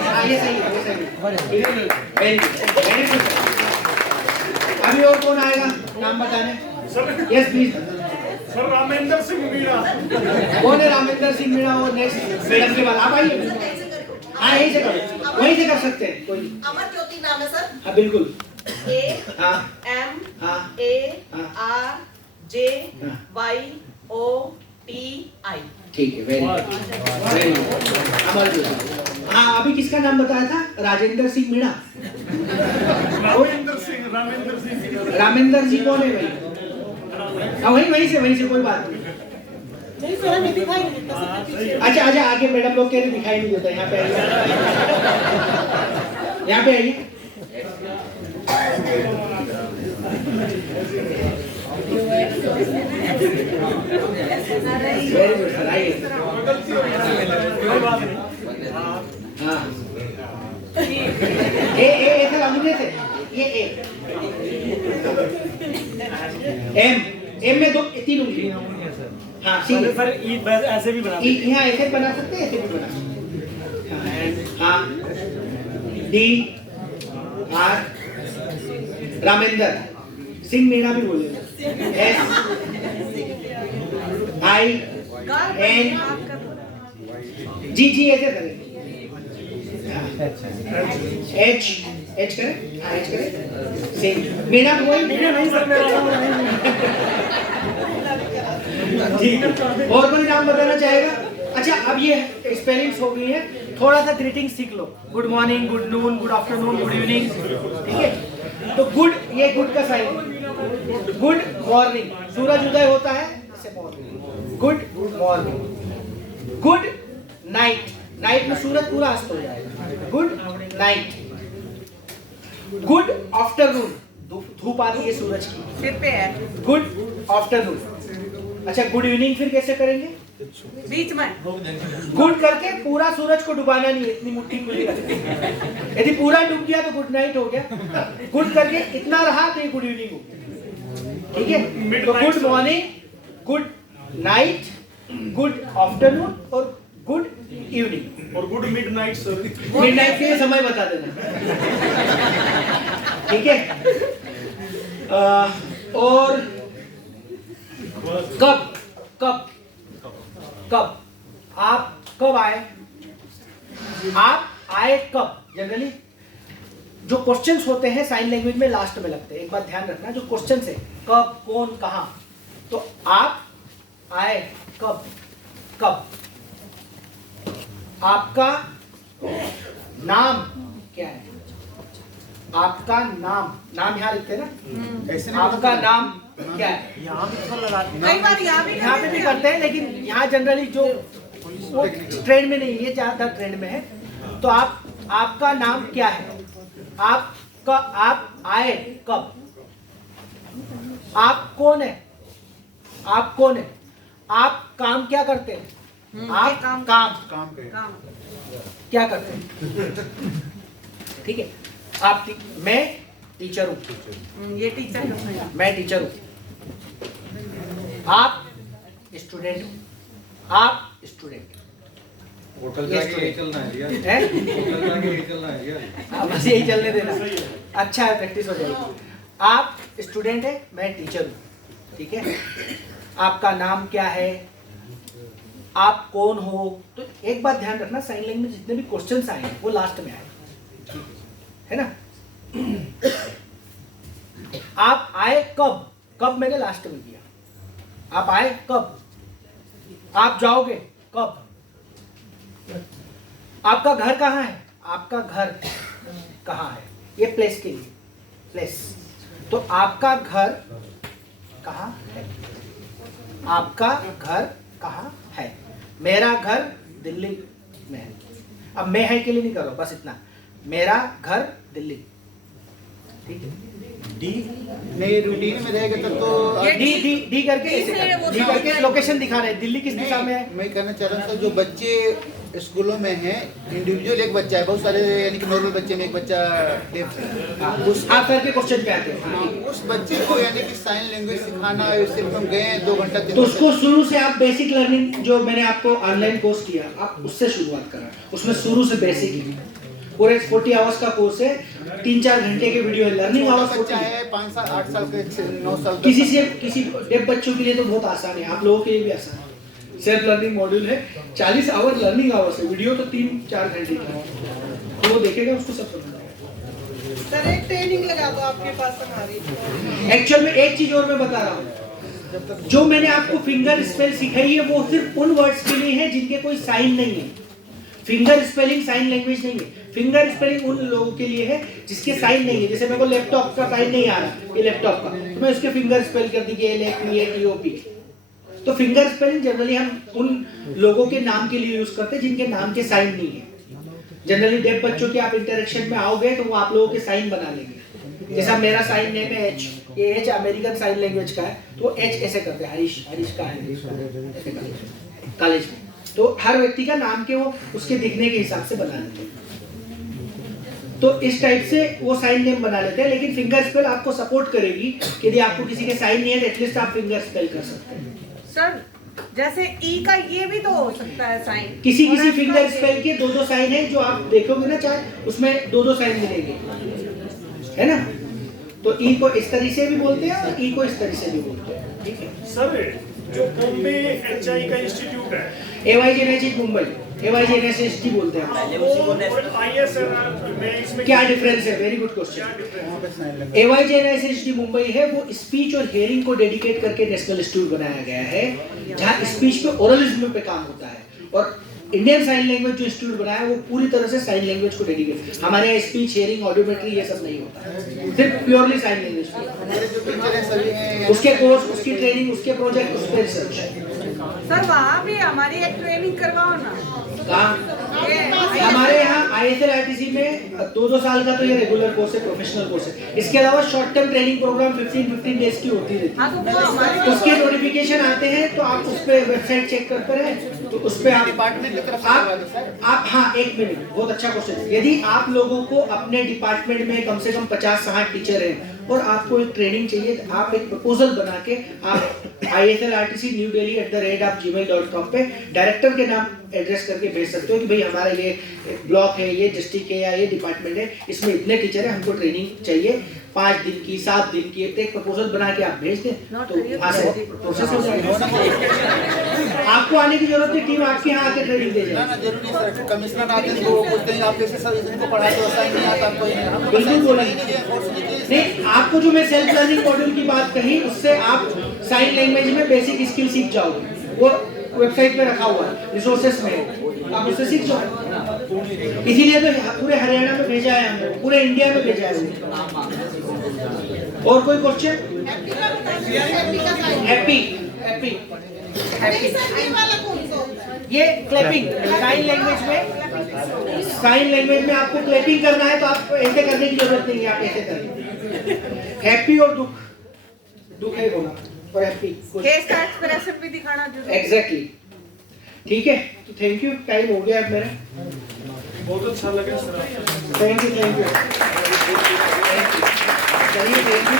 हाँ ये सही है, ये सही है, वेरी गुड वेरी गुड। अभी और कौन आएगा नाम बताने? Yes please. Sir Ramendra Singh Meena. कौन है रामेंद्र सिंह मीणा? और नेक्स्ट मैडम के बाद आप आइए। हाँ यही से करो, वहीं से कर सकते हैं, कोई अमर ज्योति नाम है सर। हाँ बिल्कुल। A हाँ M हाँ A हाँ। R J हाँ। Y O T I। ठीक है, very good very good. Amar Jyoti. हाँ अभी किसका नाम बताया था? राजेंद्र सिंह मीणा। रामेंद्र सिंह। रामेंद्र जी कौन है भाई? हाँ वहीं से कोई बात नहीं। नहीं सर हमें दिखाई नहीं देता। अच्छा अच्छा आगे मैडम लोग कह रहे दिखाई नहीं देता, यहाँ पे आइए, यहाँ पे आइए। वेरी गुड सर, आइए। हाँ ए ऐसे अंग्रेजी से ये एम में दो तीन उंगली। हाँ सर ऐसे भी बना यहाँ ऐसे बना सकते हैं, ऐसे भी बना सकते हैं। हाँ डी आर रामेंद्र सिंह मीणा भी बोले। एस आई एन जी जी ऐसे करें। एच एच करें, हाँ एच करें। सिंह मीणा कोई नहीं सर मेरा ठीक है। और कोई नाम बताना चाहेगा? अच्छा अब ये स्पेलिंग्स हो गई है, थोड़ा सा ग्रीटिंग सीख लो। Good morning, good noon, good afternoon, good evening, ठीक है। तो गुड, ये गुड का साइन, गुड मॉर्निंग, सूरज उदय होता है ऐसे morning, good morning. Good night, night में सूरज पूरा अस्त हो जाएगा, गुड नाइट। गुड आफ्टरनून, धूप आती है सूरज की, सिर पे है, गुड आफ्टरनून। अच्छा गुड इवनिंग फिर कैसे करेंगे? बीच में गुड करके पूरा सूरज को डुबाना नहीं है, इतनी मुट्ठी खुली रखनी है। यदि पूरा डूब गया तो गुड नाइट हो गया, गुड करके इतना रहा तो ये गुड इवनिंग हो गया, ठीक है। तो good morning, good night, good afternoon और गुड इवनिंग। और गुड मिडनाइट सर। मिडनाइट के लिए समय बता देना, ठीक है। और कब कब कब आप कब आए, आप आए कब। जनरली जो क्वेश्चंस होते हैं साइन लैंग्वेज में लास्ट में लगते हैं, एक बात ध्यान रखना, जो क्वेश्चंस है कब, कौन, कहां, तो आप आए कब, कब। आपका नाम क्या है, आपका नाम, नाम यहाँ लिखते हैं ना, आपका नाम क्या है। कई बार यहाँ पे भी करते हैं, लेकिन यहाँ जनरली जो ट्रेंड में नहीं है, ज्यादातर ट्रेंड में है। तो आपका नाम क्या है, आप आए कब, आप कौन है, आप कौन है, आप काम क्या करते हैं, आप काम क्या करते हैं, ठीक है। आप मैं टीचर हूँ, ये टीचर का, मैं टीचर हूँ। आप स्टूडेंट हो, आप स्टूडेंट, होटल जाके यही चलना है यार, हैं? होटल जाके यही चलना है यार, बस यही चलने देना, अच्छा है, प्रैक्टिस हो जाएगी। आप स्टूडेंट है, मैं टीचर हूँ, ठीक है। आपका नाम क्या है, आप कौन हो। तो एक बात ध्यान रखना, साइन लैंग्वेज में जितने भी क्वेश्चंस आए हैं वो लास्ट में आए, है ना। आप आए कब, कब मैंने लास्ट में दिया, आप आए कब, आप जाओगे कब, आपका घर कहाँ है, आपका घर कहाँ है, ये प्लेस के लिए, प्लेस। तो आपका घर कहाँ है, आपका घर कहाँ है। मेरा घर दिल्ली में है, अब मैं है के लिए नहीं करो, बस इतना, मेरा घर दिल्ली, ठीक है। डी नहीं, रूटीन में रहेगा तब तो डी करके लोकेशन दिखा रहे हैं, दिल्ली किस दिशा में है। मैं कहना चाह रहा था, जो बच्चे स्कूलों में हैं, इंडिविजुअल एक बच्चा है, बहुत सारे यानी कि नॉर्मल बच्चे में एक बच्चा डेफ है, उस आप करके क्वेश्चन क्या आते हैं, उस बच्चे को यानी कि साइन लैंग्वेज सिखाना, सिर्फ हम गए 2 घंटा तो उसको शुरू से आप बेसिक लर्निंग, जो मैंने आपको ऑनलाइन कोर्स किया, आप उससे शुरुआत करा, उसमें शुरू से बेसिक, पूरे 40 आवर्स का कोर्स है, 3-4 घंटे के वीडियो है, लर्निंग आवर्स बच्चा है 5 साल 8 साल के 9 साल, किसी डेफ बच्चों के लिए तो बहुत आसान है, आप लोगों के लिए भी आसान है। सेल्फ लर्निंग मॉड्यूल है, 40 आवर लर्निंग आवर्स है, वीडियो तो 3-4 घंटे की है, तो वो देखेगा उसको सब समझ आएगा। सर एक ट्रेनिंग लगा दो आपके पास हमारी। एक्चुअल में एक चीज और मैं बता रहा हूँ, जो मैंने आपको फिंगर स्पेल सिखाई है वो सिर्फ उन वर्ड्स के लिए है जिनके कोई साइन नहीं है। फिंगर स्पेलिंग साइन लैंग्वेज नहीं है, फिंगर स्पेलिंग उन लोगों के लिए है जिसके साइन नहीं है। जैसे मेरे को लैपटॉप का साइन नहीं आ रहा, ये लैपटॉप का, तो मैं उसके फिंगर स्पेल कर दी LAPATOP। तो फिंगर स्पेलिंग जनरली हम उन लोगों के नाम के लिए यूज करते हैं जिनके नाम के साइन नहीं है। जनरली डेफ बच्चों के आप इंटरेक्शन में आओगे तो वो आप लोगों के साइन बना लेंगे। जैसा मेरा साइन नेम है H, ये H अमेरिकन साइन लैंग्वेज का है, तो H ऐसे करते हैं, हरीश का है ऐसे कॉलेज में। तो हर व्यक्ति का नाम के वो उसके दिखने के हिसाब से बना लेते हैं, तो इस टाइप से वो साइन नेम बना लेते हैं। लेकिन फिंगर स्पेल आपको सपोर्ट करेगी, यदि आपको किसी के साइन नहीं है तो एटलीस्ट आप फिंगर स्पेल कर सकते हैं। सर जैसे ई का ये भी तो हो सकता है साइन, किसी फिंगर स्पेल के 2-2 साइन है, जो आप देखोगे ना चाहे उसमें 2-2 साइन मिलेंगे, है ना। तो ई को इस तरीके से भी बोलते हैं और ई को इस तरीके से भी बोलते हैं, ठीक है। सर जो बॉम्बे HI का इंस्टीट्यूट है, AYJNIH मुंबई, AYJNIH बोलते हैं, और ISR में इसमें क्या डिफरेंस है? Very good question. AYJNIH Mumbai है, वो स्पीच और हियरिंग को डेडिकेट करके नेशनल इंस्टीट्यूट बनाया गया है, जहाँ स्पीच पे ओरलिज्म पे काम होता है, और इंडियन साइन लैंग्वेज जो इंस्टीट्यूट बनाया है वो पूरी तरह से साइन लैंग्वेज को डेडिकेट। हमारे यहाँ स्पीच, हियरिंग, ऑडियोमेट्री ये सब नहीं होता, सिर्फ प्योरली साइन लैंग्वेज। हमारे जो टीचर हैं सभी हैं उसके कोर्स, उसकी ट्रेनिंग, उसके प्रोजेक्ट, उस पर रिसर्च। सर वहाँ भी हमारी एक ट्रेनिंग करवाओ ना। हमारे यहाँ ISL-RTC में 2-2 साल का तो ये रेगुलर कोर्स है, प्रोफेशनल कोर्स है। इसके अलावा short term training programme 15 days की होती रहती है। उसके नोटिफिकेशन आते हैं तो आप उस पर वेबसाइट चेक करते हैं, तो उस पर आप डिपार्टमेंट की तरफ से आप हाँ, 1 मिनट, बहुत अच्छा क्वेश्चन। यदि आप लोगों को अपने डिपार्टमेंट में कम से कम 50-60 टीचर हैं और आपको एक ट्रेनिंग चाहिए, तो आप एक प्रपोजल बना के आप ISL-RTC New Delhi @gmail.com पे डायरेक्टर के नाम एड्रेस करके भेज सकते हो कि भाई हमारा ये ब्लॉक है, ये डिस्ट्रिक्ट है या ये डिपार्टमेंट है, इसमें इतने टीचर हैं, हमको ट्रेनिंग चाहिए 5 दिन की, 7 दिन की। एक प्रपोजल बना के आप भेज दें तो वहाँ से प्रोसेस हो जाएगा। आपको आने की जरूरत नहीं, टीम आपके यहाँ आके ट्रेनिंग दे जाए। ना जरूरी सर, कमिश्नर आते हैं वो कुछ दिन आप जैसे सर्विस इनको पढ़ा तो ऐसा ही नहीं आता आपको। बिल्कुल बोलेंगे नहीं, आपको जो मैं सेल्फ लर्निंग मॉड्यूल की बात कही उससे आप साइन लैंग्वेज में बेसिक स्किल सीख जाओगे। वो वेबसाइट पे रखा हुआ है, रिसोर्सेस में, आप उससे सीख जाओ। इसीलिए तो पूरे हरियाणा में भेजा है हमने, पूरे इंडिया में भेजा है। और कोई क्वेश्चन? हैप्पी ये क्लैपिंग साइन लैंग्वेज में आपको क्लैपिंग करना है तो आप ऐसे करने की जरूरत नहीं है, आप ऐसे करें। हैप्पी और दुख है बोला और हैप्पी फेस का एक्सप्रेशन भी दिखाना जरूरी है। एग्जैक्टली, ठीक है। तो थैंक यू, टाइम हो गया अब मेरा। बहुत अच्छा लगा सर। थैंक यू चलिए, थैंक यू।